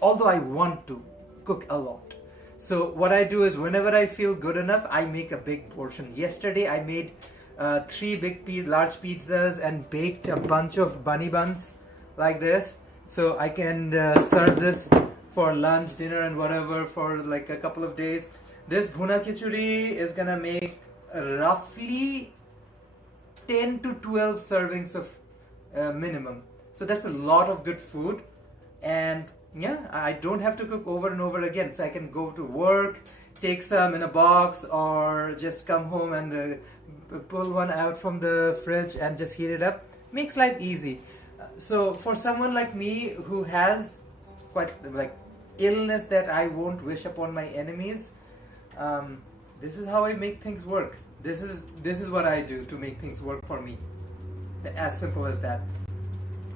although I want to cook a lot. So what I do is whenever I feel good enough, I make a big portion. Yesterday I made large pizzas and baked a bunch of bunny buns like this. So I can serve this for lunch, dinner, and whatever for like a couple of days. This Bhuna Khichuri is gonna make roughly 10 to 12 servings of minimum. So that's a lot of good food, and yeah, I don't have to cook over and over again. So I can go to work, take some in a box, or just come home and pull one out from the fridge and just heat it up. Makes life easy. So for someone like me who has quite like illness that I won't wish upon my enemies, this is how I make things work. This is what I do to make things work for me. As simple as that.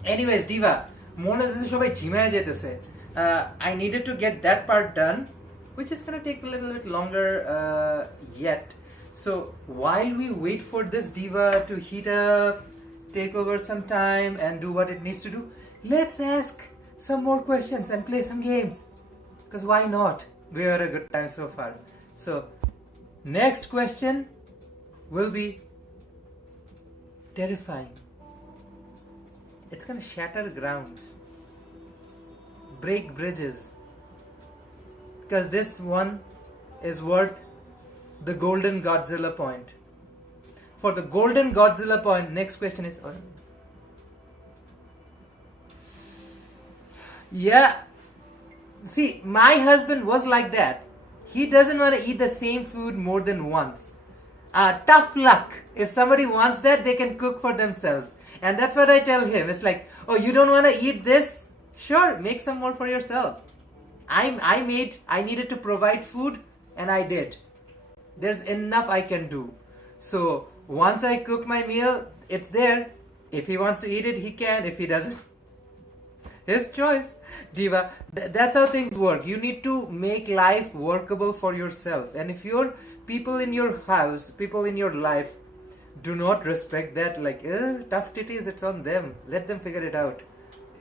Anyways, Diva, I needed to get that part done, which is gonna take a little bit longer yet. So while we wait for this Diva to heat up, take over some time and do what it needs to do, let's ask some more questions and play some games. Because why not? We had a good time so far. So next question will be terrifying. It's gonna shatter grounds, break bridges, because this one is worth the golden Godzilla point. For the golden Godzilla point, next question is yeah, see, my husband was like that. He doesn't want to eat the same food more than once. Tough luck. If somebody wants that, they can cook for themselves. And that's what I tell him. It's like, oh, you don't want to eat this? Sure, make some more for yourself. I needed to provide food, and I did. There's enough I can do. So once I cook my meal, it's there. If he wants to eat it, he can. If he doesn't, his choice. Diva, that's how things work. You need to make life workable for yourself. And if your people in your house, people in your life do not respect that, like, tough titties, it's on them. Let them figure it out.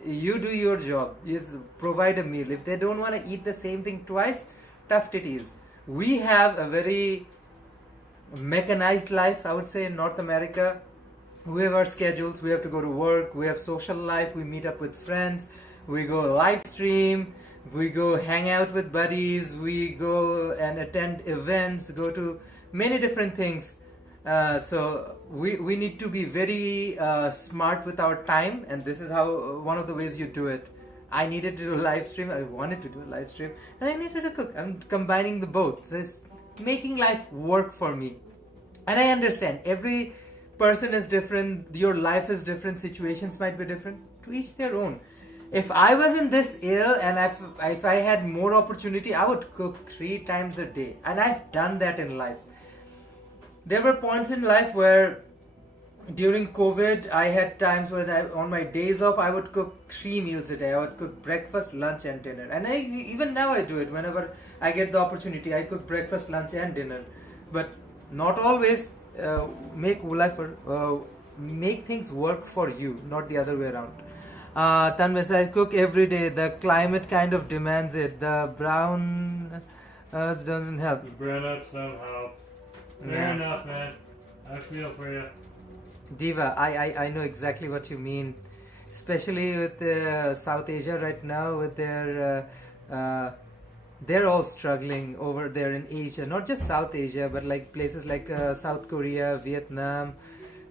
You do your job. Just provide a meal. If they don't want to eat the same thing twice, tough titties. We have a very mechanized life, I would say, in North America. We have our schedules. We have to go to work. We have social life. We meet up with friends. We go live stream. We go hang out with buddies. We go and attend events. Go to many different things. So we need to be very smart with our time, and this is how one of the ways you do it. I needed to do a live stream. I wanted to do a live stream, and I needed to cook. I'm combining the both. This making life work for me, and I understand every person is different. Your life is different. Situations might be different. To each their own. If I wasn't this ill and if I had more opportunity, I would cook 3 times a day, and I've done that in life. There were points in life where during COVID, I had times when on my days off, I would cook 3 meals a day. I would cook breakfast, lunch, and dinner. And even now I do it. Whenever I get the opportunity, I cook breakfast, lunch, and dinner. But not always make things work for you, not the other way around. Tanmay says, I cook every day. The climate kind of demands it. The brown earth doesn't help. The brown earth don't help. Fair enough, man. I feel for you. Diva, I know exactly what you mean, especially with South Asia right now. With their they're all struggling over there in Asia, not just South Asia, but like places like South Korea, Vietnam.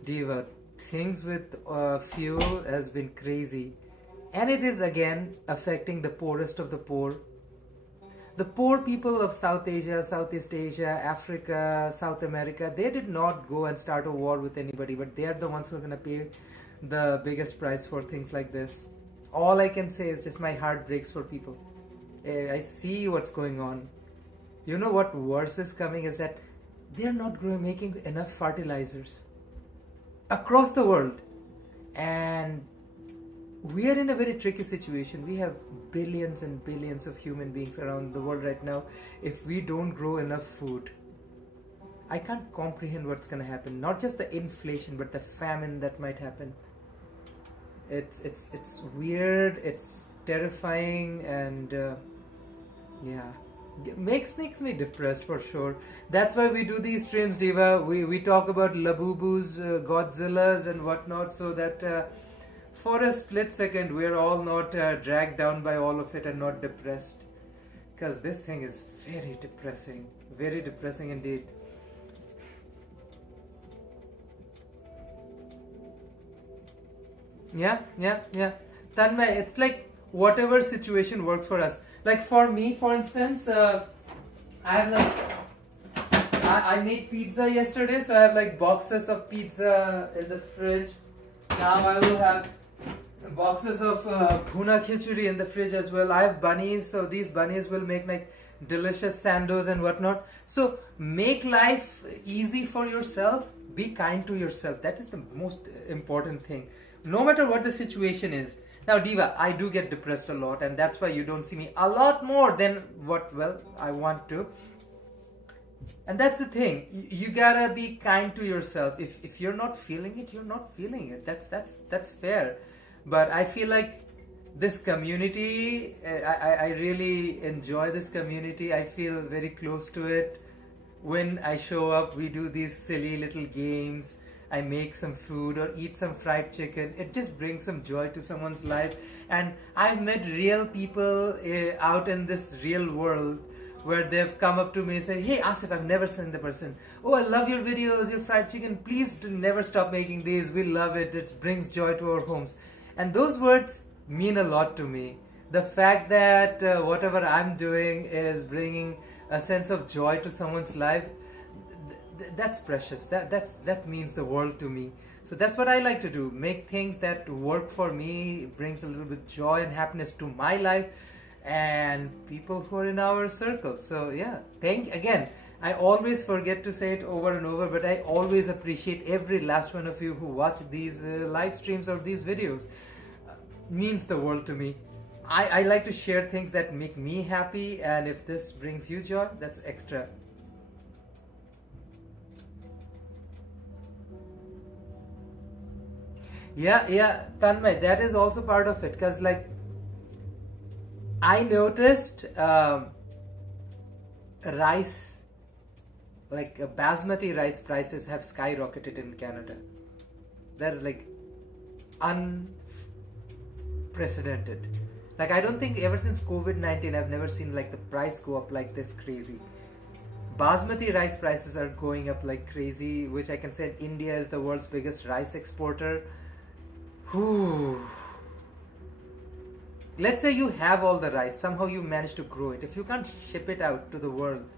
Diva, things with fuel has been crazy, and it is again affecting the poorest of the poor. The poor people of South Asia, Southeast Asia, Africa, South America, they did not go and start a war with anybody, but they are the ones who are going to pay the biggest price for things like this. All I can say is just my heart breaks for people. I see what's going on. You know what worse is coming is that they're not making enough fertilizers across the world. And we are in a very tricky situation. We have billions and billions of human beings around the world right now. If we don't grow enough food, I can't comprehend what's going to happen. Not just the inflation, but the famine that might happen. It's weird, it's terrifying, and yeah. makes me depressed for sure. That's why we do these streams, Diva. We talk about Labubus, Godzillas, and whatnot, so that for a split second we're all not dragged down by all of it and not depressed. Because this thing is very depressing indeed. Yeah. Tanmay, it's like whatever situation works for us. Like for me, for instance, I have like I made pizza yesterday, so I have like boxes of pizza in the fridge. Now I will have boxes of Bhuna Khichuri in the fridge as well. I have bunnies, so these bunnies will make like delicious sandos and whatnot. So make life easy for yourself. Be kind to yourself. That is the most important thing. No matter what the situation is. Now, Diva, I do get depressed a lot, and that's why you don't see me a lot more than what, well, I want to. And that's the thing. You gotta be kind to yourself. If you're not feeling it, you're not feeling it. That's fair. But I feel like this community, I really enjoy this community. I feel very close to it. When I show up, we do these silly little games. I make some food or eat some fried chicken. It just brings some joy to someone's life. And I've met real people out in this real world where they've come up to me and say, hey Asif, I've never seen the person. Oh, I love your videos, your fried chicken. Please do never stop making these. We love it. It brings joy to our homes. And those words mean a lot to me. The fact that whatever I'm doing is bringing a sense of joy to someone's life, that's precious. That means the world to me. So that's what I like to do. Make things that work for me, brings a little bit joy and happiness to my life and people who are in our circle. So yeah, again, I always forget to say it over and over, but I always appreciate every last one of you who watch these live streams or these videos. Means the world to me. I like to share things that make me happy, and if this brings you joy, that's extra. Yeah, Tanmay, that is also part of it, because like I noticed rice, like basmati rice prices have skyrocketed in Canada. That is like unprecedented. Like I don't think ever since COVID-19 I've never seen like the price go up like this crazy. Basmati rice prices are going up like crazy, which I can say India is the world's biggest rice exporter. Whew. Let's say you have all the rice, somehow you manage to grow it. If you can't ship it out to the world,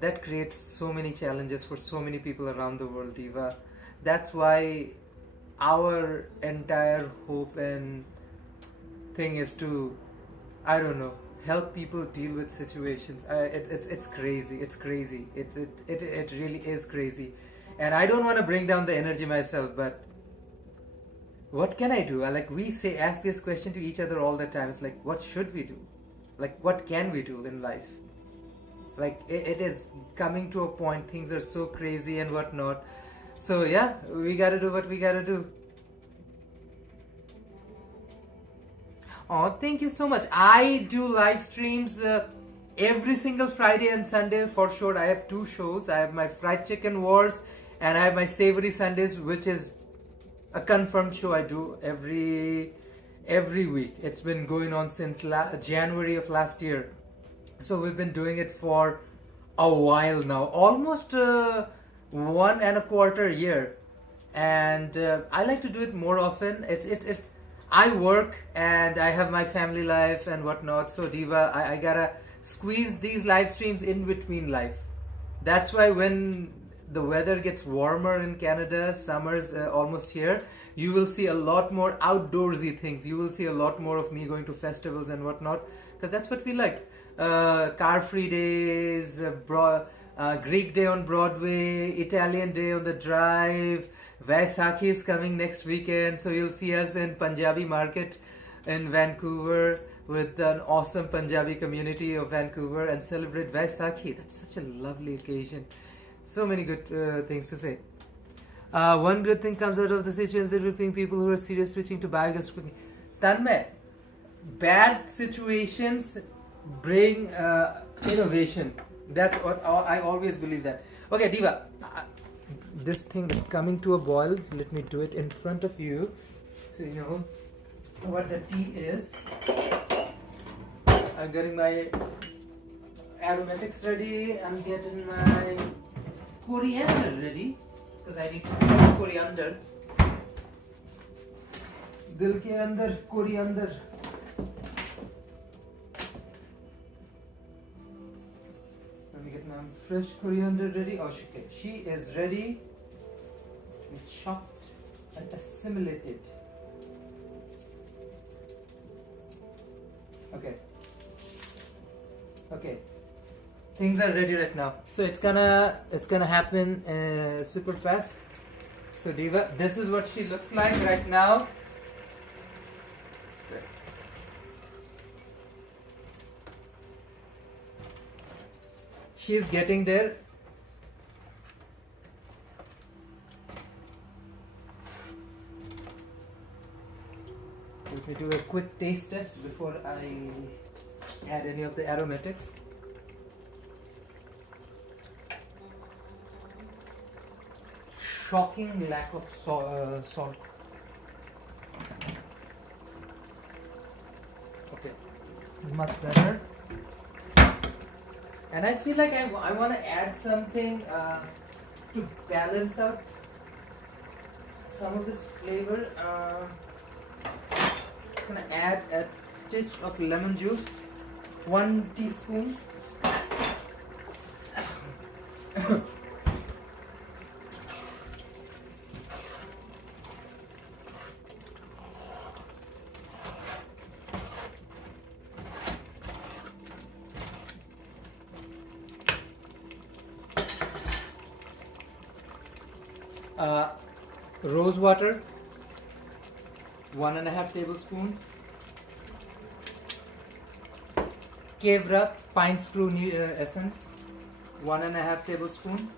that creates so many challenges for so many people around the world, Diva. That's why our entire hope and thing is to, I don't know, help people deal with situations. It's crazy. It really is crazy. And I don't want to bring down the energy myself, but what can I do? Like we ask this question to each other all the time. It's like, what should we do? Like, what can we do in life? Like it is coming to a point, things are so crazy and whatnot. So yeah, we gotta do what we gotta do. Oh, thank you so much. I do live streams every single Friday and Sunday for sure. I have 2 shows. I have my Fried Chicken Wars and I have my Savory Sundays, which is a confirmed show I do every week. It's been going on since January of last year. So we've been doing it for a while now, almost 1.25 year. And I like to do it more often. It's I work and I have my family life and whatnot. So Diva, I gotta squeeze these live streams in between life. That's why when the weather gets warmer in Canada, summer's almost here, you will see a lot more outdoorsy things. You will see a lot more of me going to festivals and whatnot, because that's what we like. Car-free days, Greek day on Broadway, Italian day on the Drive. Vaisakhi is coming next weekend, so you'll see us in Punjabi market in Vancouver with an awesome Punjabi community of Vancouver and celebrate Vaisakhi. That's such a lovely occasion. So many good things to say. One good thing comes out of the situation that we're paying people who are serious switching to biogas cooking. Tanmay, bad situations bring Innovation. That's what I always believe that. Okay, Diva, this thing is coming to a boil. Let me do it in front of you so you know what the tea is. I'm getting my aromatics ready. I'm getting my coriander ready because I need coriander. Dil ke andar coriander. Let me get my fresh coriander ready. Oh, she is ready to be chopped and assimilated. Okay. Things are ready right now. So it's gonna happen super fast. So Diva, this is what she looks like right now. She is getting there. Let me do a quick taste test before I add any of the aromatics. Shocking lack of salt. Okay, much better. And I feel like I want to add something to balance out some of this flavor. I'm going to add a touch of lemon juice, 1 teaspoon. Rose water, 1.5 tablespoons. Kevra pine screw essence, 1.5 tablespoon.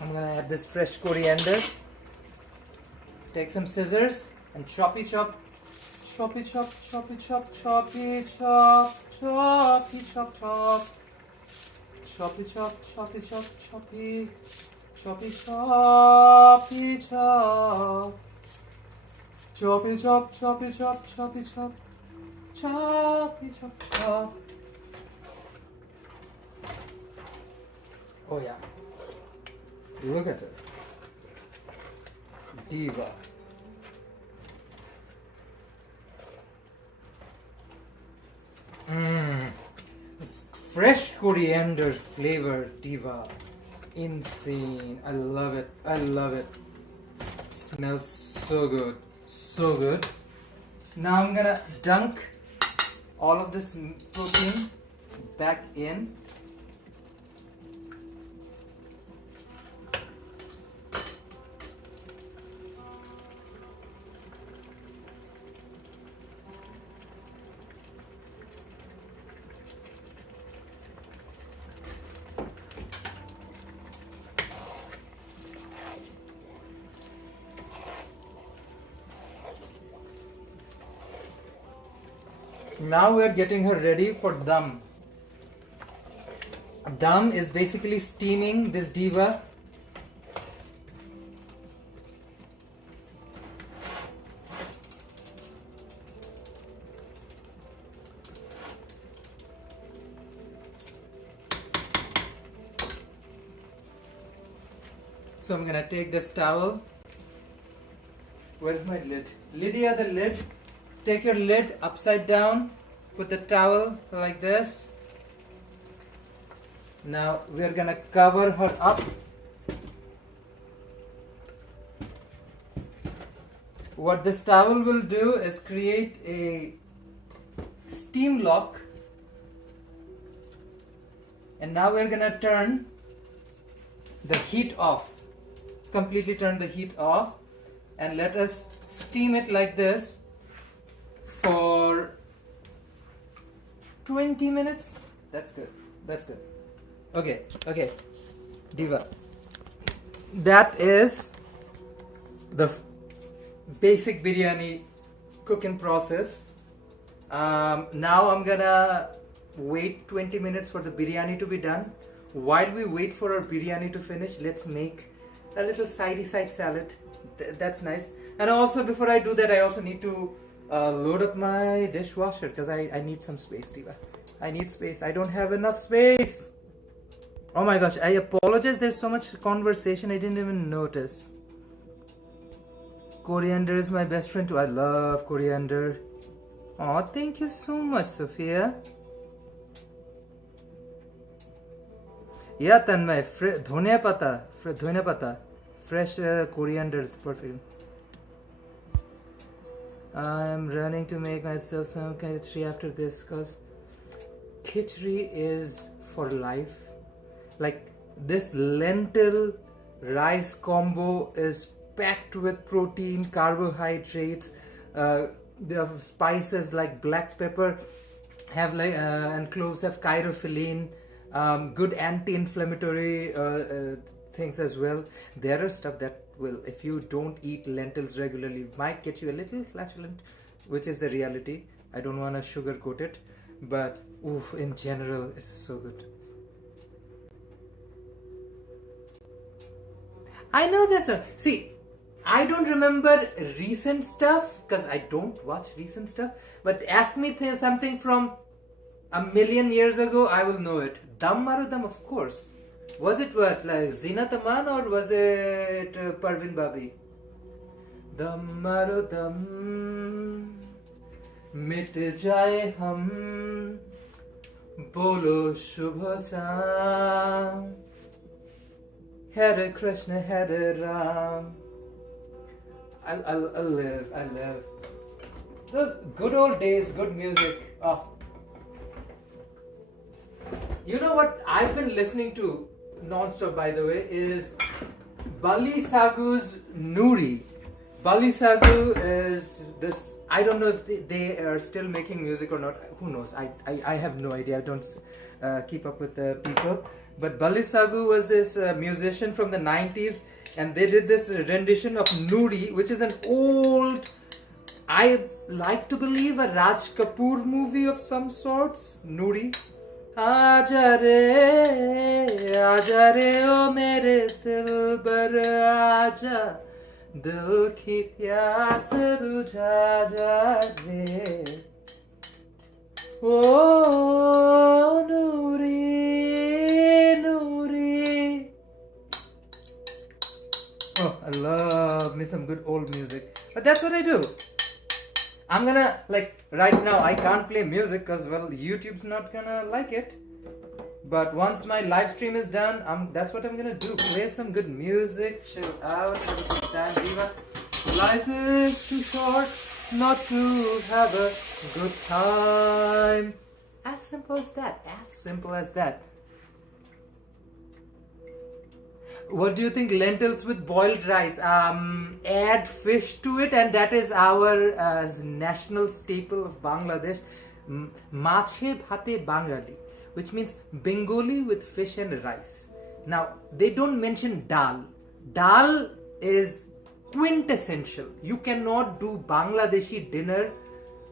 I'm gonna add this fresh coriander. Take some scissors and choppy chop. Choppy chop, choppy chop, choppy chop, choppy chop, chop. Choppy chop, choppy chop, choppy, choppy choppy chop. Choppy chop, choppy chop, choppy chop, choppy chop, chop. Oh yeah. Look at her. Diva. This fresh coriander flavor, Diva. Insane. I love it. I love it. Smells so good. So good. Now I'm gonna dunk all of this protein back in. Now we are getting her ready for dum. Dum is basically steaming this Diva. So I'm gonna take this towel. Where's my lid? Lydia, the lid. Take your lid upside down. Put the towel like this. Now we're gonna cover her up. What this towel will do is create a steam lock. And now we're gonna turn the heat off. Completely turn the heat off. And let us steam it like this for 20 minutes. That's good. That's good. Okay, Diva, that is the basic biryani cooking process. Now I'm gonna wait 20 minutes for the biryani to be done. While we wait for our biryani to finish, let's make a little sidey side salad. That's nice. And also, before I do that, I also need to load up my dishwasher because I need some space, Diva. I need space. I don't have enough space. Oh my gosh, I apologize. There's so much conversation I didn't even notice. Coriander is my best friend too. I love coriander. Oh, thank you so much, Sophia. Yeah, Tanmay, dhoniya pata, fresh coriander is perfect. I'm running to make myself some khichuri after this because khichuri is for life. Like this lentil rice combo is packed with protein, carbohydrates, the spices like black pepper have and cloves have chirophyllene, good anti-inflammatory things as well. There are stuff that will, if you don't eat lentils regularly, might get you a little flatulent, which is the reality. I don't want to sugarcoat it, but oof, in general, it's so good. I know this. See, I don't remember recent stuff because I don't watch recent stuff. But ask me something from a million years ago, I will know it. Dam Marudam, of course. Was it what, like Zinat Aman, or was it Parvin Babi? Dam Marudam, mit jaye hum, bolo shubha sam. Hare Krishna, Hare Ram. I live. Those good old days, good music. Oh. You know what I've been listening to non-stop, by the way, is Bali Sagu's Noori. Bali Sagu is this, I don't know if they are still making music or not. Who knows? I have no idea. I don't keep up with the people. But Bali Sagu was this musician from the 90s, and they did this rendition of Noori, which is an old, I like to believe, a Raj Kapoor movie of some sorts. Noori. Aaja re o mere dilbar aaja, dil ki pyas bujha ja re. Oh, Noori, Noori. Oh, I love me some good old music. But that's what I do. I'm gonna, like, right now I can't play music because, well, YouTube's not gonna like it. But once my live stream is done, that's what I'm gonna do. Play some good music, chill out, have a good time. Diva. Life is too short not to have a good time. As simple as that. As simple as that. What do you think? Lentils with boiled rice. Add fish to it, and that is our national staple of Bangladesh. Mache bhate Bangali, which means Bengali with fish and rice. Now, they don't mention dal. Dal is quintessential. You cannot do Bangladeshi dinner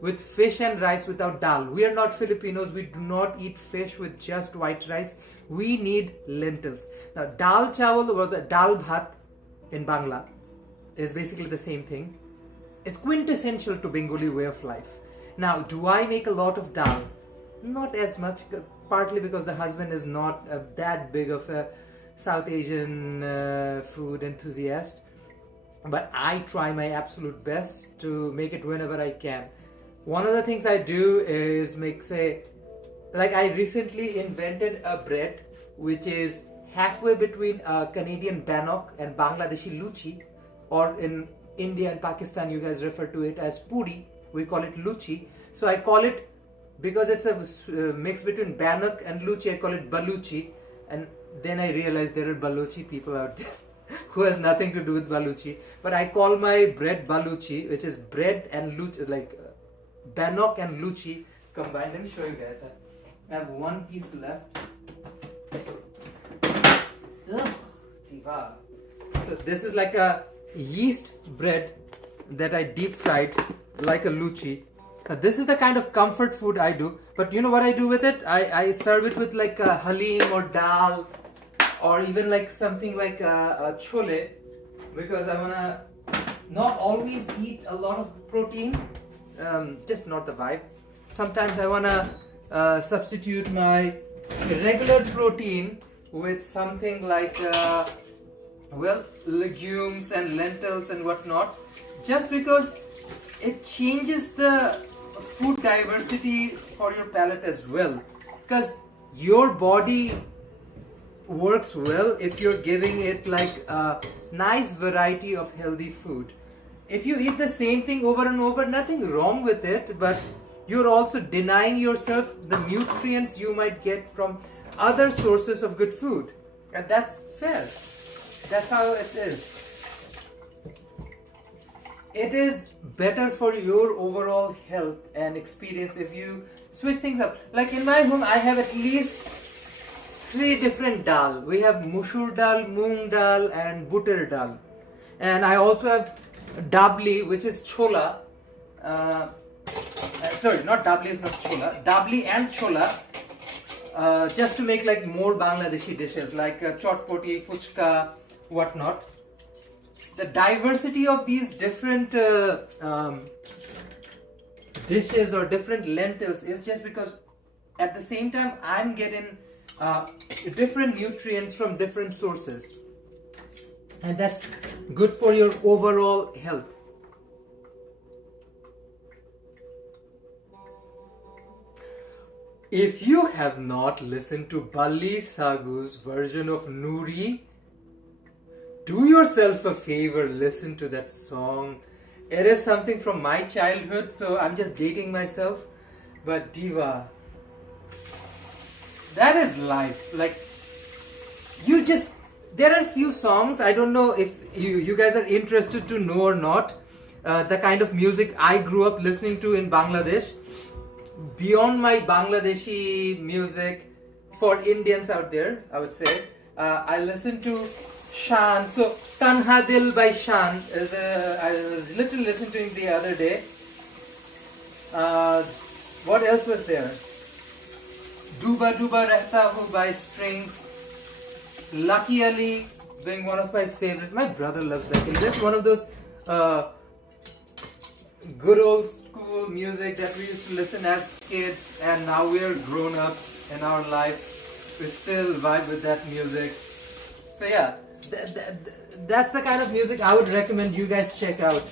with fish and rice without dal. We are not Filipinos. We do not eat fish with just white rice. We need lentils. Now, dal chawal or the dal bhat in Bangla is basically the same thing. It's quintessential to Bengali way of life. Now, do I make a lot of dal? Not as much, partly because the husband is not that big of a South Asian food enthusiast. But I try my absolute best to make it whenever I can. One of the things I do is make, say, like I recently invented a bread which is halfway between Canadian bannock and Bangladeshi luchi, or in India and Pakistan you guys refer to it as puri, we call it luchi. So I call it, because it's a mix between bannock and luchi, I call it baluchi. And then I realized there are Baluchi people out there who has nothing to do with Baluchi. But I call my bread Baluchi, which is bread and luchi, like bannock and luchi combined. Let me show you guys. I have one piece left. Ugh, diva. So this is like a yeast bread that I deep fried like a luchi. Now this is the kind of comfort food I do. But you know what I do with it? I serve it with like a halim or dal, or even like something like a chole, because I wanna not always eat a lot of protein, just not the vibe. Sometimes I wanna substitute my regular protein with something like well, legumes and lentils and whatnot, just because it changes the food diversity for your palate as well, because your body works well if you're giving it like a nice variety of healthy food. If you eat the same thing over and over, nothing wrong with it, but you're also denying yourself the nutrients you might get from other sources of good food, and that's fair. That's how it is. It is better for your overall health and experience if you switch things up. Like in my home, I have at least 3 different dal. We have mushur dal, moong dal, and butter dal. And I also have dabli, which is chola. Sorry, not dabli is not chola. Dabli and chola. Just to make like more Bangladeshi dishes like chotpoti, fuchka, whatnot. The diversity of these different dishes or different lentils is just because at the same time I'm getting different nutrients from different sources, and that's good for your overall health. If you have not listened to Balli Sagu's version of Noori, do yourself a favor, listen to that song. It is something from my childhood, so I'm just dating myself. But Diva, that is life. Like, you just, there are few songs, I don't know if you guys are interested to know or not, the kind of music I grew up listening to in Bangladesh. Beyond my Bangladeshi music, for Indians out there, I would say, I listen to Shan. So Tanha Dil by Shan is I was literally listening to him the other day. What else was there? Duba Duba Rehta Hu by Strings. Lucky Ali being one of my favorites. My brother loves Lucky Ali. That's one of those good old school music that we used to listen as kids, and now we're grown ups in our life. We still vibe with that music. So yeah, that's the kind of music I would recommend you guys check out.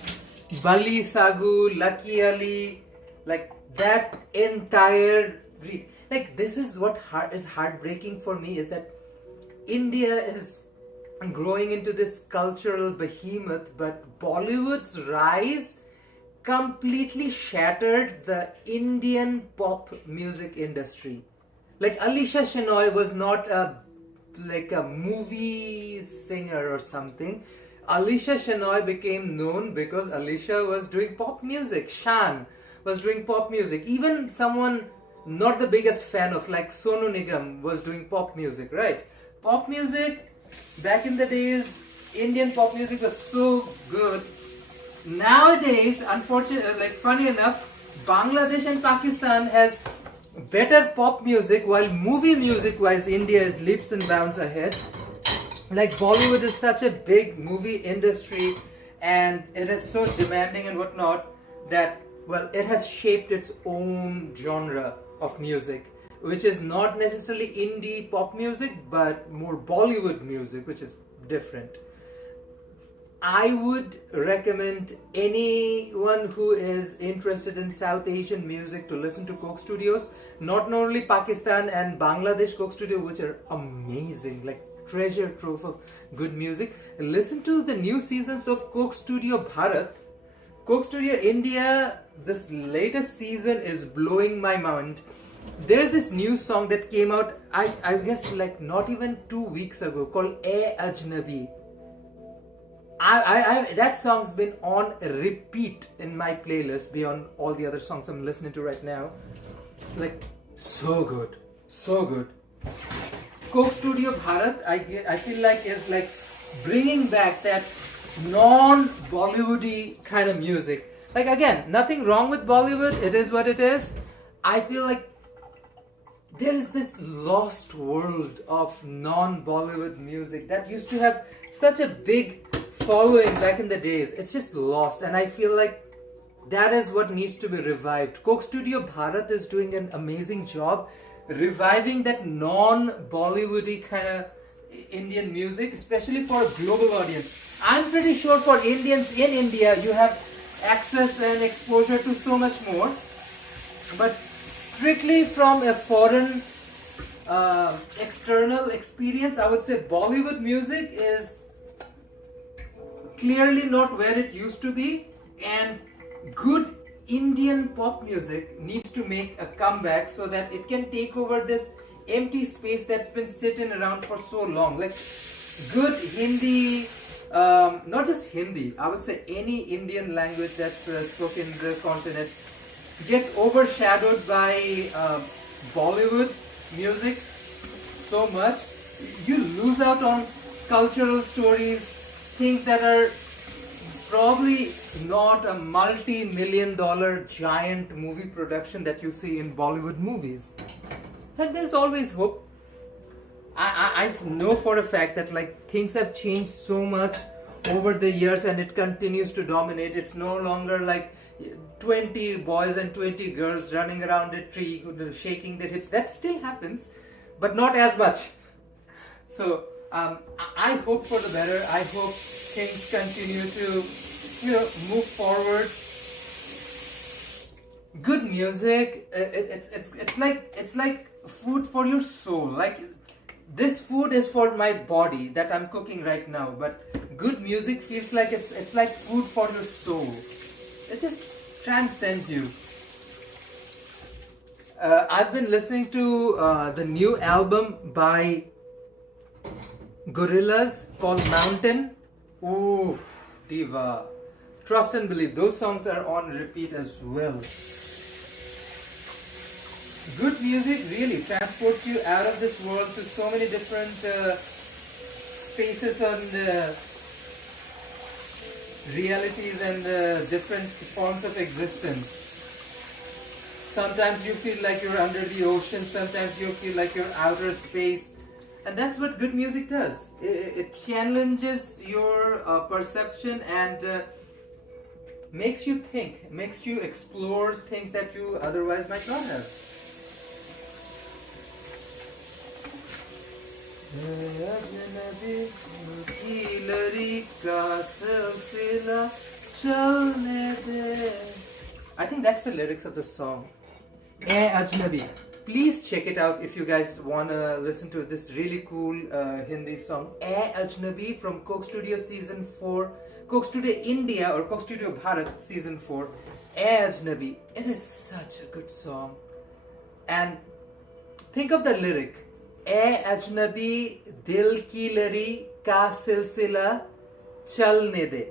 Balli Sagu, Lucky Ali, like that entire breed. Like, this is what is heartbreaking for me, is that India is growing into this cultural behemoth, but Bollywood's rise completely shattered the Indian pop music industry. Like, Alisha Shenoy was not a movie singer or something. Alisha Shenoy became known because Alisha was doing pop music. Shan was doing pop music. Even someone not the biggest fan of, like Sonu Nigam, was doing pop music, right? Pop music, back in the days, Indian pop music was so good. Nowadays, unfortunately, like funny enough, Bangladesh and Pakistan has better pop music, while movie music wise India is leaps and bounds ahead. Like, Bollywood is such a big movie industry, and it is so demanding and whatnot that, well, it has shaped its own genre of music, which is not necessarily indie pop music, but more Bollywood music, which is different. I would recommend anyone who is interested in South Asian music to listen to Coke Studios. Not only Pakistan and Bangladesh Coke Studio, which are amazing, like treasure trove of good music. Listen to the new seasons of Coke Studio Bharat. Coke Studio India, this latest season is blowing my mind. There's this new song that came out, I guess like not even 2 weeks ago, called "Ae Ajnabi." That song's been on repeat in my playlist beyond all the other songs I'm listening to right now. Like, so good, so good. Coke Studio Bharat, I feel like, is like bringing back that non-Bollywoody kind of music. Like, again, nothing wrong with Bollywood, it is what it is. I feel like there is this lost world of non-Bollywood music that used to have such a big following back in the days. It's just lost, and I feel like that is what needs to be revived. Coke Studio Bharat is doing an amazing job reviving that non-Bollywoody kind of Indian music, especially for a global audience. I'm pretty sure for Indians in India, you have access and exposure to so much more. But strictly from a foreign external experience, I would say Bollywood music is clearly not where it used to be, and good Indian pop music needs to make a comeback so that it can take over this empty space that's been sitting around for so long. Like good Hindi, not just Hindi, I would say any Indian language that's spoken in the continent gets overshadowed by Bollywood music so much. You lose out on cultural stories, things that are probably not a multi-million-dollar giant movie production that you see in Bollywood movies. But there's always hope. I know for a fact that like things have changed so much over the years, and it continues to dominate. It's no longer like 20 boys and 20 girls running around a tree shaking their hips. That still happens, but not as much. So I hope for the better. I hope things continue to, move forward. Good music. It's like food for your soul. Like this food is for my body that I'm cooking right now, but good music feels like it's like food for your soul. It just transcends you. I've been listening to the new album by Gorillas called Mountain. Ooh, diva. Trust and Believe. Those songs are on repeat as well. Good music really transports you out of this world to so many different spaces and realities and different forms of existence. Sometimes you feel like you're under the ocean, sometimes you feel like you're outer space. And that's what good music does. It challenges your perception and makes you think, makes you explore things that you otherwise might not have. I think that's the lyrics of the song. Ajnabi. Please check it out if you guys want to listen to this really cool Hindi song. Ajnabi from Coke Studio Season 4. Coke Studio India or Coke Studio Bharat Season 4. Ajnabi. It is such a good song. And think of the lyric. Ajnabi dil ki lari ka silsila chalne de.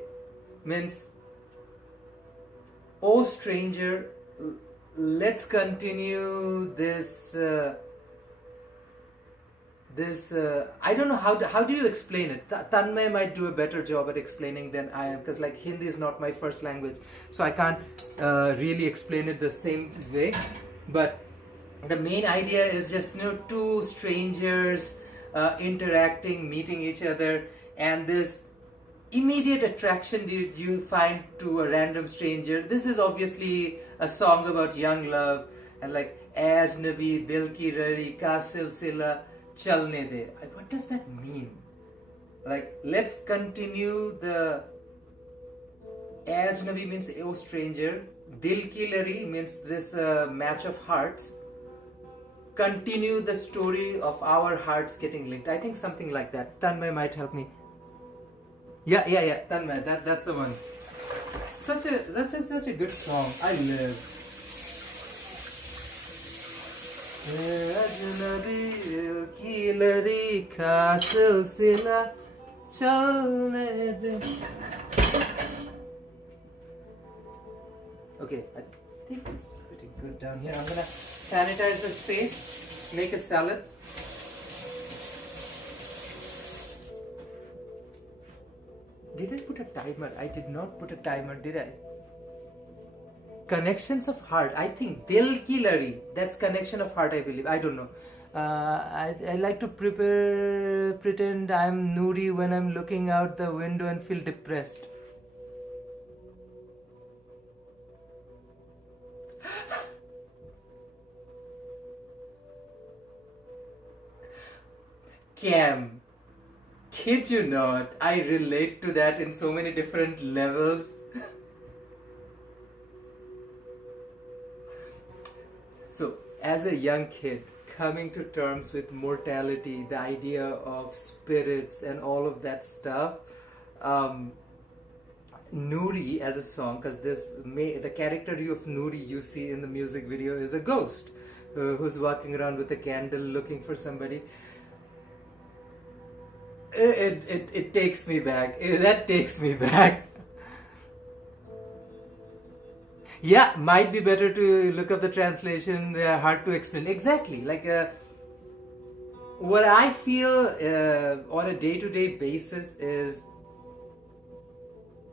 Means, oh stranger, let's continue this I don't know how do you explain it. Tanmay might do a better job at explaining than I am, because like Hindi is not my first language, so I can't really explain it the same way. But the main idea is just two strangers interacting, meeting each other, and this immediate attraction you find to a random stranger. This is obviously a song about young love, and like Ajnabi dil ki rari ka silsila chalne de. What does that mean? Like, let's continue the Ajnabi means oh stranger, dil ki lari means this match of hearts. Continue the story of our hearts getting linked. I think something like that. Tanmay might help me. Yeah, Tanmay, that's the one. Such a good song. I live. Okay, I think it's pretty good down here. I'm gonna sanitize the space, make a salad. did I put a timer? I did not put a timer, did I? Connections of heart. I think Dil Ki Lari. That's connection of heart, I believe. I don't know. I like to pretend I'm Noori when I'm looking out the window and feel depressed. Cam, kid you not, I relate to that in so many different levels. So, as a young kid, coming to terms with mortality, the idea of spirits and all of that stuff, Noori as a song, because the character of Noori you see in the music video is a ghost who's walking around with a candle looking for somebody. It takes me back. That takes me back. Yeah, might be better to look up the translation. They are hard to explain. Exactly. Like what I feel on a day-to-day basis is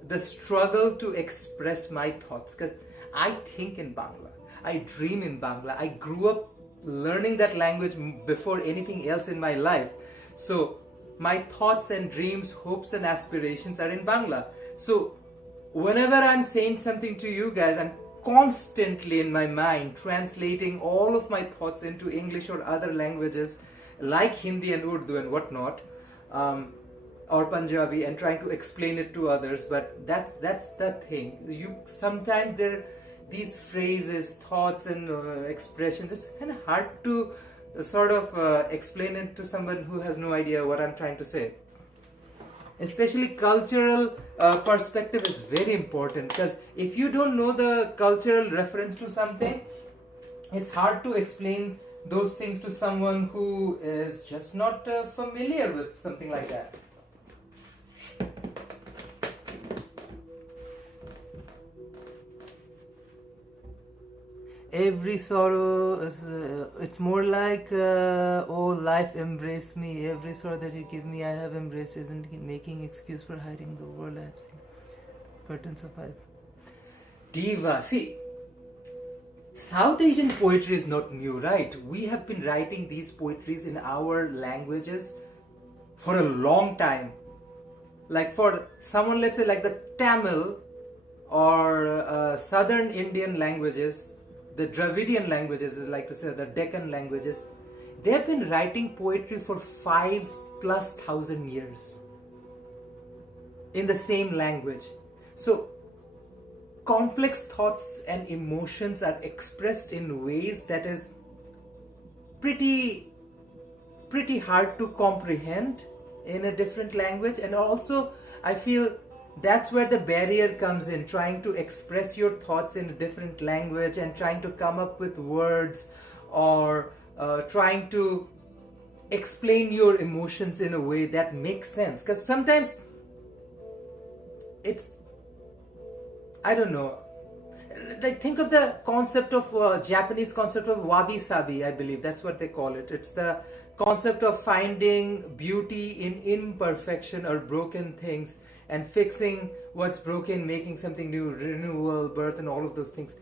the struggle to express my thoughts. Because I think in Bangla. I dream in Bangla. I grew up learning that language before anything else in my life. So my thoughts and dreams, hopes and aspirations are in Bangla. So whenever I'm saying something to you guys, I'm constantly in my mind translating all of my thoughts into English or other languages like Hindi and Urdu and whatnot, or Punjabi, and trying to explain it to others. But that's the thing. You sometimes these phrases, thoughts and expressions, it's kind of hard to sort of explain it to someone who has no idea what I'm trying to say. Especially cultural perspective is very important, because if you don't know the cultural reference to something, it's hard to explain those things to someone who is just not familiar with something like that. Every sorrow is, it's more like, oh, life embrace me. Every sorrow that you give me, I have embraced. Isn't he making excuse for hiding the world I have seen? Curtains of life. Diva. See, South Asian poetry is not new, right? We have been writing these poetries in our languages for a long time. Like for someone, let's say like the Tamil or Southern Indian languages, the Dravidian languages, I like to say, the Deccan languages, they've been writing poetry for 5,000+ years in the same language. So complex thoughts and emotions are expressed in ways that is pretty hard to comprehend in a different language. And also I feel that's where the barrier comes in, trying to express your thoughts in a different language and trying to come up with words, or trying to explain your emotions in a way that makes sense. Because sometimes it's, I don't know, like think of the concept of Japanese concept of wabi-sabi, I believe that's what they call it. It's the concept of finding beauty in imperfection or broken things and fixing what's broken, making something new, renewal, birth, and all of those things.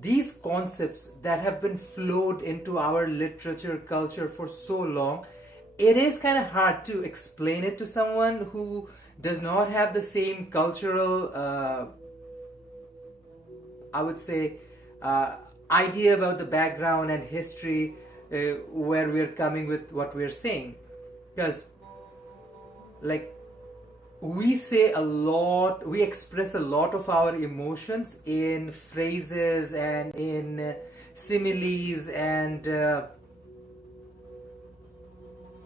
These concepts that have been flowed into our literature, culture for so long, it is kind of hard to explain it to someone who does not have the same cultural, I would say, idea about the background and history where we're coming with what we're saying. Because, like, we say a lot, we express a lot of our emotions in phrases and in similes and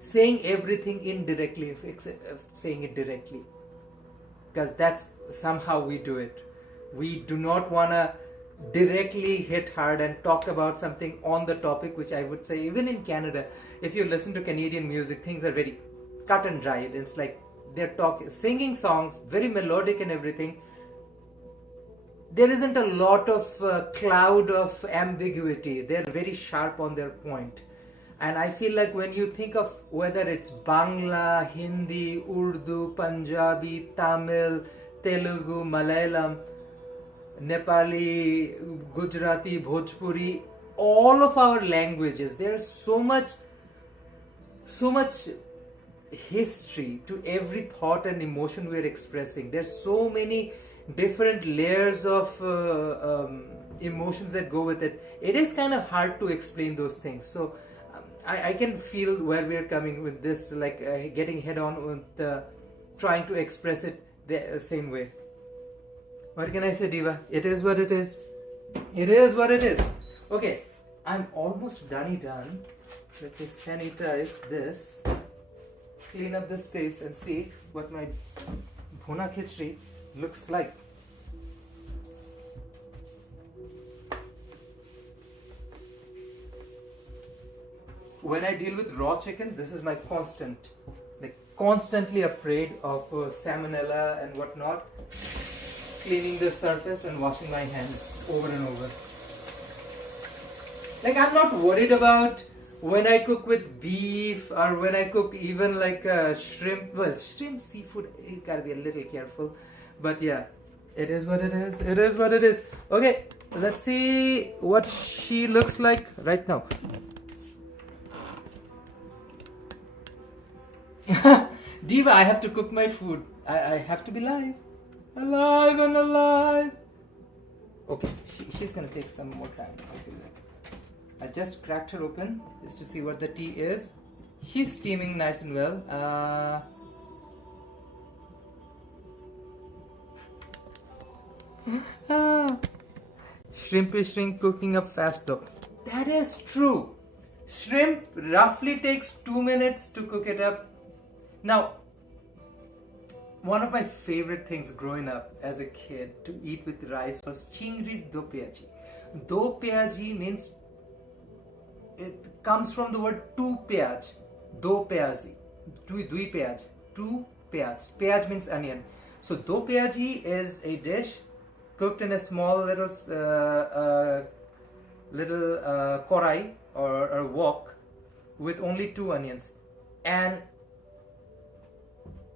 saying everything indirectly, saying it directly. Because that's somehow we do it. We do not want to directly hit hard and talk about something on the topic, which I would say even in Canada, if you listen to Canadian music, things are very cut and dry. It's like they're singing songs, very melodic and everything. There isn't a lot of cloud of ambiguity. They're very sharp on their point. And I feel like when you think of whether it's Bangla, Hindi, Urdu, Punjabi, Tamil, Telugu, Malayalam, Nepali, Gujarati, Bhojpuri, all of our languages, there's so much history to every thought and emotion we're expressing. There's so many different layers of emotions that go with it. It is kind of hard to explain those things. So I can feel where we're coming with this, like getting head on with trying to express it the same way. What can I say, Diva? It is what it is. It is what it is. Okay, I'm almost done. Let me sanitize this, clean up the space, and see what my Bhuna Khichuri looks like. When I deal with raw chicken, this is my constant, like constantly afraid of salmonella and whatnot. Cleaning the surface and washing my hands over and over. Like, I'm not worried about when I cook with beef or when I cook even like shrimp. Well, shrimp, seafood, you gotta be a little careful. But yeah, it is what it is. It is what it is. Okay, let's see what she looks like right now. Diva, I have to cook my food. I have to be live. Alive and alive. Okay, she's gonna take some more time, I feel like. I just cracked her open just to see what the tea is. She's steaming nice and well. Shrimp is cooking up fast though. That is true. Shrimp roughly takes 2 minutes to cook it up. Now, one of my favorite things growing up as a kid to eat with rice was chingri do peaji. Do peaji means, it comes from the word two peaj. Do peaji. Dui peaj. Two peaj. Peaj means onion. So do peaji is a dish cooked in a small little korai or wok with only 2 onions. And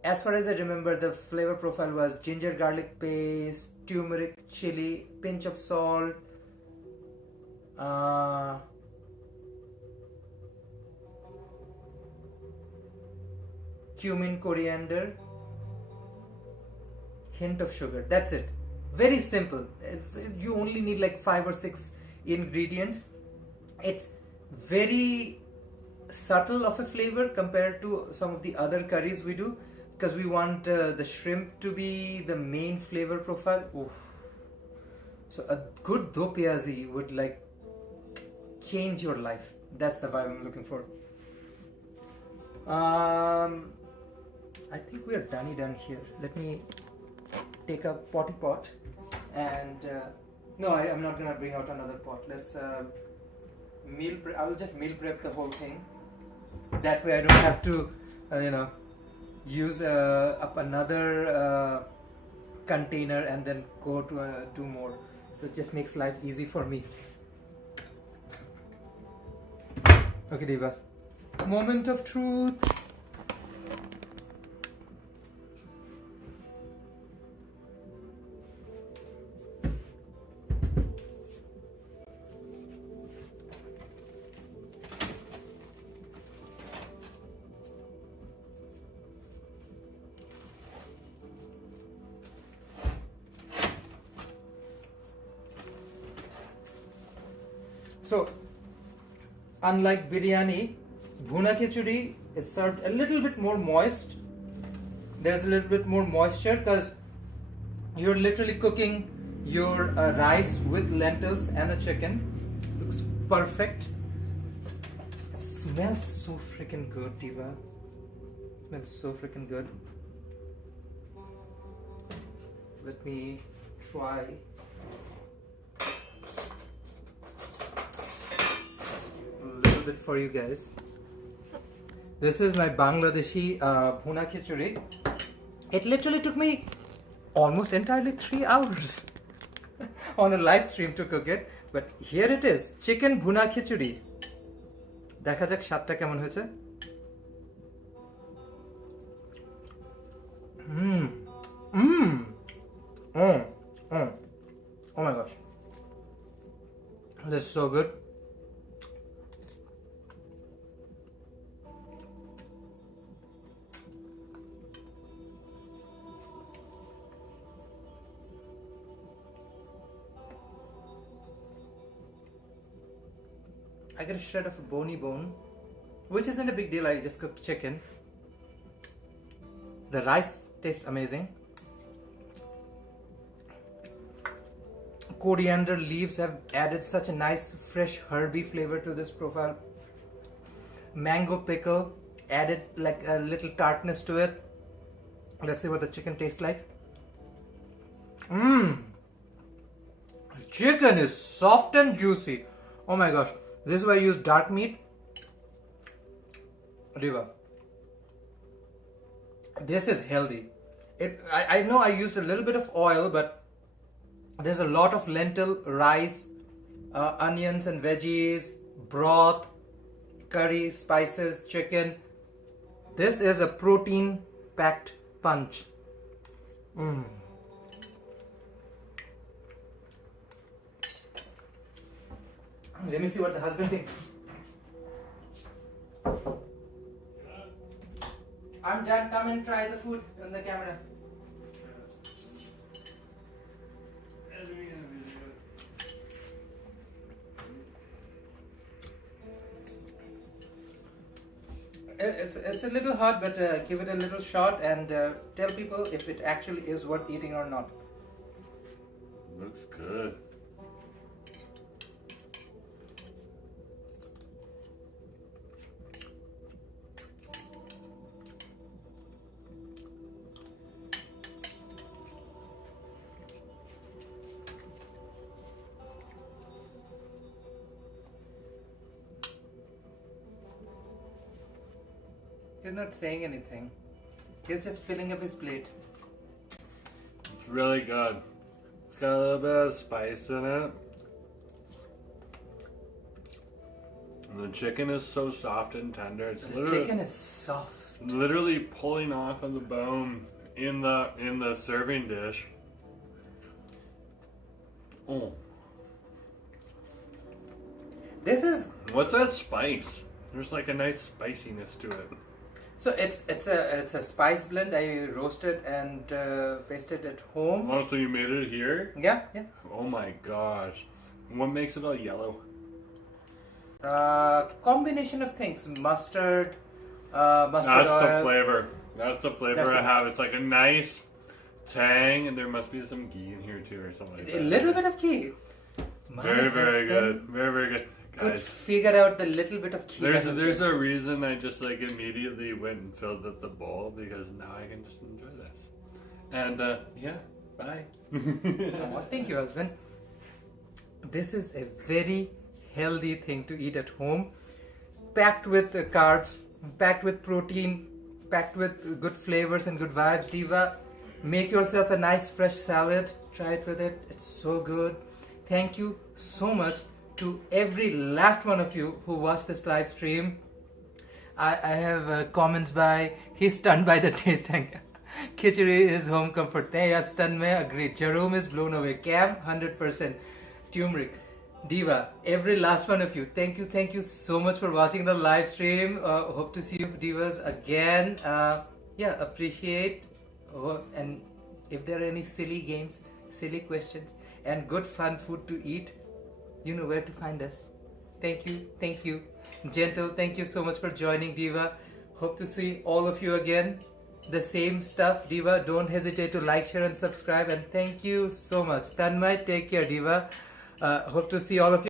as far as I remember, the flavor profile was ginger garlic paste, turmeric, chili, pinch of salt, cumin, coriander, hint of sugar. That's it. Very simple. You only need like 5 or 6 ingredients. It's very subtle of a flavor compared to some of the other curries we do, because we want the shrimp to be the main flavor profile. Oof. So a good do peazi would like change your life. That's the vibe I'm looking for. I think we are done here. Let me take a potty pot and no, I'm not gonna bring out another pot. Let's meal prep. I will just meal prep the whole thing. That way I don't have to use up another container and then go to do more. So it just makes life easy for me. Okay, Diva. Moment of truth. So, unlike biryani, Bhuna Khichuri is served a little bit more moist. There's a little bit more moisture because you're literally cooking your rice with lentils and a chicken. Looks perfect. It smells so freaking good, Diva. Smells so freaking good. Let me try. Bit for you guys. This is my Bangladeshi Bhuna Khichuri. It literally took me almost entirely 3 hours on a live stream to cook it, but here it is, chicken Bhuna Khichuri. দেখা যাক স্বাদটা কেমন হয়েছে। Oh, oh, oh my gosh. This is so good. I get a shred of a bony bone, which isn't a big deal. I just cooked chicken. The rice tastes amazing. Coriander leaves have added such a nice fresh herby flavor to this profile. Mango pickle added like a little tartness to it. Let's see what the chicken tastes like. Chicken is soft and juicy. Oh my gosh. This is why I use dark meat. Diva. This is healthy. I know I used a little bit of oil, but there's a lot of lentil, rice, onions and veggies, broth, curry, spices, chicken. This is a protein-packed punch. Let me see what the husband thinks. I'm done. Come and try the food on the camera. It's a little hot, but give it a little shot and tell people if it actually is worth eating or not. Looks good. He's not saying anything. He's just filling up his plate. It's really good. It's got a little bit of spice in it. And the chicken is so soft and tender. It's The chicken is soft. literally pulling off of the bone in the serving dish. Oh. This is What's that spice? There's like a nice spiciness to it. so it's a spice blend. I roasted and pasted at home. Oh, so you made it here? Yeah. Oh my gosh. What makes it all yellow? Combination of things. Mustard That's oil. the flavor. That's the flavor That's I it. have. It's like a nice tang, and there must be some ghee in here too, or something like A that. little bit of ghee. My Very, very husband good. Very, very good. Could Guys, figure out the little bit of ghee. there's a reason I just like immediately went and filled up the bowl, because now I can just enjoy this. And yeah, bye. Thank you, husband. This is a very healthy thing to eat at home, packed with carbs, packed with protein, packed with good flavors and good vibes. Diva, make yourself a nice fresh salad. Try it with it. It's so good. Thank you so much to every last one of you who watched this live stream. I have comments by, he's stunned by the taste. Khichuri is home comfort. Yes, Tanmay agreed. Jerome is blown away. Cam, 100%. Turmeric. Diva, every last one of you. Thank you so much for watching the live stream. Hope to see you divas again. Appreciate. And if there are any silly games, silly questions, and good fun food to eat, you know where to find us. Thank you. Gentle, thank you so much for joining, Diva. Hope to see all of you again. The same stuff, Diva. Don't hesitate to like, share and subscribe. And thank you so much. Tanmay, take care, Diva. Hope to see all of you.